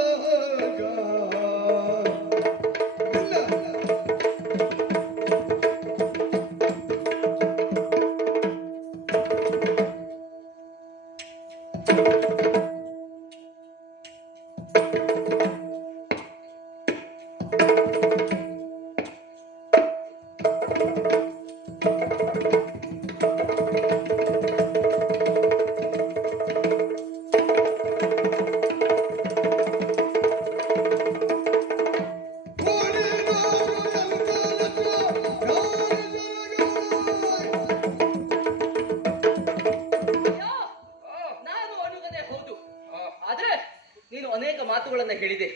ಇಲ್ಲ ನಾನು ಅನುಗದೆ ಹೌದು. ಆದ್ರೆ ನೀನು ಅನೇಕ ಮಾತುಗಳನ್ನ ಹೇಳಿದೆ,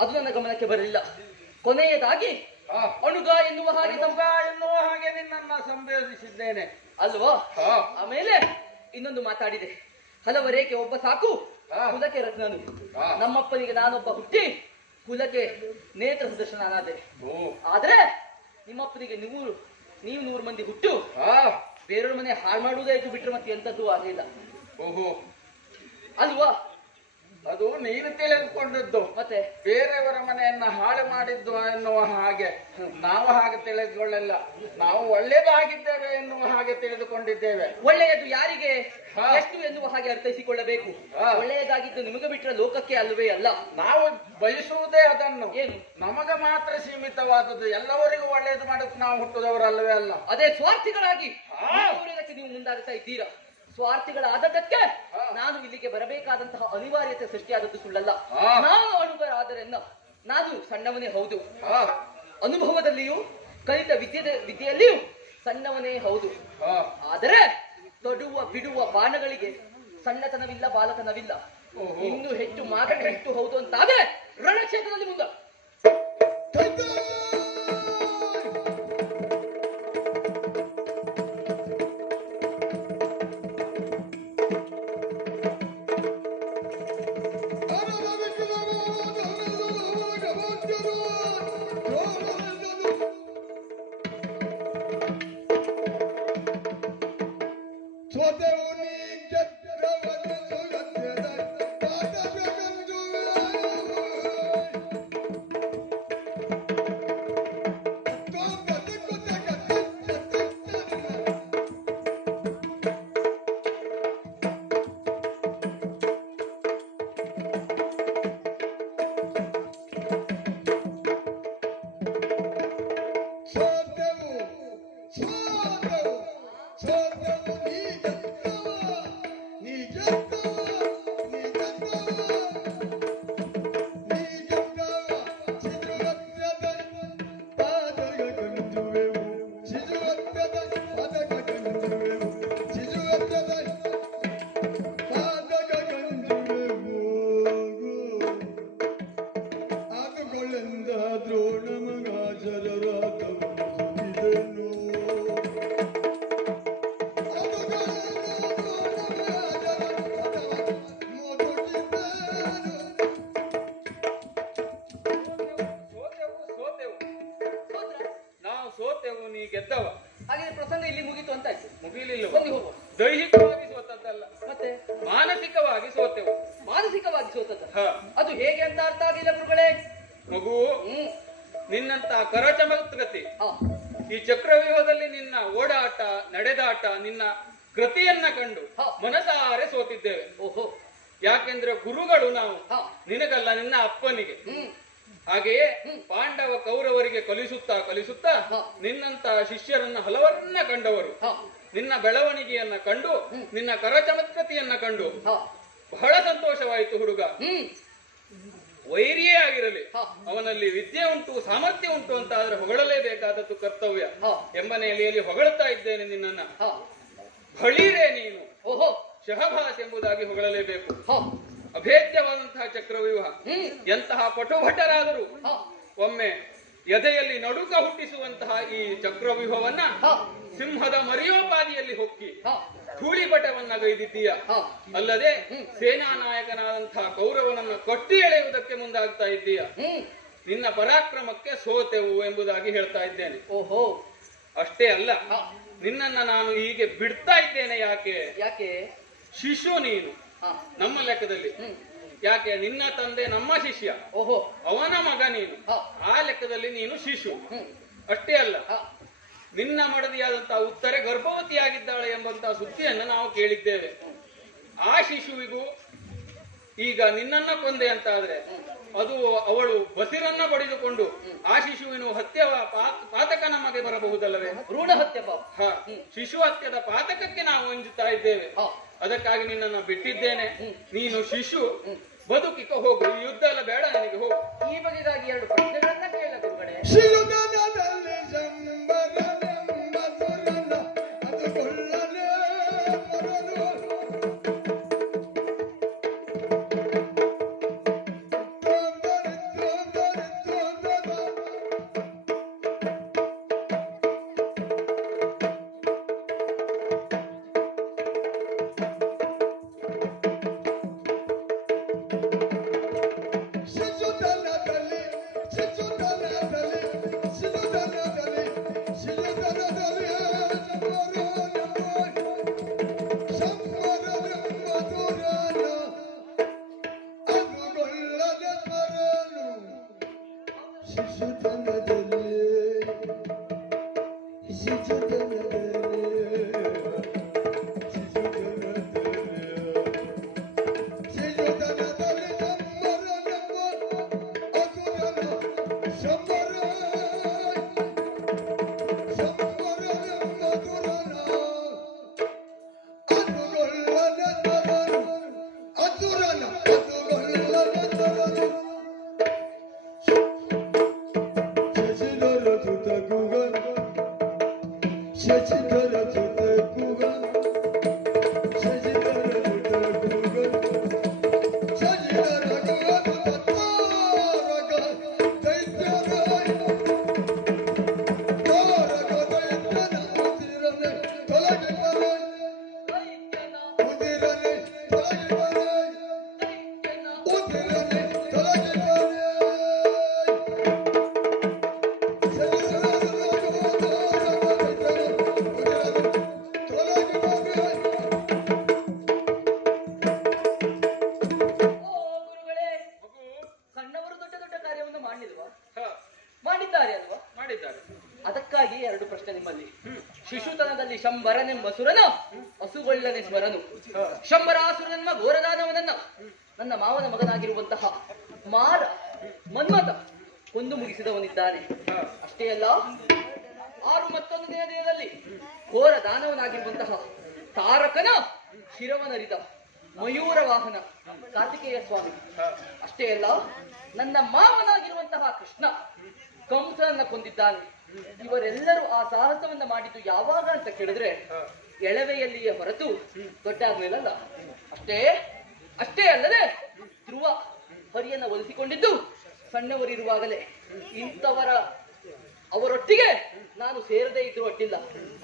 ಅದು ನನ್ನ ಗಮನಕ್ಕೆ ಬರಲಿಲ್ಲ. ಕೊನೆಯದಾಗಿ ಅಣುಗ ಎನ್ನುವ ಹಾಗೆ ಎನ್ನುವ ಹಾಗೆ ನಿನ್ನನ್ನ ಸಂಬೋಧಿಸಿದ್ದೇನೆ ಅಲ್ವಾ? ಆಮೇಲೆ ಇನ್ನೊಂದು ಮಾತಾಡಿದೆ, ಹಲವರೇಕೆ ಒಬ್ಬ ಸಾಕು, ಕುಲಕ್ಕೆ ರತ್ನನು. ನಮ್ಮಪ್ಪನಿಗೆ ನಾನೊಬ್ಬ ಹುಟ್ಟಿ ಕುಲಕ್ಕೆ ನೇತ್ರ ಸುದರ್ಶನಾದೆ. ಆದ್ರೆ ನಿಮ್ಮಪ್ಪನಿಗೆ ನೀವು 100 ಮಂದಿ ಹುಟ್ಟು ಬೇರೆಯವ್ರ ಮನೆ ಹಾಳು ಮಾಡುವುದಾಯ್ತು ಬಿಟ್ರೆ ಮತ್ತೆ ಎಂತದ್ದು ಆಗಲಿಲ್ಲ. ಓಹೋ, ಅಲ್ವಾ? ಅದು ನೀನು ತಿಳಿದುಕೊಂಡದ್ದು. ಮತ್ತೆ ಬೇರೆಯವರ ಮನೆಯನ್ನ ಹಾಳು ಮಾಡಿದ್ದು ಎನ್ನುವ ಹಾಗೆ ನಾವು ಹಾಗೆ ತಿಳಿದುಕೊಳ್ಳಲ್ಲ. ನಾವು ಒಳ್ಳೇದಾಗಿದ್ದೇವೆ ಎನ್ನುವ ಹಾಗೆ ತಿಳಿದುಕೊಂಡಿದ್ದೇವೆ. ಒಳ್ಳೆಯದು ಯಾರಿಗೆ ಎಷ್ಟು ಎನ್ನುವ ಹಾಗೆ ಅರ್ಥೈಸಿಕೊಳ್ಳಬೇಕು. ಒಳ್ಳೆಯದಾಗಿದ್ದು ನಿಮಗೆ ಬಿಟ್ಟರೆ ಲೋಕಕ್ಕೆ ಅಲ್ಲವೇ ಅಲ್ಲ. ನಾವು ಬಯಸುವುದೇ ಅದನ್ನು. ಏನು? ನಮಗ ಮಾತ್ರ ಸೀಮಿತವಾದದ್ದು. ಎಲ್ಲವರಿಗೂ ಒಳ್ಳೇದು ಮಾಡಕ್ಕೆ ನಾವು ಹುಟ್ಟುದವರಲ್ಲವೇ ಅಲ್ಲ. ಅದೇ ಸ್ವಾರ್ಥಿಗಳಾಗಿ ನೀವು ಮುಂದಾಗುತ್ತಾ ಇದ್ದೀರಾ. ಸ್ವಾರ್ಥಿಗಳಾದದ್ದಕ್ಕೆ ನಾನು ಇಲ್ಲಿಗೆ ಬರಬೇಕಾದಂತಹ ಅನಿವಾರ್ಯತೆ ಸೃಷ್ಟಿಯಾದದ್ದು ಸುಳ್ಳಲ್ಲ. ನಾನು ಅನುಭವರಾದರೆನ್ನ ನಾನು ಸಣ್ಣವನೇ ಹೌದು, ಅನುಭವದಲ್ಲಿಯೂ ಕಲಿತ ವಿದ್ಯೆಯಲ್ಲಿಯೂ ಸಣ್ಣವನೇ ಹೌದು. ಆದರೆ ತೊಡುವ ಬಿಡುವ ಬಾಣಗಳಿಗೆ ಸಣ್ಣತನವಿಲ್ಲ, ಬಾಲತನವಿಲ್ಲ. ಇನ್ನು ಹೆಚ್ಚು ಮಾತನ್ನು ಹೆಚ್ಚು ಹೌದು ಅಂತಾದ್ರೆ ರಣಕ್ಷೇತ್ರದಲ್ಲಿ ಮುಂದೆ ಗೆದ್ದವ. ಹಾಗೆ ಪ್ರಸಂಗ ಇಲ್ಲಿ ಮುಗೀತು ಅಂತ ಆಯ್ತು. ಮುಗಿಲಿಲ್ಲ. ಬನ್ನಿ ಹೋಗುವ. ದೈಹಿಕವಾಗಿ ಸೋತದ್ದಲ್ಲ, ಮತ್ತೆ ಮಾನಸಿಕವಾಗಿ ಸೋತೆವು. ಮಾನಸಿಕವಾಗಿ ಸೋತದ. ಅದು ಹೇಗೆ ಅಂತ ಅರ್ಥ ಆಗಿಲ್ಲ ಗುರುಗಳೇ. ಮಗು, ನಿನ್ನಂತ ಕರಚಮತ್ಕೃತಿ, ಹಾ, ಈ ಚಕ್ರವ್ಯೂಹದಲ್ಲಿ ನಿನ್ನ ಓಡಾಟ, ನಡೆದಾಟ, ನಿನ್ನ ಕೃತಿಯನ್ನ ಕಂಡು ಮನಸಾರೆ ಸೋತಿದ್ದೇವೆ. ಓಹೋ, ಯಾಕೆಂದ್ರೆ ಗುರುಗಳು ನಾವು ಹಾ, ನಿನಗಲ್ಲ, ನಿನ್ನ ಅಪ್ಪನಿಗೆ. ಹಾಗೆಯೇ ಪಾಂಡವ ಕೌರವರಿಗೆ ಕಲಿಸುತ್ತಾ ಕಲಿಸುತ್ತಾ ನಿನ್ನಂತ ಶಿಷ್ಯರನ್ನ ಹಲವರನ್ನ ಕಂಡವರು. ನಿನ್ನ ಬೆಳವಣಿಗೆಯನ್ನ ಕಂಡು, ನಿನ್ನ ಕರಚಮತ್ಕತೆಯನ್ನ ಕಂಡು ಬಹಳ ಸಂತೋಷವಾಯಿತು. ಹುಡುಗ ವೈರಿಯೇ ಆಗಿರಲಿ, ಅವನಲ್ಲಿ ವಿದ್ಯೆ ಉಂಟು, ಸಾಮರ್ಥ್ಯ ಉಂಟು ಅಂತ ಆದ್ರೆ ಹೊಗಳಲೇಬೇಕಾದದ್ದು ಕರ್ತವ್ಯ ಎಂಬ ನೆಲೆಯಲ್ಲಿ ಹೊಗಳುತ್ತಾ ಇದ್ದೇನೆ ನಿನ್ನನ್ನ. ಬಳಿರೇ ನೀನು, ಓಹೋ, ಶಹಭಾಸ್ ಎಂಬುದಾಗಿ ಹೊಗಳಲೇಬೇಕು. ಅಭೇದ್ಯವಾದಂತಹ ಚಕ್ರವ್ಯೂಹ, ಎಂತಹ ಪಟುಭಟರಾದರೂ ಒಮ್ಮೆ ಎದೆಯಲ್ಲಿ ನಡುಕ ಹುಟ್ಟಿಸುವಂತಹ ಈ ಚಕ್ರವ್ಯೂಹವನ್ನ ಸಿಂಹದ ಮರಿಯೋಪಾದಿಯಲ್ಲಿ ಹೊಕ್ಕಿ ಧೂಳಿಪಟವನ್ನ ಗೈದಿದ್ದೀಯ. ಅಲ್ಲದೆ ಸೇನಾ ನಾಯಕನಾದಂತಹ ಕೌರವನನ್ನು ಕಟ್ಟಿ ಎಳೆಯುವುದಕ್ಕೆ ಮುಂದಾಗ್ತಾ ಇದ್ದೀಯ. ನಿನ್ನ ಪರಾಕ್ರಮಕ್ಕೆ ಸೋತೆವು ಎಂಬುದಾಗಿ ಹೇಳ್ತಾ ಇದ್ದೇನೆ. ಓಹೋ, ಅಷ್ಟೇ ಅಲ್ಲ, ನಿನ್ನನ್ನ ನಾನು ಹೀಗೆ ಬಿಡ್ತಾ ಇದ್ದೇನೆ. ಯಾಕೆ? ಯಾಕೆ? ಶಿಶು ನೀನು ನಮ್ಮ ಲೆಕ್ಕದಲ್ಲಿ. ಯಾಕೆ ನಿನ್ನ ತಂದೆ ನಮ್ಮ ಶಿಷ್ಯ, ಓಹೋ, ಅವನ ಮಗ ನೀನು. ಹ. ಆ ಲೆಕ್ಕದಲ್ಲಿ ನೀನು ಶಿಶು. ಹ್ಮ್. ಅಷ್ಟೇ ಅಲ್ಲ, ಹ. ನಿನ್ನ ಮಡದಿಯಾದಂತಹ ಉತ್ತರೆ ಗರ್ಭವತಿಯಾಗಿದ್ದಾಳೆ ಎಂಬಂತಹ ಸುದ್ದಿಯನ್ನು ನಾವು ಕೇಳಿದ್ದೇವೆ. ಆ ಶಿಶುವಿಗೂ ಈಗ ನಿನ್ನನ್ನ ಕೊಂದೆ ಅಂತ ಆದ್ರೆ ಅದು ಅವಳು ಬಸಿರನ್ನ ಬಡಿದುಕೊಂಡು ಆ ಶಿಶುವಿನ ಹತ್ಯೆ ಪಾತಕ ನಮಗೆ ಬರಬಹುದಲ್ಲವೇ? ಭ್ರೂಣ ಹತ್ಯೆ ಪಾಪ. ಹ, ಶಿಶು ಹತ್ಯದ ಪಾತಕಕ್ಕೆ ನಾವು ಅಂಜುತ್ತಾ ಇದ್ದೇವೆ. ಹ. ಅದಕ್ಕಾಗಿ ನಿನ್ನನ್ನು ಬಿಟ್ಟಿದ್ದೇನೆ. ನೀನು ಶಿಶು, ಬದುಕಿಕ ಹೋಗು. ಈ ಯುದ್ಧ ಎಲ್ಲ ಬೇಡ ನನಗೆ, ಹೋಗು. ಈ ಬಗೆಗಾಗಿ 2 ಪ್ರಶ್ನೆಗಳನ್ನ ಕೇಳ ಗುರುಗಳೇ. ಶಿಲುಗನದಲ್ಲಿ ಸಂಬರನೆಂಬ ಸುರನ ಅದುಕೊಳ್ಳನೆ ಮರನು. ಶಿಶುಧನದಲ್ಲಿ ಶಿಶುಧನದಲ್ಲಿ ಶಿಶುಧನದಲ್ಲಿ ಶಿಶುಧನದಲ್ಲಿ ಸಂವರನೆಂಬ ದೂರನ ಅದುಗೊಳ್ಳದ ಸ್ವರನು. ಶಿಶುಧನದಲ್ಲಿ ಶಿಶುಧನದಲ್ಲಿ ಅದಕ್ಕಾಗಿ 2 ಪ್ರಶ್ನೆ ನಿಮ್ಮಲ್ಲಿ. ಶಿಶುತನದಲ್ಲಿ ಶಂಬರನೆಂಬ ಸುರನು ಹಸುಗೊಳ್ಳನೆ ಸ್ವರನು. ಶಂಬರಾಸುರನೆಂಬ ಘೋರದಾನವನನ್ನ ನನ್ನ ಮಾವನ ಮಗನಾಗಿರುವಂತಹ ಮಾರ ಮನ್ಮಥ ಕೊಂದು ಮುಗಿಸಿದವನಿದ್ದಾನೆ. ಅಷ್ಟೇ ಅಲ್ಲ, 6 ದಿನದಲ್ಲಿ ಘೋರ ದಾನವನಾಗಿರುವಂತಹ ತಾರಕನ ಶಿರವನರಿದ ಮಯೂರ ವಾಹನ ಕಾರ್ತಿಕೇಯ ಸ್ವಾಮಿ. ಅಷ್ಟೇ ಅಲ್ಲ, ನನ್ನ ಮಾವನಾಗಿರುವಂತಹ ಕೃಷ್ಣ ಕಂಸನನ್ನ ಕೊಂದಿದ್ದಾನೆ. ಇವರೆಲ್ಲರೂ ಆ ಸಾಹಸವನ್ನ ಮಾಡಿದ್ದು ಯಾವಾಗ ಅಂತ ಕೇಳಿದ್ರೆ ಎಳವೆಯಲ್ಲಿಯೇ ಹೊರತು ದೊಡ್ಡಾದ್ಮೇಲಲ್ಲ. ಅಷ್ಟೇ ಅಲ್ಲದೆ ಧ್ರುವ ಹರಿಯನ್ನ ಒಲಿಸಿಕೊಂಡಿದ್ದು ಸಣ್ಣವರಿರುವಾಗಲೇ. ಅವರೊಟ್ಟಿಗೆ ನಾನು ಸೇರದೇ ಇದ್ರು ಅಡ್ಡಿಲ್ಲ.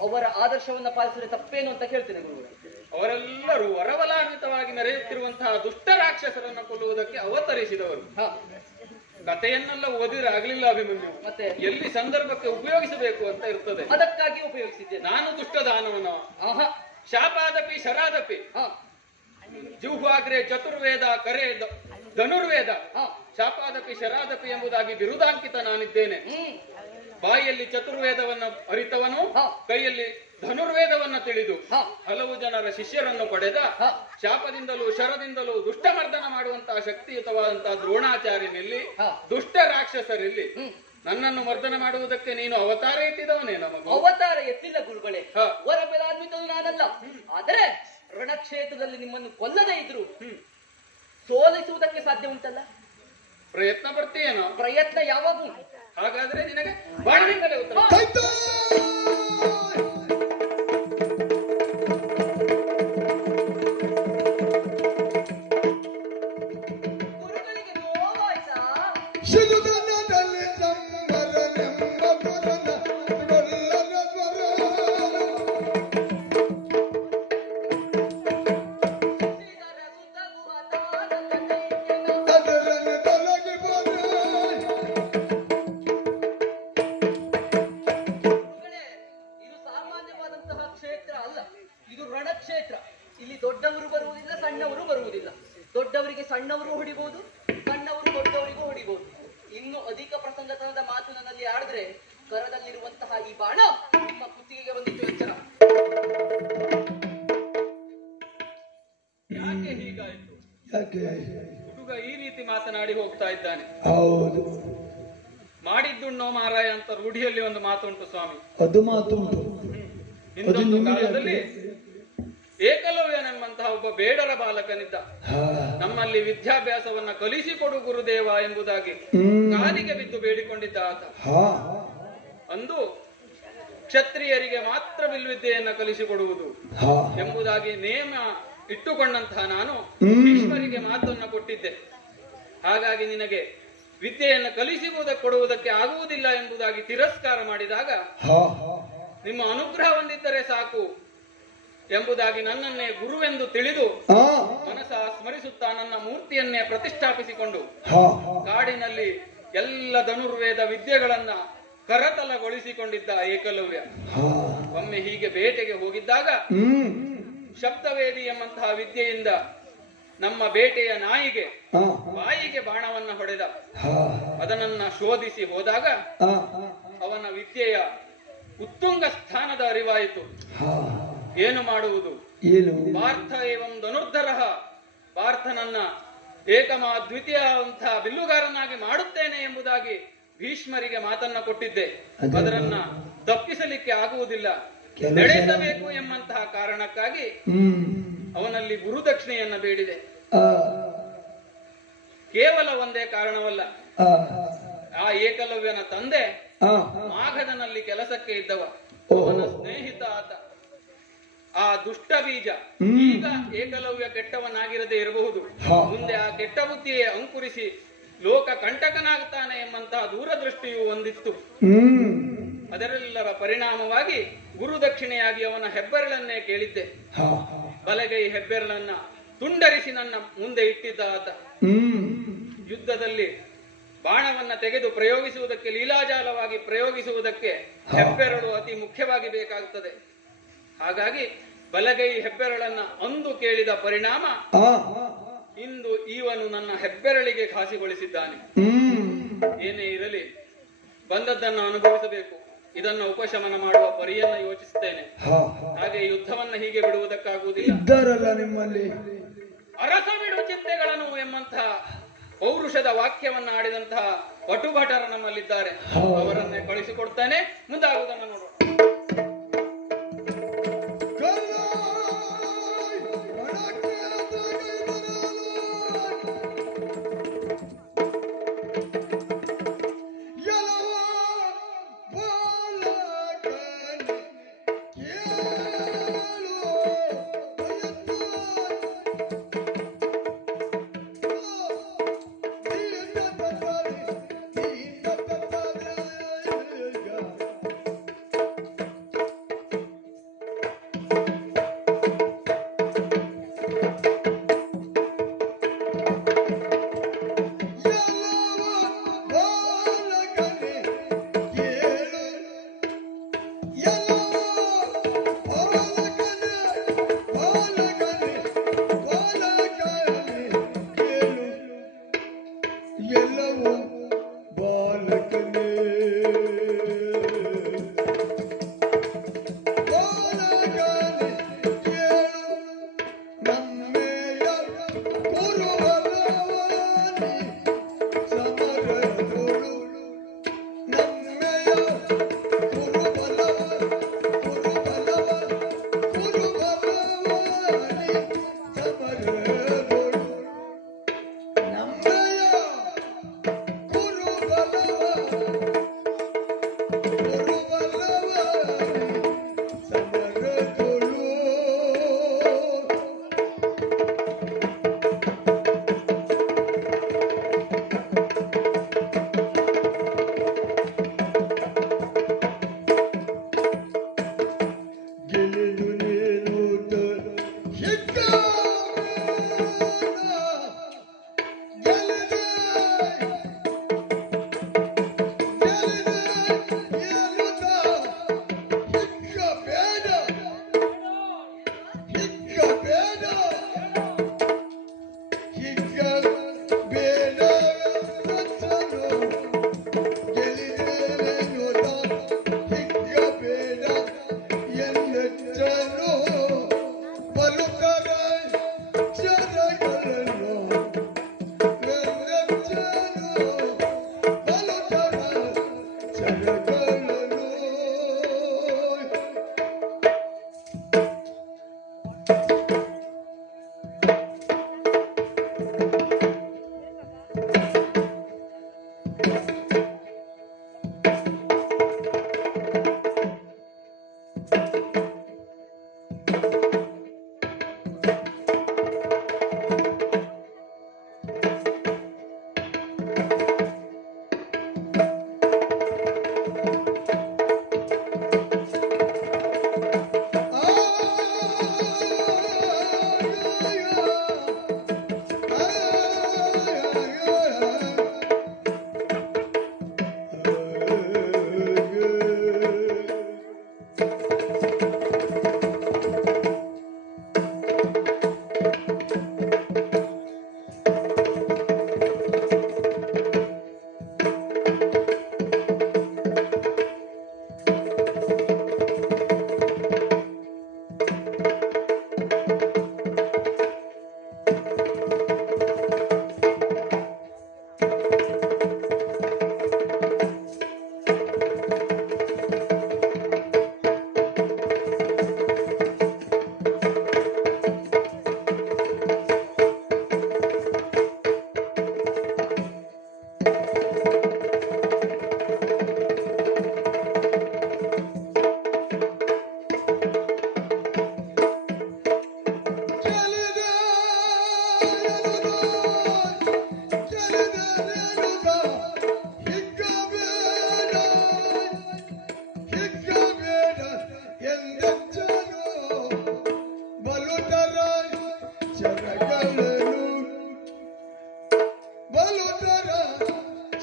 ಅವರ ಆದರ್ಶವನ್ನ ಪಾಲಿಸಿದ್ರೆ ತಪ್ಪೇನು ಅಂತ ಕೇಳ್ತೇನೆ ಗುರುಗಳು. ಅವರೆಲ್ಲರೂ ವರವಲಾನ್ವಿತವಾಗಿ ಮೆರೆಯುತ್ತಿರುವಂತಹ ದುಷ್ಟ ರಾಕ್ಷಸರನ್ನು ಕೊಲ್ಲುವುದಕ್ಕೆ ಅವತರಿಸಿದವರು. ಕಥೆಯನ್ನೆಲ್ಲ ಓದಿದ್ರೆ ಆಗ್ಲಿಲ್ಲ ಅಭಿಮನ್ಯು. ಮತ್ತೆ ಎಲ್ಲಿ ಸಂದರ್ಭಕ್ಕೆ ಉಪಯೋಗಿಸಬೇಕು ಅಂತ ಇರ್ತದೆ, ಅದಕ್ಕಾಗಿ ಉಪಯೋಗಿಸಿದ್ದೇನೆ. ನಾನು ದುಷ್ಟ ದಾನವನ. ಶಾಪಾದಪಿ ಶರಾದಪಿ ಜಿಹ್ವಾಗ್ರೆ ಚತುರ್ವೇದ ಕರೆ ಧನುರ್ವೇದ ಶಾಪಾದಪಿ ಶರಾದಪಿ ಎಂಬುದಾಗಿ ಬಿರುದಾಂಕಿತ ನಾನಿದ್ದೇನೆ. ಬಾಯಿಯಲ್ಲಿ ಚತುರ್ವೇದವನ್ನ ಅರಿತವನು, ಕೈಯಲ್ಲಿ ಧನುರ್ವೇದವನ್ನ ತಿಳಿದು ಹಲವು ಜನರ ಶಿಷ್ಯರನ್ನು ಪಡೆದ, ಶಾಪದಿಂದಲೂ ಶರದಿಂದಲೂ ದುಷ್ಟಮರ್ದನ ಮಾಡುವಂತಹ ಶಕ್ತಿಯುತವಾದಂತಹ ದ್ರೋಣಾಚಾರ್ಯನಲ್ಲಿ, ದುಷ್ಟ ರಾಕ್ಷಸರಲ್ಲಿ ನನ್ನನ್ನು ಮರ್ದನ ಮಾಡುವುದಕ್ಕೆ ನೀನು ಅವತಾರ ಎತ್ತಿದವನೇ. ನಮಗೂ ಅವತಾರ ಎತ್ತಿಲ್ಲ ಗುರುಗಳೇ, ವರಬಲಾನ್ವಿತನು ನಾನಲ್ಲ. ಆದರೆ ರಣಕ್ಷೇತ್ರದಲ್ಲಿ ನಿಮ್ಮನ್ನು ಕೊಲ್ಲದೇ ಇದ್ರು ಸೋಲಿಸುವುದಕ್ಕೆ ಸಾಧ್ಯ ಉಂಟಲ್ಲ. ಪ್ರಯತ್ನ ಪಡ್ತೀಯೇನೋ? ಪ್ರಯತ್ನ ಯಾವಾಗ ಉಂಟು? ಹಾಗಾದ್ರೆ ನಿನಗೆ ಬಾಣದಿಂದಲೇ ಉತ್ತರ. ಗುರುಗಳಿಗೆ ನೋವಾಯ್ತಾ? ಶಿಲುಗನದಲ್ಲಿ ಸಂಬರನೆಂಬ ಸುರನ ಗೊಲ್ಲನ ಇದು ಸಾಮಾನ್ಯವಾದಂತಹ ಕ್ಷೇತ್ರ ಅಲ್ಲ, ಇದು ರಣಕ್ಷೇತ್ರ. ಇಲ್ಲಿ ದೊಡ್ಡವರು ಬರುವುದಿಲ್ಲ, ಸಣ್ಣವರು ಬರುವುದಿಲ್ಲ. ದೊಡ್ಡವರಿಗೆ ಸಣ್ಣವರು ಹೊಡಿಬಹುದು. ಇನ್ನು ಅಧಿಕ ಪ್ರಸಂಗತನದ ಮಾತು ನನ್ನಲ್ಲಿ ಆಡಿದ್ರೆ ಕರದಲ್ಲಿರುವಂತಹ ಈ ಬಾಣ ನಿಮ್ಮ ಕುತ್ತಿಗೆಗೆ ಬಂದಿತ್ತು ಎಚ್ಚರ. ಯಾಕೆ ಹೀಗಾಯ್ತು? ಯಾಕೆ? ಹುಡುಗ ಈ ರೀತಿ ಮಾತನಾಡಿ ಹೋಗ್ತಾ ಇದ್ದಾನೆ. ಹೌದು, ಮಾಡಿದ್ದುಣ್ಣೋ ಮಾರಾಯ ಅಂತ ರೂಢಿಯಲ್ಲಿ ಒಂದು ಮಾತುಂಟು ಸ್ವಾಮಿ. ಅದು ಮಾತುಂಟು. ಹಿಂದೊಂದು ಕಾಲದಲ್ಲಿ ಏಕಲವ್ಯನೆಂಬಂತಹ ಒಬ್ಬ ಬೇಡರ ಬಾಲಕನಿದ್ದ. ನಮ್ಮಲ್ಲಿ ವಿದ್ಯಾಭ್ಯಾಸವನ್ನ ಕಲಿಸಿಕೊಡು ಗುರುದೇವ ಎಂಬುದಾಗಿ ಕಾಲಿಗೆ ಬಿದ್ದು ಬೇಡಿಕೊಂಡಿದ್ದ ಆತ. ಅಂದು ಕ್ಷತ್ರಿಯರಿಗೆ ಮಾತ್ರ ಬಿಲ್ವಿದ್ಯೆಯನ್ನ ಕಲಿಸಿಕೊಡುವುದು ಎಂಬುದಾಗಿ ನೇಮ ಇಟ್ಟುಕೊಂಡಂತಹ ನಾನು ಭೀಷ್ಮರಿಗೆ ಮಾತನ್ನ ಕೊಟ್ಟಿದ್ದೆ. ಹಾಗಾಗಿ ನಿನಗೆ ವಿದ್ಯೆಯನ್ನು ಕೊಡುವುದಕ್ಕೆ ಆಗುವುದಿಲ್ಲ ಎಂಬುದಾಗಿ ತಿರಸ್ಕಾರ ಮಾಡಿದಾಗ ನಿಮ್ಮ ಅನುಗ್ರಹ ಹೊಂದಿದ್ದರೆ ಸಾಕು ಎಂಬುದಾಗಿ ನನ್ನನ್ನೇ ಗುರುವೆಂದು ತಿಳಿದು ಮನಸ ಸ್ಮರಿಸುತ್ತಾ ನನ್ನ ಮೂರ್ತಿಯನ್ನೇ ಪ್ರತಿಷ್ಠಾಪಿಸಿಕೊಂಡು ಕಾಡಿನಲ್ಲಿ ಎಲ್ಲ ಧನುರ್ವೇದ ವಿದ್ಯೆಗಳನ್ನ ಕರತಲಗೊಳಿಸಿಕೊಂಡಿದ್ದ ಏಕಲವ್ಯ ಒಮ್ಮೆ ಹೀಗೆ ಬೇಟೆಗೆ ಹೋಗಿದ್ದಾಗ ಶಬ್ದವೇದಿ ಎಂಬಂತಹ ವಿದ್ಯೆಯಿಂದ ನಮ್ಮ ಬೇಟೆಯ ನಾಯಿಗೆ ಬಾಯಿಗೆ ಬಾಣವನ್ನ ಹೊಡೆದ. ಅದನ್ನ ಶೋಧಿಸಿ ಹೋದಾಗ ಅವನ ವಿದ್ಯೆಯ ಉತ್ತುಂಗ ಸ್ಥಾನದ ಅರಿವಾಯಿತು. ಏನು ಮಾಡುವುದು? ಪಾರ್ಥ ಏವಂ ಧನುರ್ಧರ, ಪಾರ್ಥನನ್ನ ಏಕಮಾ ದ್ವಿತೀಯ ಅಂತಹ ಬಿಲ್ಲುಗಾರನಾಗಿ ಮಾಡುತ್ತೇನೆ ಎಂಬುದಾಗಿ ಭೀಷ್ಮರಿಗೆ ಮಾತನ್ನ ಕೊಟ್ಟಿದ್ದೆ. ಅದರನ್ನ ತಪ್ಪಿಸಲಿಕ್ಕೆ ಆಗುವುದಿಲ್ಲ, ನಡೆಸಬೇಕು ಎಂಬಂತಹ ಕಾರಣಕ್ಕಾಗಿ ಅವನಲ್ಲಿ ಗುರುದಕ್ಷಿಣೆಯನ್ನ ಬೇಡಿದೆ. ಕೇವಲ ಒಂದೇ ಕಾರಣವಲ್ಲ, ಆ ಏಕಲವ್ಯನ ತಂದೆ ಮಾಘದನಲ್ಲಿ ಕೆಲಸಕ್ಕೆ ಇದ್ದವ, ಅವನ ಸ್ನೇಹಿತ ಆತ. ಆ ದುಷ್ಟ ಬೀಜ ಈಗ ಏಕಲವ್ಯ ಕೆಟ್ಟವನಾಗಿರದೇ ಇರಬಹುದು, ಮುಂದೆ ಆ ಕೆಟ್ಟ ಬುದ್ಧಿಯೇ ಅಂಕುರಿಸಿ ಲೋಕ ಕಂಟಕನಾಗ್ತಾನೆ ಎಂಬಂತಹ ದೂರದೃಷ್ಟಿಯು ಒಂದಿತ್ತು. ಅದರೆಲ್ಲರ ಪರಿಣಾಮವಾಗಿ ಗುರುದಕ್ಷಿಣೆಯಾಗಿ ಅವನ ಹೆಬ್ಬೆರಳನ್ನೇ ಕೇಳಿದ್ದೆ. ಬಲಗೈ ಹೆಬ್ಬೆರಳನ್ನ ತುಂಡರಿಸಿ ನನ್ನ ಮುಂದೆ ಇಟ್ಟಿದ್ದ ಆತ. ಯುದ್ಧದಲ್ಲಿ ಬಾಣವನ್ನ ತೆಗೆದು ಪ್ರಯೋಗಿಸುವುದಕ್ಕೆ, ಲೀಲಾಜಾಲವಾಗಿ ಪ್ರಯೋಗಿಸುವುದಕ್ಕೆ ಹೆಬ್ಬೆರಳು ಅತಿ ಮುಖ್ಯವಾಗಿ ಬೇಕಾಗುತ್ತದೆ. ಹಾಗಾಗಿ ಬಲಗೈ ಹೆಬ್ಬೆರಳನ್ನ ಅಂದು ಕೇಳಿದ ಪರಿಣಾಮ ಇಂದು ಇವನು ನನ್ನ ಹೆಬ್ಬೆರಳಿಗೆ ಖಾಸಿಗೊಳಿಸಿದ್ದಾನೆ. ಏನೇ ಇರಲಿ, ಬಂದದ್ದನ್ನು ಅನುಭವಿಸಬೇಕು. ಇದನ್ನು ಉಪಶಮನ ಮಾಡುವ ಪರಿಯನ್ನ ಯೋಚಿಸುತ್ತೇನೆ. ಹಾಗೆ ಯುದ್ಧವನ್ನ ಹೀಗೆ ಬಿಡುವುದಕ್ಕಾಗುವುದಿಲ್ಲ. ನಿಮ್ಮಲ್ಲಿ ಅರಸ ಬಿಡು ಚಿಂತೆಗಳನ್ನು ಎಂಬಂತಹ ಪೌರುಷದ ವಾಕ್ಯವನ್ನ ಆಡಿದಂತಹ ಪಟುಭಟರ ನಮ್ಮಲ್ಲಿದ್ದಾರೆ. ಅವರನ್ನೇ ಕಳಿಸಿಕೊಡ್ತಾನೆ. ಮುಂದಾಗುವುದನ್ನು ನೋಡೋಣ.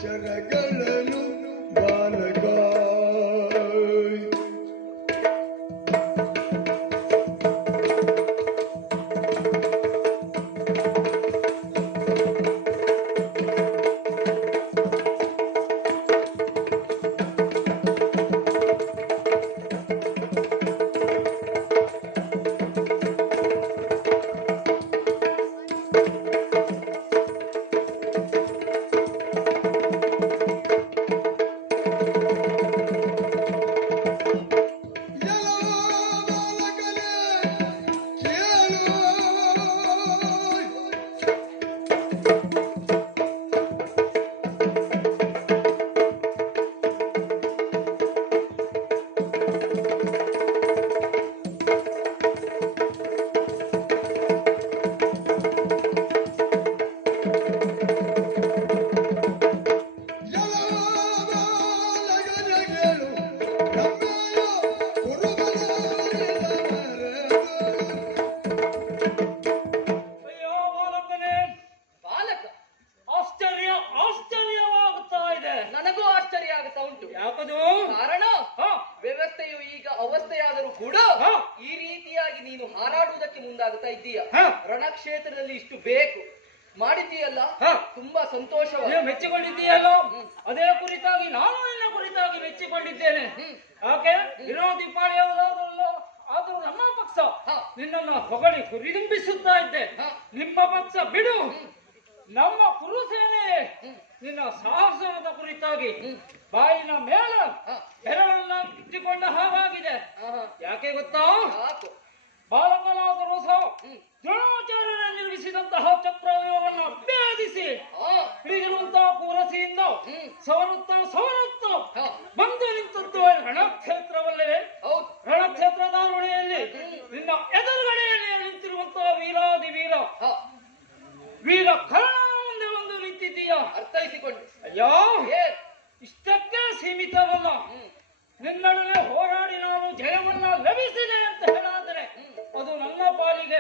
ಚರಗಳನ್ನು ಬಾಲಕ ಅಯ್ಯೋ ಬಾಲಕನೇ, ಬಾಲಕ ಆಶ್ಚರ್ಯ ಆಶ್ಚರ್ಯವಾಗುತ್ತಾ ಇದೆ. ನನಗೂ ಆಶ್ಚರ್ಯ ಆಗುತ್ತಾ ಉಂಟು. ಯಾಕದು? ಕಾರಣ ಹ, ವ್ಯವಸ್ಥೆಯು ಈಗ ಅವಸ್ಥೆಯಾದರೂ ಕೂಡ ಹ. ಈ ರೀತಿಯಾಗಿ ನೀನು ಹಾರಾಡುವುದಕ್ಕೆ ಮುಂದಾಗುತ್ತಾ ಇದ್ದೀಯ. ಹ. ರಣಕ್ಷೇತ್ರದಲ್ಲಿ ಇಷ್ಟು ಬೇಕು ಮಾಡಿದ್ದೀಯಲ್ಲ, ಹ. ತುಂಬಾ ಸಂತೋಷವಾದ. ನೀವು ಮೆಚ್ಚಿಕೊಂಡಿದ್ದೀಯಲ್ಲ, ಅದೇ ಕುರಿತಾಗಿ ನಾನು ನಿನ್ನ ಕುರಿತಾಗಿ ಮೆಚ್ಚಿಕೊಂಡಿದ್ದೇನೆ. ಯಾಕೆ ವಿರೋಧಿ ಪಾಳೆಯವರಾದರಲ್ಲ, ಆದರೂ ನಮ್ಮ ಪಕ್ಷ ಹ. ನಿನ್ನನ್ನು ಹೊಗಳಿ ಹುರಿದುಂಬಿಸುತ್ತಾ ಇದ್ದೆ. ಹ. ನಿಮ್ಮ ಪಕ್ಷ ಬಿಡು, ನಮ್ಮ ಕುರುಸೇನೆ ನಿನ್ನ ಸಾಹಸದ ಕುರಿತಾಗಿ ಬಾಯಿನ ಮೇಲೆ ಹ. ಬೆರಳನ್ನ ಇಟ್ಟುಕೊಂಡ ಹಾಗಾಗಿದೆ. ಆಹಾ. ಯಾಕೆ ಗೊತ್ತಾ? ಯಾಕೋ? ಬಾಲಕನಾದರೂ ಸಹ ದ್ರೋಣಾಚಾರ್ಯನ ನಿರ್ಮಿಸಿದಂತಹ ಚಕ್ರವ್ಯೂಹವನ್ನು ಭೇದಿಸಿ ಆ, ಹಿಡಿದಿರುವಂತಹ ಕುರಸಿಯಿಂದ ಸವರುತ್ತ ಹ. ಬಂದು ನಿಂತದ್ದು ರಣಕ್ಷೇತ್ರವಲ್ಲವೇ? ಹೌದು. ರಣಕ್ಷೇತ್ರದ ರುಣಿಯಲ್ಲಿ ನಿನ್ನ ಎದುರುಗಡೆಯಲ್ಲಿ ನಿಂತಿರುವಂತಹ ವೀರಾದಿ ವೀರ ಹ. ವೀರ ಕರ್ಣನ ಮುಂದೆ ಬಂದು ನಿಂತಿದ್ದೀಯ. ಅರ್ಥೈಸಿಕೊಂಡು ಅಯ್ಯೋ, ಏ, ಇಷ್ಟಕ್ಕೆ ಸೀಮಿತವಲ್ಲ. ನಿನ್ನೊಡನೆ ಹೋರಾಡಿ ನಾನು ಜಯವನ್ನ ಲಭಿಸಿದೆ ಅಂತ ಹೇಳಾದರೆ ಅದು ನನ್ನ ಪಾಲಿಗೆ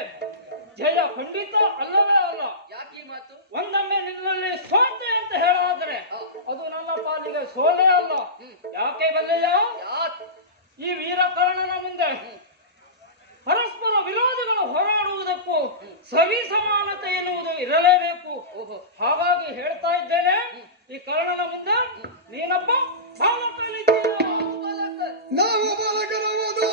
ಜಯ ಖಂಡಿತ ಅಲ್ಲವೇ ಅಲ್ಲ. ಯಾಕೆ ಈ ಮಾತು? ಒಂದೊಮ್ಮೆ ನಿನ್ನಲ್ಲಿ ಸೋತೆ ಅಂತ ಹೇಳಾದರೆ ಅದು ನನ್ನ ಪಾಲಿಗೆ ಸೋಲೇ ಅಲ್ಲ. ಯಾಕೆ ಬಲ್ಲೆಯ? ಯಾಕೆ? ಈ ವೀರಕರ್ಣನ ಮುಂದೆ ಪರಸ್ಪರ ವಿರೋಧಿಗಳು ಹೋರಾಡುವುದಕ್ಕೂ ಸರಿ ಸಮಾನತೆ ಎನ್ನುವುದು ಇರಲೇಬೇಕು. ಓಹೋ. ಹಾಗಾಗಿ ಹೇಳ್ತಾ ಇದ್ದೇನೆ, ಈ ಕರ್ಣನ ಮುಂದೆ ನೀನೊಬ್ಬ ಬಾಲಕನಿದ್ದೀಯ. ಬಾಲಕ. ನಾವು ಬಾಲಕರವದು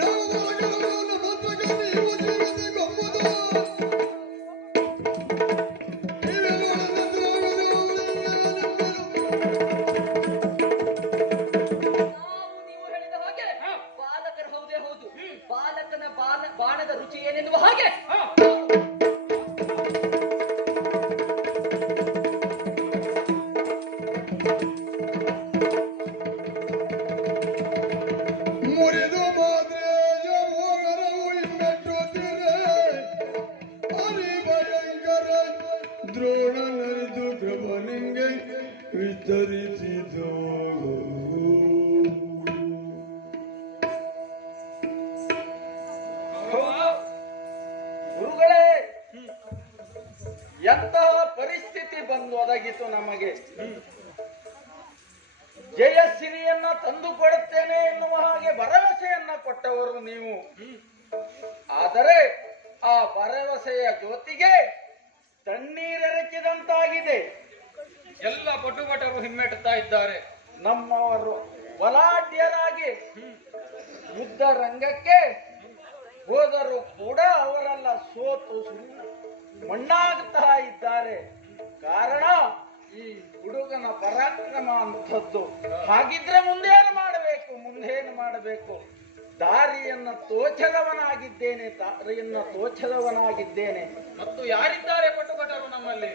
ನಾವು ಬಾಲಕರವನ್ನ ಮಾತ್ರಕ್ಕೆ ನೀವು ಜೀವಿಸಿ ಗೊಮ್ಮದು ತರಿಸಿದೋ ಗುರುಗಳೇ, ಎಂತಹ ಪರಿಸ್ಥಿತಿ ಬಂದು ಒದಗಿತು ನಮಗೆ. ಜಯಶ್ರೀಯನ್ನ ತಂದು ಕೊಡುತ್ತೇನೆ ಎನ್ನುವ ಹಾಗೆ ಭರವಸೆಯನ್ನ ಕೊಟ್ಟವರು ನೀವು. ಆದರೆ ಆ ಭರವಸೆಯ ಜೊತೆಗೆ ತಣ್ಣೀರೆರಚಿದಂತಾಗಿದೆ. ಎಲ್ಲ ಪಟುಪಟರು ಹಿಮ್ಮೆಟ್ಟುತ್ತಾ ಇದ್ದಾರೆ. ನಮ್ಮವರು ಬಲಾಢ್ಯರಾಗಿ ಯುದ್ಧ ರಂಗಕ್ಕೆ ಹೋದರೂ ಕೂಡ ಅವರೆಲ್ಲ ಸೋತು ಮಣ್ಣಾಗುತ್ತಾ ಇದ್ದಾರೆ. ಕಾರಣ ಈ ಹುಡುಗನ ಪರಾಕ್ರಮ ಅಂತದ್ದು. ಹಾಗಿದ್ರೆ ಮುಂದೇನು ಮಾಡಬೇಕು? ದಾರಿಯನ್ನ ತೋಚದವನಾಗಿದ್ದೇನೆ. ಮತ್ತು ಯಾರಿದ್ದಾರೆ ಪಟುಪಟರು ನಮ್ಮಲ್ಲಿ?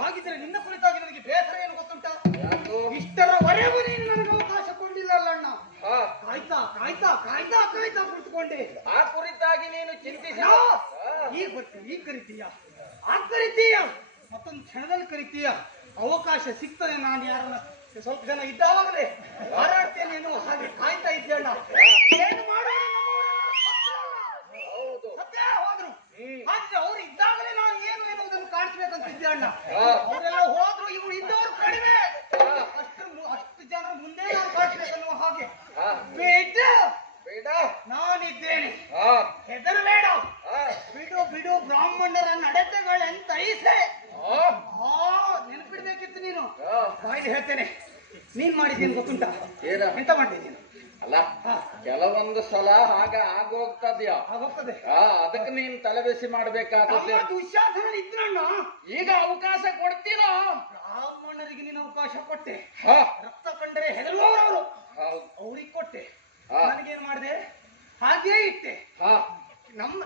ಹಾಗಿದ್ರೆ ನಿನ್ನ ಕುರಿತಾಗಿ ನನಗೆ ಬೇಸರ ಏನು ಗೊತ್ತುಂಟ? ಇಷ್ಟರವರೆಗೂ ನೀನು ನನಗೆ ಅವಕಾಶ ಕೊಡ್ಲಿಲ್ಲ ಅಣ್ಣ. ಕಾಯ್ತಾ ಕುಳಿತುಕೊಂಡೆ. ಆ ಕುರಿತಾಗಿ ನೀನು ಚಿಂತಿಸ. ಈಗ ಬರ್ತೀಯ, ಈಗ ಕರಿತೀಯ, ಆಗ ಕರಿತೀಯ, ಮತ್ತೊಂದು ಕ್ಷಣದಲ್ಲಿ ಕರಿತೀಯ. ಅವಕಾಶ ಸಿಗ್ತದೆ. ನಾನು ಯಾರನ್ನ ಸ್ವಲ್ಪ ಜನ ಇದ್ದಾವಾಗಲೇ ಹಾರಾಡ್ತೇನೆ ಎನ್ನುವ ಹಾಗೆ ಕಾಯ್ತಾ ಇದ್ದೇಣ್ಣ. ಏನು ಮಾಡೋದು? ಸತ್ಯ ಹೋದ್ರು. ಹಾಗಿದ್ರೆ ಅವ್ರು ಇದ್ದಾಗಲೇ ನಾನು ಏನು ಎನ್ನುವುದನ್ನು ಕಾಣಿಸ್ಬೇಕಂತ ಇದ್ದೆ ಅಣ್ಣ. ಅವರೆಲ್ಲ ಹೋದ್ರು, ಇವರು ಇದ್ದವರು ಕಡಿಮೆ. ಅಷ್ಟು ಜನರ ಮುಂದೆ ನಾನು ಕಾಣಿಸ್ಬೇಕನ್ನುವ ಹಾಗೆ. ಬೇಡ, ನಾನಿದ್ದೇನೆ. ಹೆದರಬೇಡ. ಬಿಡು ಬ್ರಾಹ್ಮಣರ ನಡತೆಗಳೆಂತೈಸೆ. ನೆನಪಿಡ್ಬೇಕಿತ್ತು ನೀನು. ಬಾಯಿಲಿ ಹೇಳ್ತೇನೆ. ನೀನ್ ಮಾಡಿದ್ದೀನಿ ಗೊತ್ತುಂಟ? ಎಂತ ಮಾಡಿದ್ದೀನಿ? ಅಲ್ಲ, ಕೆಲವೊಂದು ಸಲ ಆಗೋಗ್ತದ್ಯಾ? ಆಗೋಗ್ತದೆ. ಅದಕ್ಕೆ ನೀನ್ ತಲೆಬಿಸಿ ಮಾಡ್ಬೇಕಾಗುತ್ತೆ. ದುಶ್ಯಾಸನ ಇದ್ರಣ್ಣ. ಈಗ ಅವಕಾಶ ಕೊಡ್ತೀರಾ? ಬ್ರಾಹ್ಮಣರಿಗೆ ನೀನು ಅವಕಾಶ ಕೊಟ್ಟೆ. ಹಾ, ರಕ್ತ ಕಂಡರೆ ಹೆದರುವವರು ಅವ್ರಿಗೆ ಕೊಟ್ಟೆ. ನನಗೇನ್ ಮಾಡಿದೆ? ಹಾಗೇ ಇಟ್ಟೆ.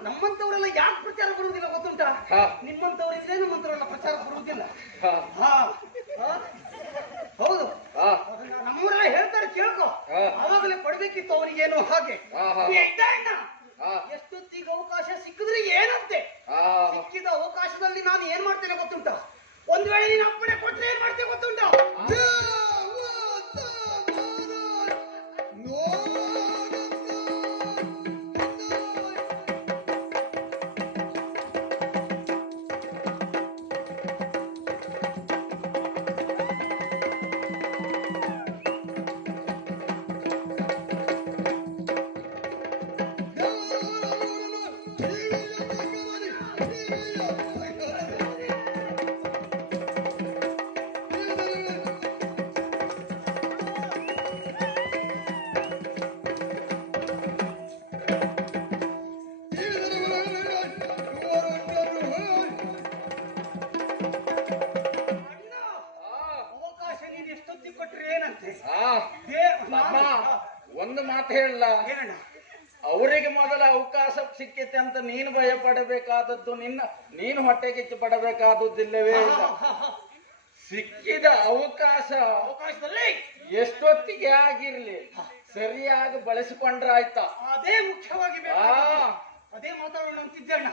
ನಮ್ಮಂತವರೆಲ್ಲ ಯಾಕೆ ಪ್ರಚಾರ ಬರುವುದಿಲ್ಲ ಗೊತ್ತುಂಟ? ನಿಮ್ಮಂತವರಿದ್ರೆ ನಮ್ಮಂತವರೆಲ್ಲ ಪ್ರಚಾರ ಬರುವುದಿಲ್ಲ. ಹೌದು, ನಮ್ಮವರೆಲ್ಲ ಹೇಳ್ತಾರೆ, ಕೇಳ್ಕೊ. ಆವಾಗಲೇ ಕೊಡ್ಬೇಕಿತ್ತು ಅವನಿಗೇನು ಹಾಗೆ. ಎಷ್ಟೊತ್ತಿಗೆ ಅವಕಾಶ ಸಿಕ್ಕಿದ್ರೆ ಏನಂತೆ? ಸಿಕ್ಕಿದ ಅವಕಾಶದಲ್ಲಿ ನಾನು ಏನ್ ಮಾಡ್ತೇನೆ ಗೊತ್ತುಂಟ? ಒಂದ್ ವೇಳೆ ನೀನು ಅಪ್ಪಣೆ ಕೊಟ್ರೆ ಏನ್ ಮಾಡ್ತೇನೆ ಗೊತ್ತುಂಟ? ಒಂದು ಮಾತು ಹೇಳಲ್ಲ. ಅವರಿಗೆ ಮೊದಲ ಅವಕಾಶ ಸಿಕ್ಕಿತೆ ಅಂತ ನೀನು ಭಯ ಪಡಬೇಕಾದದ್ದು, ನೀನು ಹೊಟ್ಟೆಗಿಚ್ಚು ಪಡಬೇಕಾದದ್ದಿಲ್ಲವೇ ಇಲ್ಲ. ಸಿಕ್ಕಿದ ಅವಕಾಶದಲ್ಲಿ ಎಷ್ಟೊತ್ತಿಗೆ ಆಗಿರ್ಲಿ ಸರಿಯಾಗಿ ಬಳಸಿಕೊಂಡ್ರಾಯ್ತಾ? ಅದೇ ಮುಖ್ಯವಾಗಿ ಅದೇ ಮಾತಾಡೋಣ ಅಂತಿದ್ದಣ್ಣ.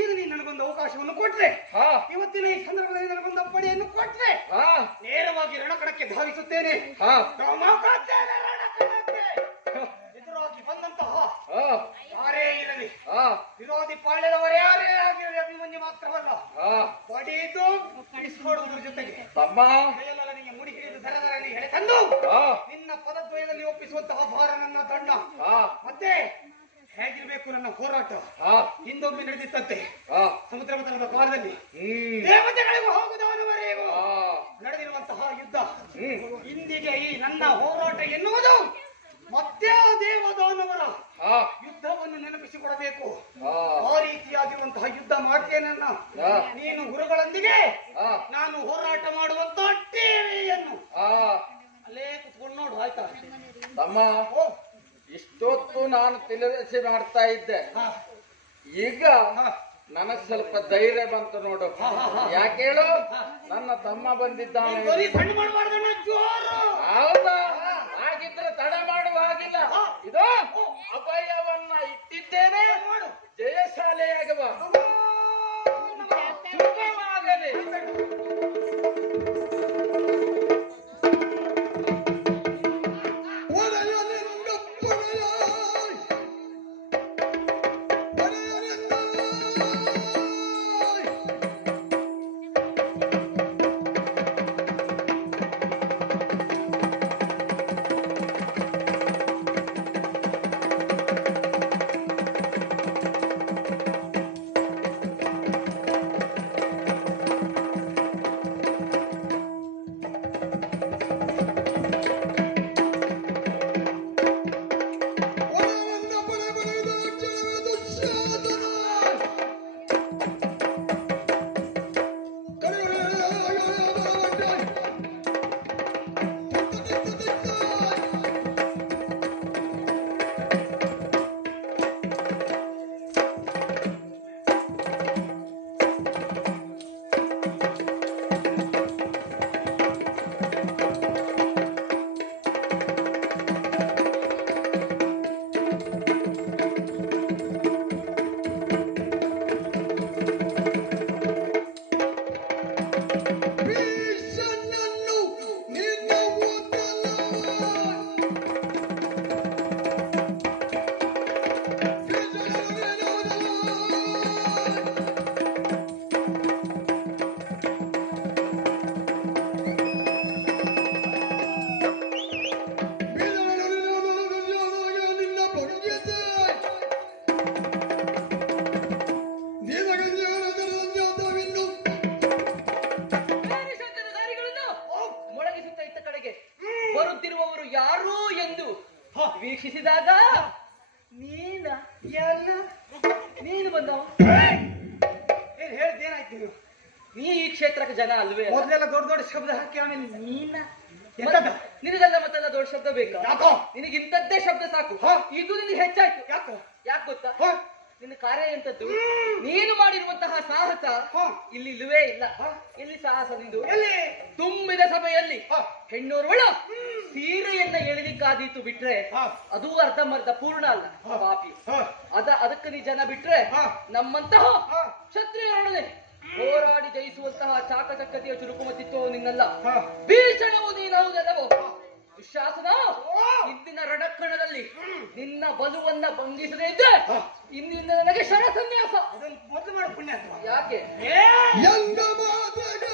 ಈಗ ನೀನು ನನಗೊಂದು ಅವಕಾಶವನ್ನು ಕೊಟ್ರೆ, ಇವತ್ತಿನ ಈ ಸಂದರ್ಭದಲ್ಲಿ ನನಗೊಂದು ಅಪ್ಪಣೆಯನ್ನು ಕೊಟ್ರೆ, ನೇರವಾಗಿ ರಣಕಣಕ್ಕೆ ಧಾವಿಸುತ್ತೇನೆ. ಎದುರಾಗಿ ಬಂದಂತಹ ಯಾರೇ ಇರಲಿ, ವಿರೋಧಿ ಪಾಳ್ಯದವರೇ ತಮ್ಮ ಕೈಯೆಲ್ಲ ನಿನಗೆ ಮುಡಿ ಹಿಡಿದು ದರದರನೆ ಎಳೆ ತಂದು ಆ, ನಿನ್ನ ಪದದ್ವಯದಲ್ಲಿ ಒಪ್ಪಿಸುವಂತಹ ಭಾರ ನನ್ನ ದಂಡ. ಆ, ಮತ್ತೆ ಹೇಗಿರ್ಬೇಕು ನನ್ನ ಹೋರಾಟ. ಆ, ಹಿಂದೊಮ್ಮೆ ನಡೆದಿತ್ತಂತೆ ಆ, ಸಮುದ್ರ ಮಥನದ ಕಾಲದಲ್ಲಿ ಹ್ಮ್, ದೇವತೆಗಳಿಗೂ ಹೋಗುದಾನವರೆಗೂ ಆ, ನಡೆದಿರುವಂತಹ ಯುದ್ಧ. ಹ್ಮ್, ಇಂದಿಗೆ ಈ ನನ್ನ ಹೋರಾಟ ಎನ್ನುವುದು ಮತ್ತೆ ಆ ದೇವದಾನವರ ಆ, ಯುದ್ಧವನ್ನು ನೆನಪಿಸಿಕೊಡಬೇಕು. ಆ, ಆ ರೀತಿಯಾಗಿರುವಂತಹ ಯುದ್ಧ ಮಾಡ್ತೇನನ್ನ. ಆ, ನೀನು ಗುರುಗಳೊಂದಿಗೆ ಆ, ನಾನು ಹೋರಾಟ ಮಾಡುವಂತ ಟಿವಿಯನ್ನು ಆ, ಅಲ್ಲೇ ಕುತ್ಕೊಂಡು ನೋಡು ಆಯ್ತಾ. ತಮ್ಮ ಓ, ಇಷ್ಟೊತ್ತು ನಾನು ತಿಳಿಸಿ ಮಾಡ್ತಾ ಇದ್ದೆ. ಹಾ, ಈಗ ಹಾ. ನನಗ್ ಸ್ವಲ್ಪ ಧೈರ್ಯ ಬಂತು ನೋಡು. ಯಾಕೆ ಹೇಳು? ನನ್ನ ತಮ್ಮ ಬಂದಿದ್ದಾನೆ. ನೀನ್ ಬರೀ ಸಣ್ಣ ಮಾಡಬಾರ್ದಣ್ಣ, ಜೋರು. ಹೌದಾ? ಹಾಗಿದ್ರೆ ತಡ ಮಾಡುವ ಹಾಗಿಲ್ಲ. ಇದು ಅಭಯವನ್ನ ಇಟ್ಟಿದ್ದೇನೆ. ಮಾಡು. ಜಯಶಾಲೆಯಾಗುವ ಶುಭವಾಗಲಿ. ಬರುತ್ತಿರುವವರು ಯಾರು ಎಂದು ವೀಕ್ಷಿಸಿದಾಗ ನೀನು ಬಂದವ. ಏನ್ ಹೇಳಿದ್ದೇನಾಯ್ತು ನೀವು? ನೀ ಈ ಕ್ಷೇತ್ರಕ್ಕೆ ಜನ ಅಲ್ವೇ ಅಲ್ಲ? ಮೊದಲೆಲ್ಲ ದೊಡ್ಡ ದೊಡ್ಡ ಶಬ್ದ ಹಾಕಿ ಆಮೇಲೆ ಎಂತದ? ನಿನಗೆಲ್ಲ ಮತ್ತೆಲ್ಲ ದೊಡ್ಡ ಶಬ್ದ ಬೇಕಾ? ಯಾಕೋ? ನಿನಗೆ ಇಂಥದ್ದೇ ಶಬ್ದ ಸಾಕು. ಇದು ನಿನಗೆ ಹೆಚ್ಚಾಯ್ತು. ಯಾಕೋ? ಯಾಕೆ ಗೊತ್ತಾ? ಹ? ನಿನ್ನ ಕಾರ್ಯ ಎಂತದ್ದು? ನೀನು ಮಾಡಿರುವಂತಹ ಸಾಹಸ ಇಲ್ಲಿ ಇಲ್ಲವೇ ಇಲ್ಲ. ಇಲ್ಲಿ ಸಾಹಸ ನಿಂದು ಎಲ್ಲಿ? ತುಂಬಿದ ಸಭೆಯಲ್ಲಿ ಹೆಣ್ಣೋರ್ವಳು ಸೀರೆಯನ್ನ ಎಳಿಲಿಕ್ಕಾದೀತು ಬಿಟ್ರೆ ಅದು ಅರ್ಧಂಬರ್ಧ ಪೂರ್ಣ ಅಲ್ಲ, ಪಾಪಿ. ಅದಕ್ಕೆ ನೀ ಜನ ಬಿಟ್ರೆ ನಮ್ಮಂತಹ ಕ್ಷತ್ರಿಯರೊಡನೆ ಹೋರಾಡಿ ಜಯಿಸುವಂತಹ ಚಾಕಚಕ್ಯತೆಯ ಚುರುಕುಮತಿತ್ವವು ನಿನ್ನಲ್ಲ. ಭೀಷಣವು ನೀನವುದೆಲ್ಲವೋ ದುಶ್ಯಾಸನ. ಇಂದಿನ ರಣಕಣದಲ್ಲಿ ನಿನ್ನ ಬಲುವನ್ನ ಭಂಗಿಸದೇ ಇದ್ದೆ ಇಂದಿನ ನನಗೆ ಶರ ಸನ್ಯಾಸ. ಅದನ್ನು ಮೊದಲು ಮಾಡು ಪುಣ್ಯಾತ್ಮ. ಯಾಕೆ? ಎಂದ ಮಾತಗ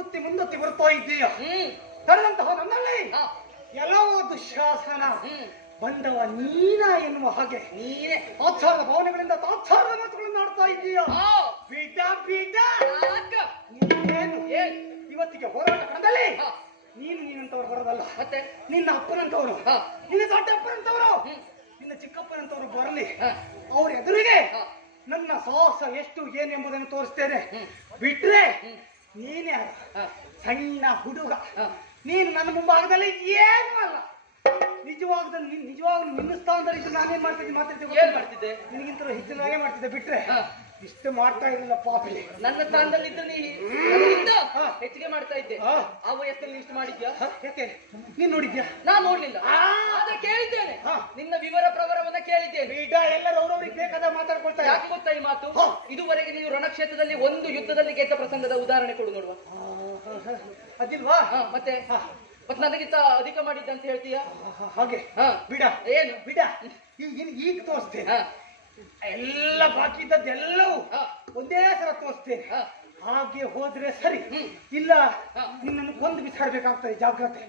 ಮುಗುತ್ತಿ ಮುಂದತ್ತಿ ಬರ್ತಾ ಇದ್ದೀಯ. ತಡೆದಂತಹ ನನ್ನಲ್ಲಿ ಎಲ್ಲವೂ ದುಶ್ಯಾಸನ ಬಂದವ ನೀನ ಎನ್ನುವ ಹಾಗೆ ನೀನೇ ತಾತ್ಸಾರದ ಭಾವನೆಗಳಿಂದ ತಾತ್ಸಾರದ ಮಾತುಗಳನ್ನು ಆಡ್ತಾ ಇದ್ದೀಯ. ಬಿಡ ಬಿಡ ನೀನೇನು ಇವತ್ತಿಗೆ ಹೋರಾಟ ಕಣದಲ್ಲಿ ನೀನಂತವ್ರು ಬರೋದಲ್ಲ, ಮತ್ತೆ ನಿನ್ನ ಅಪ್ಪನಂತವ್ರು, ನಿನ್ನ ದೊಡ್ಡಪ್ಪನಂತವ್ರು, ನಿನ್ನ ಚಿಕ್ಕಪ್ಪನಂತವ್ರು ಬರಲಿ. ಅವ್ರ ಎದುರಿಗೆ ನನ್ನ ಸಾಹಸ ಎಷ್ಟು ಏನೆಂಬುದನ್ನು ತೋರಿಸ್ತೇನೆ. ಬಿಟ್ರೆ ನೀನೇ ಸಣ್ಣ ಹುಡುಗ, ನೀನು ನನ್ನ ಮುಂಭಾಗದಲ್ಲಿ ಏನೂ ಅಲ್ಲ. ನಿಜವಾಗ್ಲೂ ನಿನ್ನ ಸ್ಥಾನದಲ್ಲಿ ನಾನೇನ್ ಮಾಡ್ತಿದ್ದೆ ನಿನಗಿಂತಲೂ ಹೆಚ್ಚಿನಾಗೆ ಮಾಡ್ತಿದ್ದೆ. ಬಿಟ್ರೆ ಇಷ್ಟು ಮಾಡ್ತಾ ಇರಲಿಲ್ಲ ಪಾಪಿ. ನನ್ನ ಸ್ಥಾನದಲ್ಲಿ ಹೆಚ್ಚಿಗೆ ಮಾಡ್ತಾ ಇದ್ದೆ. ಆ ವಯಸ್ಸಲ್ಲಿ ಇಷ್ಟು ಮಾಡಿದ್ಯಾ? ಯಾಕೆ ನೀನ್ ನೋಡಿದ್ಯಾ? ನಾನ್ ನೋಡ್ಲಿಲ್ಲ, ಆದ್ರೆ ಕೇಳಿದ್ದೇನೆ. ನಿನ್ನ ವಿವರ ಪ್ರವರವನ್ನ ಕೇಳಿದ್ದೇನೆ. ಈಗ ಎಲ್ಲರೂ ಅವ್ರವ್ರಿಗೆ ಬೇಕಾದ ಮಾತಾಡ್ಕೊಳ್ತಾರೆ. ಯಾಕೆ ಗೊತ್ತಾ ಈ ಮಾತು? ಇದುವರೆಗೆ ನೀವು ರಣಕ್ಷೇತ್ರದಲ್ಲಿ ಒಂದು ಯುದ್ಧದಲ್ಲಿ ಗೆದ್ದ ಪ್ರಸಂಗದ ಉದಾಹರಣೆ ಕೊಡು ನೋಡುವ. ಅದಿಲ್ವಾ? ಮತ್ತೆ ನನಗಿಂತ ಅಧಿಕ ಮಾಡಿದ್ದ ಅಂತ ಹೇಳ್ತೀಯಾ? ಹಾಗೆ ಬಿಡ, ಏನು ಬಿಡ, ಈಗ ತೋರಿಸ್ತೇನೆ. ಎಲ್ಲ ಬಾಕಿ ಇದ್ದದ್ದೆಲ್ಲವೂ ಒಂದೇ ಸಲ ತೋರಿಸ್ತೇನೆ. ಹಾಗೆ ಹೋದ್ರೆ ಸರಿ, ಇಲ್ಲ ನಿನ್ನನ್ನು ಕೊಂದು ಬಿಸಾಡ್ಬೇಕಾಗ್ತದೆ. ಜಾಗ್ರತೆ.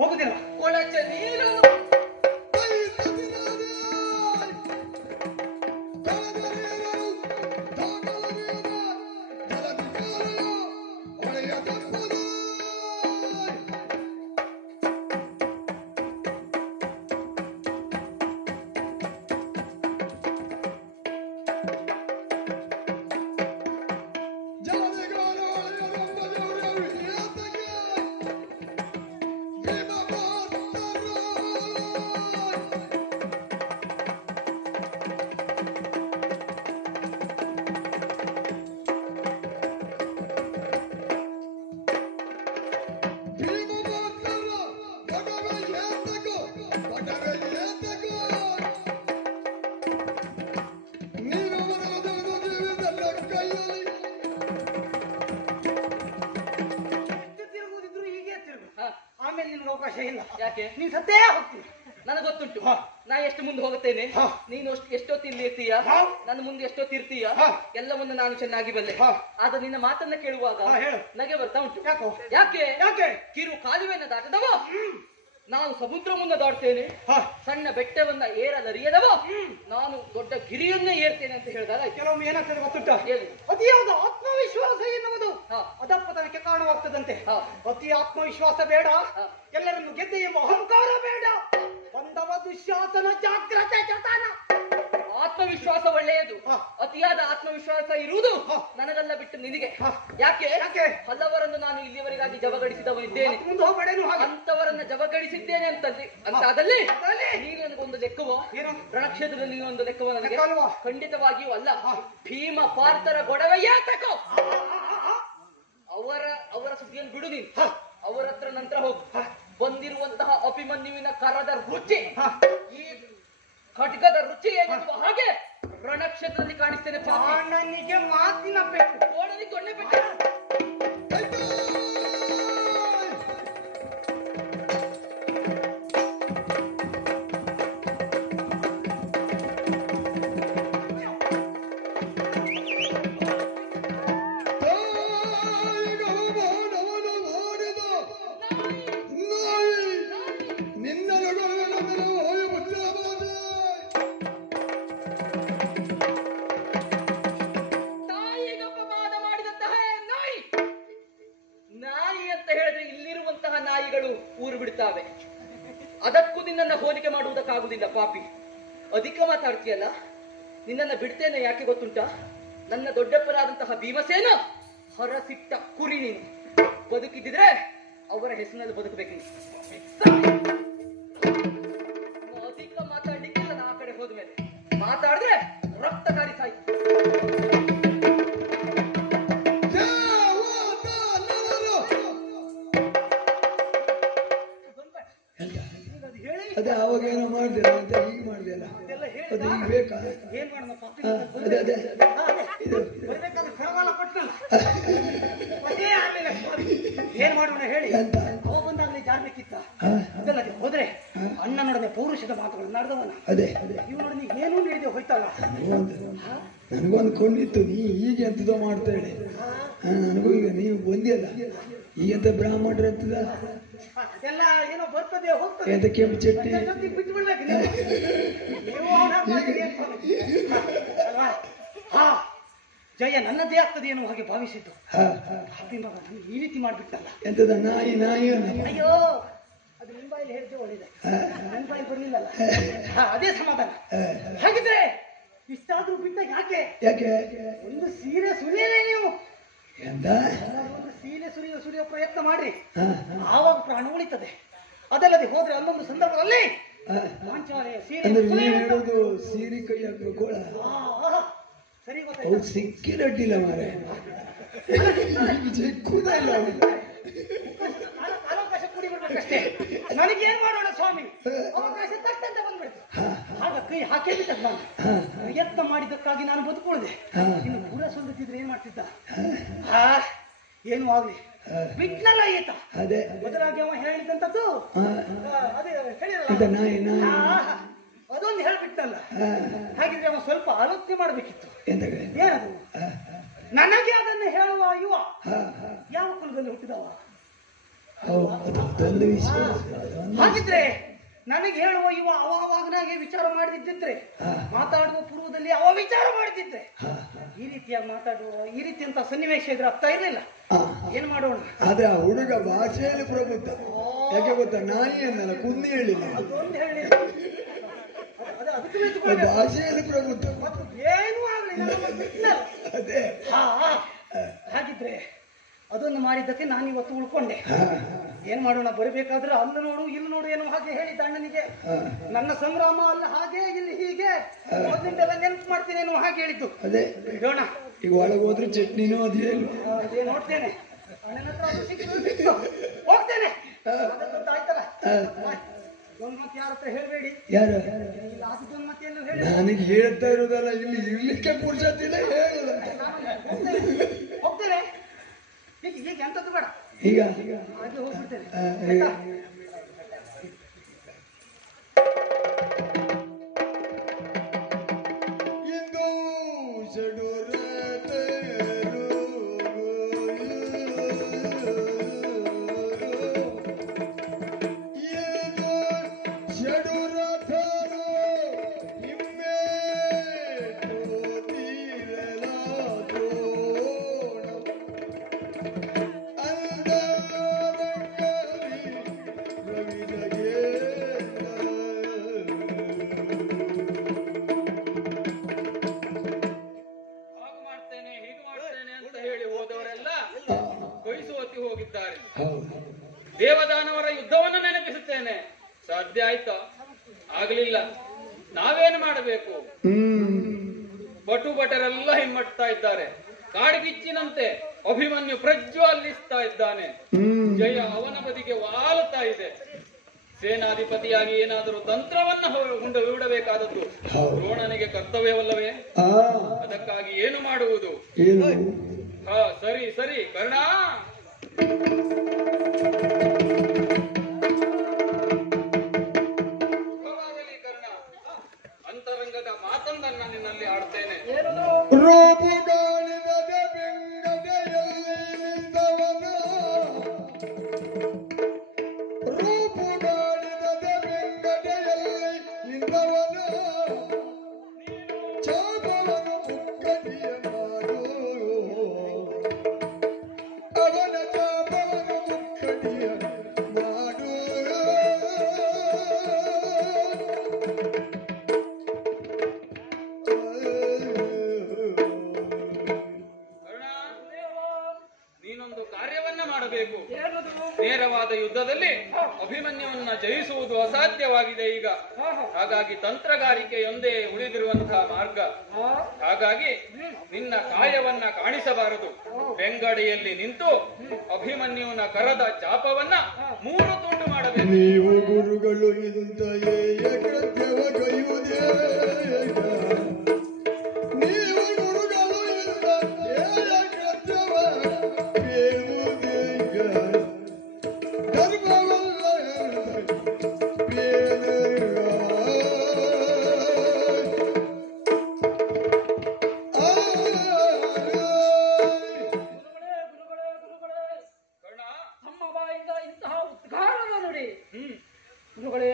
ಹೋಗುದಿಲ್ಲ ಕೊಳಚೆ ನೀರು ಅವಕಾಶ ಇಲ್ಲ. ಯಾಕೆ? ನೀನ್ ಸತ್ತೇ ಹೋಗ್ತೀನಿ. ನನಗೆ ಗೊತ್ತುಂಟು ನಾ ಎಷ್ಟು ಮುಂದೆ ಹೋಗುತ್ತೇನೆ, ನೀನು ಎಷ್ಟೊತ್ತು ಇಲ್ಲಿ ಇರ್ತೀಯ, ನನ್ನ ಮುಂದೆ ಎಷ್ಟೊತ್ತು ಇರ್ತೀಯ, ಎಲ್ಲವನ್ನು ನಾನು ಚೆನ್ನಾಗಿ ಬಲ್ಲೆ. ಆದ್ರೆ ನಿನ್ನ ಮಾತನ್ನ ಕೇಳುವಾಗ ನಗೆ ಬರ್ತಾ ಉಂಟು. ಯಾಕೆ? ಕಿರು ಕಾಲುವೆಯನ್ನು ದಾಟದವ ನಾನು ಸಮುದ್ರ ಮುಂದೆ ದಾಡ್ತೇನೆ, ಸಣ್ಣ ಬೆಟ್ಟವನ್ನ ಏರಲರಿಯದವ ನಾನು ದೊಡ್ಡ ಗಿರಿಯನ್ನೇ ಏರ್ತೇನೆ ಅಂತ ಹೇಳಿದಾಗ ಕೆಲವೊಮ್ಮೆ ಏನಾಗ್ತದೆ ಗೊತ್ತುಂಟ? ಅತಿಯಾದ ಆತ್ಮವಿಶ್ವಾಸ ಎನ್ನುವುದು ಅಧಪತನಕ್ಕೆ ಕಾರಣವಾಗ್ತದಂತೆ. ಅತಿ ಆತ್ಮವಿಶ್ವಾಸ ಬೇಡ, ಎಲ್ಲರನ್ನು ಗೆದ್ದೆ ಎಂಬ ಅಹಂಕಾರ ಬೇಡ. ಬಂದವ ದುಶ್ಯಾಸನ, ಜಾಗ್ರತೆ ಜತಾನ. ಆತ್ಮವಿಶ್ವಾಸ ಒಳ್ಳೆಯದು, ಅತಿಯಾದ ಆತ್ಮವಿಶ್ವಾಸ ಇರುವುದು ನನಗಲ್ಲ, ಬಿಟ್ಟು ನಿನಗೆ. ಯಾಕೆ? ಹಲವರನ್ನು ನಾನು ಇಲ್ಲಿಯವರೆಗಾಗಿ ಜವಗಡಿಸಿದವನಿದ್ದೇನೆ, ಅಂತವರನ್ನ ಜವಗಡಿಸಿದ್ದೇನೆ ಅಂತಾದಲ್ಲಿ ನೀನು ನನಗೊಂದು ಲೆಕ್ಕವೋ? ರಣಕ್ಷೇತ್ರದಲ್ಲಿ ನೀನೊಂದು ಲೆಕ್ಕವೋ ನನಗೆ? ಖಂಡಿತವಾಗಿಯೂ ಅಲ್ಲ. ಭೀಮ ಪಾರ್ಥರ ಗೊಡವೆಯೇ ತಕೋ. ಅವರ ಸುದ್ದಿಯನ್ನು ಬಿಡು ನೀನು, ಅವರ ಹತ್ರ ನಂತರ ಹೋಗು. ಬಂದಿರುವಂತಹ ಅಭಿಮನ್ಯುವಿನ ಕರದ ರುಚಿ, ಈ ಖಡ್ಗದ ರುಚಿ ಏನೆನ್ನುವ ಹಾಗೆ ರಣಕ್ಷೇತ್ರದಲ್ಲಿ ಕಾಣಿಸ್ತೇನೆ. ನನಗೆ ಮಾತಿನ ಬೇಕು, ಓಡಲಿ ದೊಣ್ಣೆ ಬೇಕು. ಊರು ಬಿಡ್ತಾವೆ, ಅದಕ್ಕೂ ನಿನ್ನನ್ನು ಹೋಲಿಕೆ ಮಾಡುವುದಕ್ಕಾಗುವುದಿಲ್ಲ ಪಾಪಿ. ಅಧಿಕ ಮಾತಾಡ್ತೀಯಲ್ಲ, ನಿನ್ನನ್ನು ಬಿಡ್ತೇನೆ. ಯಾಕೆ ಗೊತ್ತುಂಟ? ನನ್ನ ದೊಡ್ಡಪ್ಪರಾದಂತಹ ಭೀಮಸೇನ ಹೊರಸಿಟ್ಟ ಕುರಿ ನೀನು. ಬದುಕಿದ್ರೆ ಅವರ ಹೆಸರಿನಲ್ಲಿ ಬದುಕಬೇಕು. ಅಧಿಕ ಮಾತಾಡ್ಲಿಕ್ಕಿಲ್ಲ. ನಾ ಆ ಕಡೆ ಹೋದ್ಮೇಲೆ ಮಾತಾಡಿದ್ರೆ ರಕ್ತಕಾರಿ ಸಾಯ್ತು. ಅದೇ ಅವಾಗೇನೋ ಮಾಡ್ದಿಲ್ಲ ಅಂತ ಈಗ ಮಾಡ್ದಿಲ್ಲ, ಅದು ಈಗ ಬೇಕಾ? ಏನ್ ಮಾಡೋಣ? ಅದೇ ಅದೇ ಏನ್ ಮಾಡೋಣ ಹೇಳಿ? ಅವ ಬಂದಾಗಲೇ ಜಾರ್ಬೇಕಿತ್ತ. ಅದಲ್ಲದೆ ಹೋದ್ರೆ ಅಣ್ಣನೊಡನೆ ಪೌರುಷದ ಮಾತುಗಳು ನಡೆದವನ. ಅದೇ ಅದೇ ಇವನೊಡನೆ ಏನೂ ನಡೆದೇ ಹೋಯ್ತಲ್ಲ. ನನಗೊಂದು ಕೊಂಡಿತ್ತು, ನೀ ಹೀಗೆ ಎಂತದೋ ಮಾಡ್ತಾ ಹೇಳಿ. ನನಗೂ ಈಗ ನೀವು ಬಂದಿಯಲ್ಲ, ಈ ಎಂತ ಬ್ರಾಹ್ಮಣರ ಅಂತದ ಅದೆಲ್ಲ ಏನೋ ಬರ್ತದೆ ಹೋಗ್ತದೆ ಎಂತ ಕೆಂಪು ಚಟ್ನಿ ಜೊತೆಗೆ ಬಿಟ್ಟು ಬಿಡ್ಬೇಕು ನೀವು ಅವ್ನ ಹಾಗೆ ಅಲ್ವಾ? ಹಾ ಜಯ ನನ್ನದೇ ಆಗ್ತದೆ ಏನೋ ಹಾಗೆ ಭಾವಿಸಿದ್ದು ಹಾಗೆ ಮಗ ನನಗೆ ಈ ರೀತಿ ಮಾಡ್ಬಿಟ್ಟಲ್ಲ ಎಂತದ ನಾಯಿ ನಾಯಿ ಅಯ್ಯೋ ಅದು ನಿಮ್ಮ ಬಾಯಲ್ಲಿ ಹೇಳಿದ್ರೆ ಒಳ್ಳೇದೆ ನನ್ನ ಬಾಯಲ್ಲಿ ಬರ್ಲಿಲ್ಲಲ್ಲ ಅದೇ ಸಮಾಧಾನ. ಹಾಗಿದ್ರೆ ಇಷ್ಟಾದ್ರೂ ಬಿಟ್ಟ ಯಾಕೆ ಯಾಕೆ ಒಂದು ಸೀರೆ ಸುರಿಯಲೇ ನೀವು ಎಂತ ಒಂದು ಸೀರೆ ಸುರಿಯೋ ಪ್ರಯತ್ನ ಮಾಡ್ರಿ ಆವಾಗ ಪ್ರಾಣ ಉಳಿತದೆ. ಅದಲ್ಲದೆ ಹೋದ್ರೆ ಅಲ್ಲೊಂದು ಸಂದರ್ಭದಲ್ಲಿ ಮಾಂಚಾಲೆಯ ಸೀರೆ ಅಂದ್ರೆ ನೀವು ಹೇಳೋದು ಸೀರೆ ಕೈ ಹಾಕೋ ಗೋಳ ಸರಿ ಅವ್ರು ಗೊತ್ತಾಯ್ತು. ಸಿಕ್ಕಿರಡ್ಡಿಲ್ಲ ಮಾರೆ ಸಿಕ್ಕುದ ಇಲ್ಲ ಅವಕಾಶ ಕೂಡಿ ಬರ್ಬೇಕಷ್ಟೇ. ನನಗೇನ್ ಮಾಡೋಣ ಸ್ವಾಮಿ, ಅವಕಾಶ ತಟ್ಟಂತ ಬಂದ್ಬಿಡ್ತು. ಆಗ ಕೈ ಹಾಕೇ ಬಿಟ್ಟ ನಾನು ಪ್ರಯತ್ನ ಮಾಡಿದ್ದಕ್ಕಾಗಿ ನಾನು ಬದುಕೊಳ್ಳದೆ. ಇನ್ನು ಪೂರ ಸೊಂದಿದ್ರೆ ಏನ್ ಮಾಡ್ತಿದ್ದ? ಏನು ಆಗ್ಲಿ ಬಿಟ್ನಲ್ಲ ಈತ. ಅದೇ ಬದಲಾಗಿ ಅವ ಹೇಳಿದಂತದ್ದು ಅದೇ ಹೇಳಿರಲ್ಲ, ಎಂತ ನಾಯಿ ನಾಯಿ ಅದೊಂದು ಹೇಳ್ಬಿಟ್ಟಲ್ಲ. ಹಾಗಿದ್ರೆ ಅವ ಸ್ವಲ್ಪ ಆಲೋಚನೆ ಮಾಡ್ಬೇಕಿತ್ತು. ಎಂತ ಏನದು? ನನಗೆ ಅದನ್ನು ಹೇಳುವ ಯುವ ಯಾವ ಕುಲದಲ್ಲಿ ಹುಟ್ಟಿದವ? ಅದೊಂದು ವಿಷಯ ಹಾಗಿದ್ರೆ ನನಗೆ ಹೇಳುವ ಯುವ ಅವಾಗನಾಗೆ ವಿಚಾರ ಮಾಡದಿದ್ದಿದ್ರೆ, ಮಾತಾಡುವ ಪೂರ್ವದಲ್ಲಿ ಅವ ವಿಚಾರ ಮಾಡದಿದ್ರೆ ಈ ರೀತಿಯಾಗಿ ಮಾತಾಡುವ ಈ ರೀತಿಯಂತ ಸನ್ನಿವೇಶ ಇದ್ರೆ ಆಗ್ತಾ ಇರಲಿಲ್ಲ. ಏನ್ ಮಾಡೋಣ? ಆದ್ರೆ ಆ ಹುಡುಗ ಭಾಷೆಯಲ್ಲಿ ಪ್ರಬುದ್ಧ. ಯಾಕೆ ಗೊತ್ತಾ, ನಾಯಿ ಅನ್ನಲ್ಲ ಕುಂದಿ ಹೇಳಿಲ್ಲ, ಅದೊಂದು ಹೇಳಿ ಅದಕ್ಕೆ ಮೆಚ್ಚಿಕೊಳ್ಬೇಕು. ಭಾಷೆಯಲ್ಲಿ ಪ್ರಬುದ್ಧ. ಮತ್ತು ಏನೂ ಆಗಲಿಲ್ಲ. ಅದೇ ಹಾಗಿದ್ರೆ ಅದನ್ನು ಮಾಡಿದ್ದಕ್ಕೆ ನಾನು ಇವತ್ತು ಉಳ್ಕೊಂಡೆ. ಏನ್ ಮಾಡೋಣ? ಬರಬೇಕಾದ್ರೆ ಅಲ್ಲಿ ನೋಡು ಇಲ್ಲಿ ನೋಡು ಏನೋ ಹಾಗೆ ಹೇಳಿದ್ದ ಅಣ್ಣನಿಗೆ. ನನ್ನ ಸಂಗ್ರಾಮ ಅಲ್ಲ ಹಾಗೆ ಇಲ್ಲಿ ಹೀಗೆ ಮೊದಲಿಂದೆಲ್ಲ ನೆನಪು ಮಾಡ್ತೀನಿ ಏನೋ ಹಾಗೆ ಹೇಳಿದ್ದು. ಅದೇ ಇಡೋಣ. ಈಗ ಒಳಗೆ ಹೋದ್ರೆ ಚಟ್ನಿನೂ ಅದೇ ಅದೇ ನೋಡ್ತೇನೆ. ಅಣ್ಣನ ಹತ್ರ ಅದು ಸಿಕ್ಕಿದ್ದು ಹೋಗ್ತೇನೆ. ಅದೊಂದು ಆಯ್ತಲ್ಲ. ಒಂದು ಮತ್ತೆ ಯಾರ ಹತ್ರ ಹೇಳ್ಬೇಡಿ. ಯಾರು ಅದೊಂದು ಮತ್ತೆ ಏನು ಹೇಳಿ. ನನಗೆ ಹೇಳ್ತಾ ಇರೋದಲ್ಲ, ಇಲ್ಲಿ ಇರ್ಲಿಕ್ಕೆ ಪುರುಷತ್ತಿಲ್ಲ ಹೇಳುದ. ಹೋಗ್ತೇನೆ. ಈಗ ಎಂತದ್ದು ಬೇಡ, ಈಗ ಹಾಗೆ ಹೋಗ್ಬಿಡ್ತೇನೆ. ಇಂದು ದೇವದಾನವರ ಯುದ್ಧವನ್ನು ನೆನಪಿಸುತ್ತೇನೆ. ಸಾಧ್ಯ ಆಯ್ತಾ? ಆಗಲಿಲ್ಲ. ನಾವೇನು ಮಾಡಬೇಕು? ಪಟು ಭಟರೆಲ್ಲ ಹಿಮ್ಮಟ್ತಾ ಇದ್ದಾರೆ. ಕಾಡ್ಗಿಚ್ಚಿನಂತೆ ಅಭಿಮನ್ಯು ಪ್ರಜ್ವಲಿಸ್ತಾ ಇದ್ದಾನೆ. ಜಯ ಅವನ ಬದಿಗೆ ವಾಲುತ್ತಾ ಇದೆ. ಸೇನಾಧಿಪತಿಯಾಗಿ ಏನಾದರೂ ತಂತ್ರವನ್ನ ಹೂಡಬೇಕಾದದ್ದು ದ್ರೋಣನಿಗೆ ಕರ್ತವ್ಯವಲ್ಲವೇ? ಅದಕ್ಕಾಗಿ ಏನು ಮಾಡುವುದು? ಸರಿ ಸರಿ ಕರ್ಣ. ಅಂತರಂಗದ ಮಾತನ್ನ ನಿನ್ನಲ್ಲಿ ಆಡುತ್ತೇನೆ. ನೇರವಾದ ಯುದ್ಧದಲ್ಲಿ ಅಭಿಮನ್ಯುವನ್ನ ಜಯಿಸುವುದು ಅಸಾಧ್ಯವಾಗಿದೆ ಈಗ. ಹಾಗಾಗಿ ತಂತ್ರಗಾರಿಕೆಯೊಂದೇ ಉಳಿದಿರುವಂತಹ ಮಾರ್ಗ. ಹಾಗಾಗಿ ನಿನ್ನ ಕಾಯವನ್ನ ಕಾಣಿಸಬಾರದು. ಬೆಂಗಡಿಯಲ್ಲಿ ನಿಂತು ಅಭಿಮನ್ಯುವನ ಕರದ ಚಾಪವನ್ನ 3 ತುಂಡು ಮಾಡಬೇಕು. ನೀವು ಗುರುಗಳು ಇದಂತೆಯೇ ಕೃತ್ಯವ ಕೈಯುವುದೇ. ನೀವು ಗುರುಗಳು ಇದಂತೆಯೇ ಕೃತ್ಯವ ಕೇಳುವುದೇ. ಧರ್ಮವಲ್ಲ ಕರ್ಣ, ಬಾಯಿಂದ ಇಂತಹ ಉದ್ಘಾರದ ನುಡಿ ಗುರುಗಳೇ,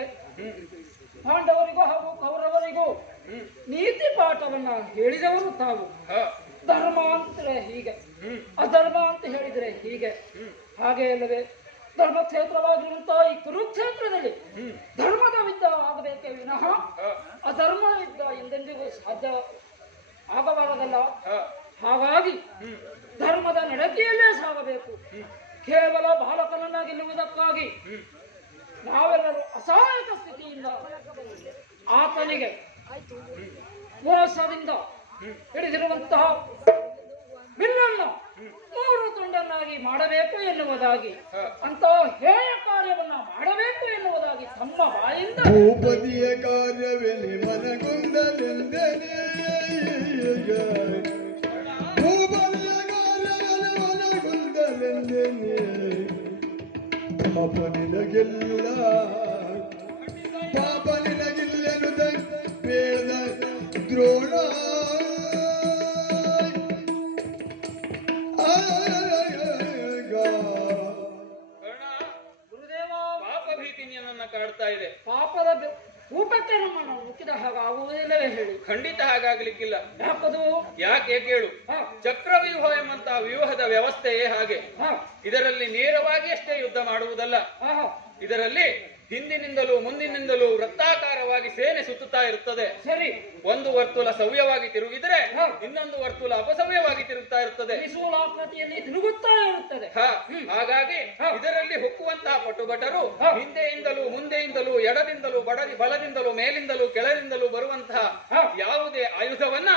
ಪಾಂಡವರಿಗೂ ಹಾಗೂ ಕೌರವರಿಗೂ ನೀತಿ ಪಾಠವನ್ನ ಹೇಳಿದವರು ತಾವು. ಧರ್ಮ ಅಂತಂದ್ರೆ ಹೀಗೆ, ಅಧರ್ಮ ಅಂತ ಹೇಳಿದ್ರೆ ಹೀಗೆ, ಹಾಗೆ ಅಲ್ಲವೇ? ಧರ್ಮಕ್ಷೇತ್ರವಾಗಿರುವಂತಹ ಈ ಕುರುಕ್ಷೇತ್ರದಲ್ಲಿ ಧರ್ಮದ ಯುದ್ಧ ಆಗಬೇಕೇ ವಿನಃ ಅಧರ್ಮದ ಯುದ್ಧ ಎಂದೆಂದಿಗೂ ಸಾಧ್ಯ ಆಗಬಾರದಲ್ಲ. ಹಾಗಾಗಿ ಧರ್ಮದ ನಡತೆಯಲ್ಲೇ ಸಾಗಬೇಕು. ಕೇವಲ ಬಾಲಕನನ್ನ ಗೆಲ್ಲುವುದಕ್ಕಾಗಿ ನಾವೆಲ್ಲರೂ ಅಸಹಾಯಕ ಸ್ಥಿತಿಯಿಂದ ಆತನಿಗೆ ಮೋಸದಿಂದ ಹಿಡಿದಿರುವಂತಹ ಬಿಲ್ಲನ್ನು 3 ತುಂಡನ್ನಾಗಿ ಮಾಡಬೇಕು ಎನ್ನುವುದಾಗಿ, ಅಂತಹ ಹೇಯ ಕಾರ್ಯವನ್ನ ಮಾಡಬೇಕು ಎನ್ನುವುದಾಗಿ ತಮ್ಮ ಬಾಯಿಂದ ಭೂಪತಿಯ ಕಾರ್ಯವೆಲ್ಲಿ ಮನಗೊಂಡಲೆಂದನೇ, ಭೂಪತಿಯ ಕಾರ್ಯವೆಲ್ಲಿ ಮನಗೊಂಡಲೆಂದನೇ, ಪಾಪ ನಿನಗೆಲ್ಲ ಪಾಪ ನಿನಗಿಲ್ಲೆನು ಬೇಡ ದ್ರೋಣ. ಗುರುದೇವ, ಪಾಪ ಭೀತಿ ನಿನ್ನನ್ನ ಕಾಡ್ತಾ ಇದೆ. ಪಾಪದ ಊಟಕ್ಕೆ ನಮ್ಮನ್ನು ಮುಕ್ಕಿದ ಹಾಗಾಗುವುದಿಲ್ಲವೇ ಹೇಳಿ? ಖಂಡಿತ ಹಾಗಾಗ್ಲಿಕ್ಕಿಲ್ಲ. ಯಾಕದು? ಯಾಕೆ ಕೇಳು. ಚಕ್ರವ್ಯೂಹ ಎಂಬಂತಹ ವ್ಯೂಹದ ವ್ಯವಸ್ಥೆಯೇ ಹಾಗೆ. ಇದರಲ್ಲಿ ನೇರವಾಗಿ ಅಷ್ಟೇ ಯುದ್ಧ ಮಾಡುವುದಲ್ಲ. ಇದರಲ್ಲಿ ಹಿಂದಿನಿಂದಲೂ ಮುಂದಿನಿಂದಲೂ ವೃತ್ತಾಕಾರವಾಗಿ ಸೇನೆ ಸುತ್ತುತ್ತಾ ಇರುತ್ತದೆ. ಸರಿ, ಒಂದು ವರ್ತುಲ ಸವ್ಯವಾಗಿ ತಿರುಗಿದರೆ ಇನ್ನೊಂದು ವರ್ತುಲ ಅಪಸವ್ಯವಾಗಿ ತಿರುಗುತ್ತಾ ಇರುತ್ತದೆ. ತ್ರಿಶೂಲಾಕೃತಿಯಲ್ಲಿ ತಿರುಗುತ್ತಾ ಇರುತ್ತದೆ. ಹಾಗಾಗಿ ಇದರಲ್ಲಿ ಹೊಕ್ಕುವಂತಹ ಪಟುಭಟರು ಹಿಂದೆಯಿಂದಲೂ ಮುಂದೆಯಿಂದಲೂ ಎಡದಿಂದಲೂ ಬಲದಿಂದಲೂ ಮೇಲಿಂದಲೂ ಕೆಳದಿಂದಲೂ ಬರುವಂತಹ ಯಾವುದೇ ಆಯುಧವನ್ನ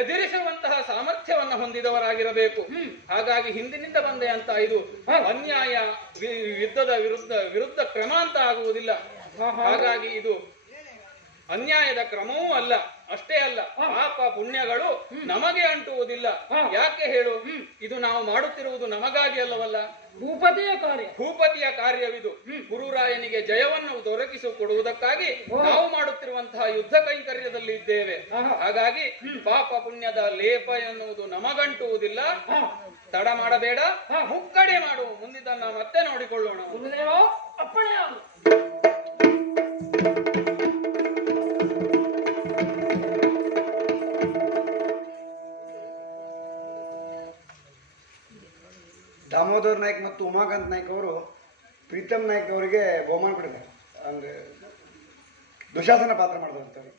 ಎದುರಿಸುವಂತಹ ಸಾಮರ್ಥ್ಯವನ್ನ ಹೊಂದಿದವರಾಗಿರಬೇಕು. ಹಾಗಾಗಿ ಹಿಂದಿನಿಂದ ಬಂದೆ ಅಂತ ಇದು ಅನ್ಯಾಯ ಯುದ್ಧದ ವಿರುದ್ಧ ಕ್ರಮ ಅಂತ ಆಗುವುದಿಲ್ಲ. ಹಾಗಾಗಿ ಇದು ಅನ್ಯಾಯದ ಕ್ರಮವೂ ಅಲ್ಲ. ಅಷ್ಟೇ ಅಲ್ಲ, ಪಾಪ ಪುಣ್ಯಗಳು ನಮಗೆ ಅಂಟುವುದಿಲ್ಲ. ಯಾಕೆ ಹೇಳು? ಇದು ನಾವು ಮಾಡುತ್ತಿರುವುದು ನಮಗಾಗಿ ಅಲ್ಲವಲ್ಲ, ಭೂಪತಿಯ ಕಾರ್ಯವಿದು. ಗುರುರಾಯನಿಗೆ ಜಯವನ್ನು ದೊರಕಿಸಿಕೊಡುವುದಕ್ಕಾಗಿ ನಾವು ಮಾಡುತ್ತಿರುವಂತಹ ಯುದ್ಧ ಕೈಂಕರ್ಯದಲ್ಲಿ ಇದ್ದೇವೆ. ಹಾಗಾಗಿ ಪಾಪ ಪುಣ್ಯದ ಲೇಪ ಎನ್ನುವುದು ನಮಗಂಟುವುದಿಲ್ಲ. ತಡ ಮಾಡಬೇಡ, ಮುಕ್ಕಡೆ ಮಾಡು. ಮುಂದಿದ್ದನ್ನ ಮತ್ತೆ ನೋಡಿಕೊಳ್ಳೋಣ. ದಾಮೋದರ್ ನಾಯ್ಕ್ ಮತ್ತು ಉಮಾಕಾಂತ್ ನಾಯ್ಕ್ ಅವರು ಪ್ರೀತಮ್ ನಾಯ್ಕ್ ಅವರಿಗೆ ಬಹುಮಾನ ಕೊಟ್ಟಿದ್ದಾರೆ. ಅಂದ್ರೆ ದುಶಾಸನ ಪಾತ್ರ ಮಾಡಿದಂಥವ್ರು.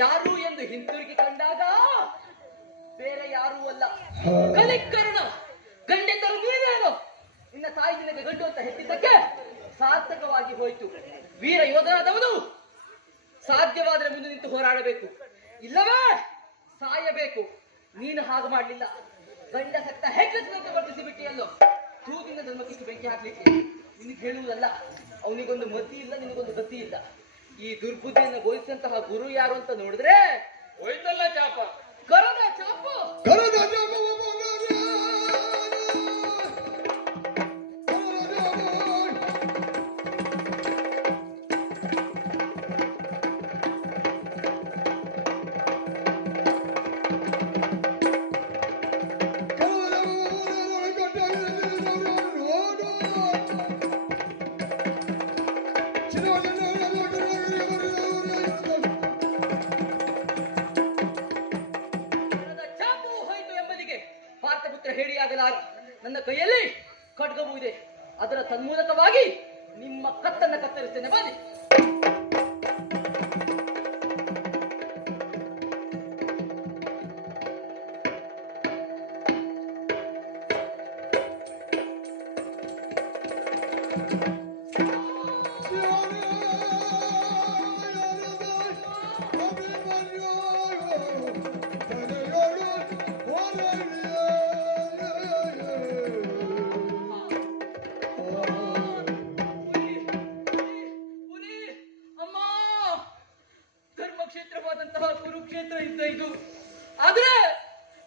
ಯಾರು ಎಂದು ಹಿಂತಿರುಗಿ ಕಂಡಾಗ ಬೇರೆ ಯಾರೂ ಅಲ್ಲ, ಕಲಿಕರ್ಣ. ಗಂಡೆಂದರು ನೀವೇನು? ನಿನ್ನ ತಾಯಿ ನಿನಗೆ ಗಂಡು ಅಂತ ಹೆತ್ತಿದ್ದಕ್ಕೆ ಸಾರ್ಥಕವಾಗಿ ಹೋಯಿತು. ವೀರ ಯೋಧನಾದವನು ಸಾಧ್ಯವಾದರೆ ಮುಂದೆ ನಿಂತು ಹೋರಾಡಬೇಕು, ಇಲ್ಲವೇ ಸಾಯಬೇಕು. ನೀನು ಹಾಗೆ ಮಾಡಲಿಲ್ಲ. ಗಂಡ ಸತ್ತ ಹೆಗ್ಗಸದಂತೆ ವರ್ತಿಸಿ ಬಿಟ್ಟಿಯಲ್ಲೋ. ತೂಗಿನ ಧರ್ಮಕ್ಕೆ ಬೆಂಕಿ ಹಾಕ್ಲಿಕ್ಕೆ ನಿನಗೆ ಹೇಳುವುದಲ್ಲ. ಅವನಿಗೊಂದು ಮತಿ ಇಲ್ಲ, ನಿನಗೊಂದು ಗತಿ ಇಲ್ಲ. ಈ ದುರ್ಬುದ್ಧಿಯನ್ನು ಬೋಧಿಸಿದಂತಹ ಗುರು ಯಾರು ಅಂತ ನೋಡಿದ್ರೆ ಹೋಯ್ತಲ್ಲ ಚಾಪ, ಕರದ ಚಾಪು. ಹೇಳಿಯಾಗಲಾರ. ನನ್ನ ಕೈಯಲ್ಲಿ ಖಡ್ಗವೂ ಇದೆ. ಅದರ ತನ್ಮೂಲಕವಾಗಿ ನಿಮ್ಮ ಕತ್ತನ್ನು ಕತ್ತರಿಸ್ತೇನೆ. ಬನ್ನಿ. ಪುರಿ, ಅಮ್ಮ, ಧರ್ಮಕ್ಷೇತ್ರವಾದಂತಹ ಕುರುಕ್ಷೇತ್ರ ಇದ್ದ ಇದು. ಆದ್ರೆ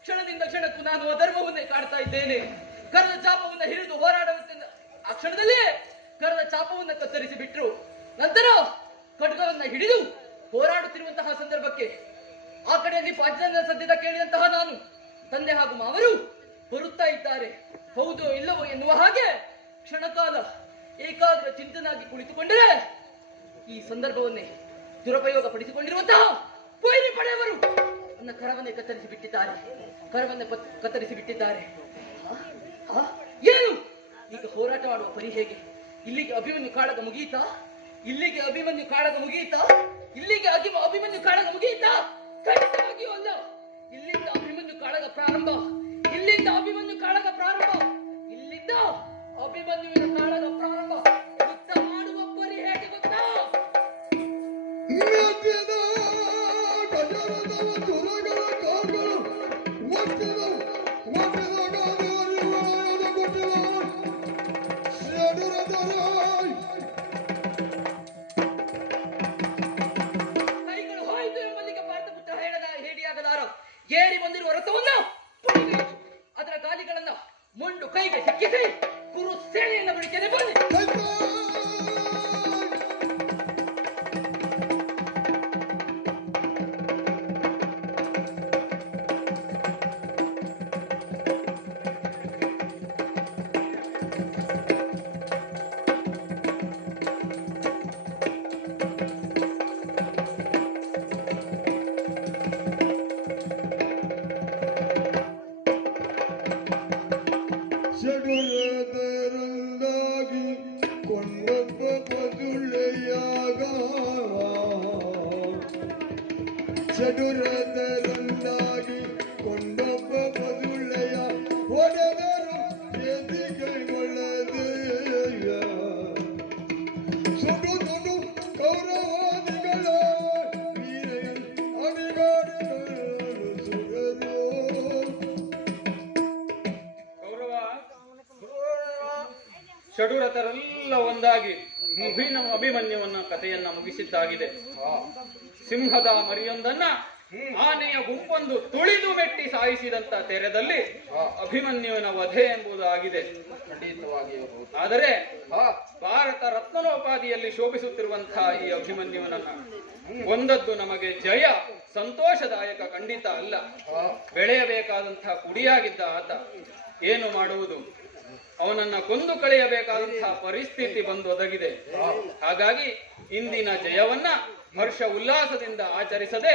ಕ್ಷಣದಿಂದ ಕ್ಷಣಕ್ಕೂ ನಾನು ಅಧರ್ಮವನ್ನೇ ಕಾಡ್ತಾ ಇದ್ದೇನೆ. ಕರದ ಚಾಪವನ್ನ ಹಿಡಿದು ಹೋರಾಡುವಂತ ಆ ಕ್ಷಣದಲ್ಲಿ ಕರದ ಚಾಪವನ್ನ ಕತ್ತರಿಸಿ ಬಿಟ್ರು. ನಂತರ ಖಡ್ಗವನ್ನ ಹಿಡಿದು ಹೋರಾಡುತ್ತಿರುವಂತಹ ಸಂದರ್ಭಕ್ಕೆ ಆ ಕಡೆಯಲ್ಲಿ ಪಾಂಚಜನ್ಯ ಸದ್ಯದ ಕೇಳಿದಂತಹ ನಾನು ತಂದೆ ಹಾಗೂ ಮಾವರು ಬರುತ್ತಾ ಇದ್ದಾರೆ, ಹೌದೋ ಇಲ್ಲವೋ ಎನ್ನುವ ಹಾಗೆ ಕ್ಷಣಕಾಲ ಏಕಾಗ್ರ ಚಿಂತನಾಗಿ ಕುಳಿತುಕೊಂಡರೆ ಈ ಸಂದರ್ಭವನ್ನೇ ದುರುಪಯೋಗ ಪಡಿಸಿಕೊಂಡಿರುವಂತಹ ಕೊಯ್ಲಿ ಪಡೆಯವರು ನನ್ನ ಕರವನ್ನೇ ಕತ್ತರಿಸಿ ಬಿಟ್ಟಿದ್ದಾರೆ, ಕರವನ್ನೇ ಕತ್ತರಿಸಿ ಬಿಟ್ಟಿದ್ದಾರೆ. ಏನು ಈಗ ಹೋರಾಟ ಮಾಡುವ ಪರಿ ಹೇಗೆ? ಇಲ್ಲಿಗೆ ಅಭಿಮನ್ಯು ಕಾಳಗ ಮುಗಿಯಿತಾ? ಇಲ್ಲಿಗೆ ಅಭಿಮನ್ಯು ಕಾಳಗ ಮುಗಿಯಿತಾ? ಇಲ್ಲಿಗೆ ಅಭಿಮನ್ಯು ಕಾಳಗ ಮುಗಿಯಿತಾ? ಖಂಡಿತವಾಗಿಯೂ ಅಲ್ಲ. ಇಲ್ಲಿಂದ ಅಭಿಮನ್ಯು ಕಾಳಗ ಪ್ರಾರಂಭ, ಇಲ್ಲಿಂದ ಅಭಿಮನ್ಯು ಕಾಳಗ ಪ್ರಾರಂಭ, ಇಲ್ಲಿಂದ ಅಭಿಮನ್ಯುವಿನ ಕಾಳಗ ಪ್ರಾರಂಭ. ಯುದ್ಧ ಮಾಡುವ ಪರಿ ಹೇಗೆ ಗೊತ್ತಾ? ಕೈಗಳು ಹೋಯಿತು ಎಂಬಲ್ಲಿಗೆ ಭಾರತ ಪುತ್ರ ಹೇಡಿಯಾಗಲಾರ. ಏರಿ ಬಂದಿರುವ ರಥವನ್ನ ಪುಡಿಗೈದು ಅದರ ಗಾಲಿಗಳನ್ನ ಮುಂಡು ಕೈಗೆ ಸಿಕ್ಕಿಸಿ ಕುರು ಸೇನೆಯನ್ನ ಬಿಡಿಕೆನೆ ಬನ್ನಿ. ಷಡುರದರಂದಾಗಿ ಕೊಂಡೊಬ್ಬ ಪದುಳೆಯಾಗ ಷಡುರದರಂದಾಗಿ ಕೊಂಡೊಬ್ಬ ಪದುಳೆಯ ಹೊಡೆದರು ಎದಿ ಕೈಗೊಳ್ಳದೆಯ ಸುಡು ಸುಡು ಕೌರವಾದಿಗಳ ವೀರೆಯನ್ ಅಡಿಗಾಡಿಗಳು ಸುಡಲು ಷಡುರತರೆಲ್ಲ ಒಂದಾಗಿ ಅಭಿಮನ್ಯುವನ್ನ ಕಥೆಯನ್ನ ಮುಗಿಸಿದ್ದಾಗಿದೆ. ಸಿಂಹದ ಮರಿಯೊಂದನ್ನ ಆನೆಯ ಗುಂಪೊಂದು ತುಳಿದು ಮೆಟ್ಟಿ ಸಾಯಿಸಿದಂತ ತೆರೆದಲ್ಲಿ ಅಭಿಮನ್ಯುವಿನ ವಧೆ ಎಂಬುದಾಗಿದೆ. ಆದರೆ ಭಾರತ ರತ್ನೋಪಾದಿಯಲ್ಲಿ ಶೋಭಿಸುತ್ತಿರುವಂತಹ ಈ ಅಭಿಮನ್ಯುವನನ್ನ ಒಂದದ್ದು ನಮಗೆ ಜಯ ಸಂತೋಷದಾಯಕ ಖಂಡಿತ ಅಲ್ಲ. ಬೆಳೆಯಬೇಕಾದಂತಹ ಕುಡಿಯಾಗಿದ್ದ ಆತ ಏನು ಮಾಡುವುದು? ಅವನನ್ನ ಕೊಂದು ಕಳೆಯಬೇಕಾದಂತಹ ಪರಿಸ್ಥಿತಿ ಬಂದು ಒದಗಿದೆ. ಹಾಗಾಗಿ ಇಂದಿನ ಜಯವನ್ನ ಹರ್ಷ ಉಲ್ಲಾಸದಿಂದ ಆಚರಿಸದೆ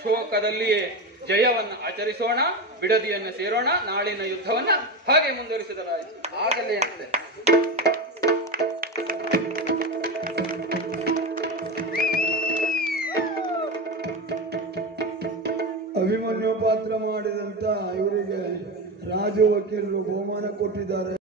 ಶೋಕದಲ್ಲಿಯೇ ಜಯವನ್ನ ಆಚರಿಸೋಣ, ಬಿಡದಿಯನ್ನು ಸೇರೋಣ. ನಾಳಿನ ಯುದ್ಧವನ್ನ ಹಾಗೆ ಮುಂದುವರಿಸಿದರಾಯಿತು. ಆಗಲೇ ಅಂತೆ. ಅಭಿಮನ್ಯು ಪಾತ್ರ ಮಾಡಿದಂತ ಇವರಿಗೆ ರಾಜು ವಕೀಲರು ಬಹುಮಾನ ಕೊಟ್ಟಿದ್ದಾರೆ.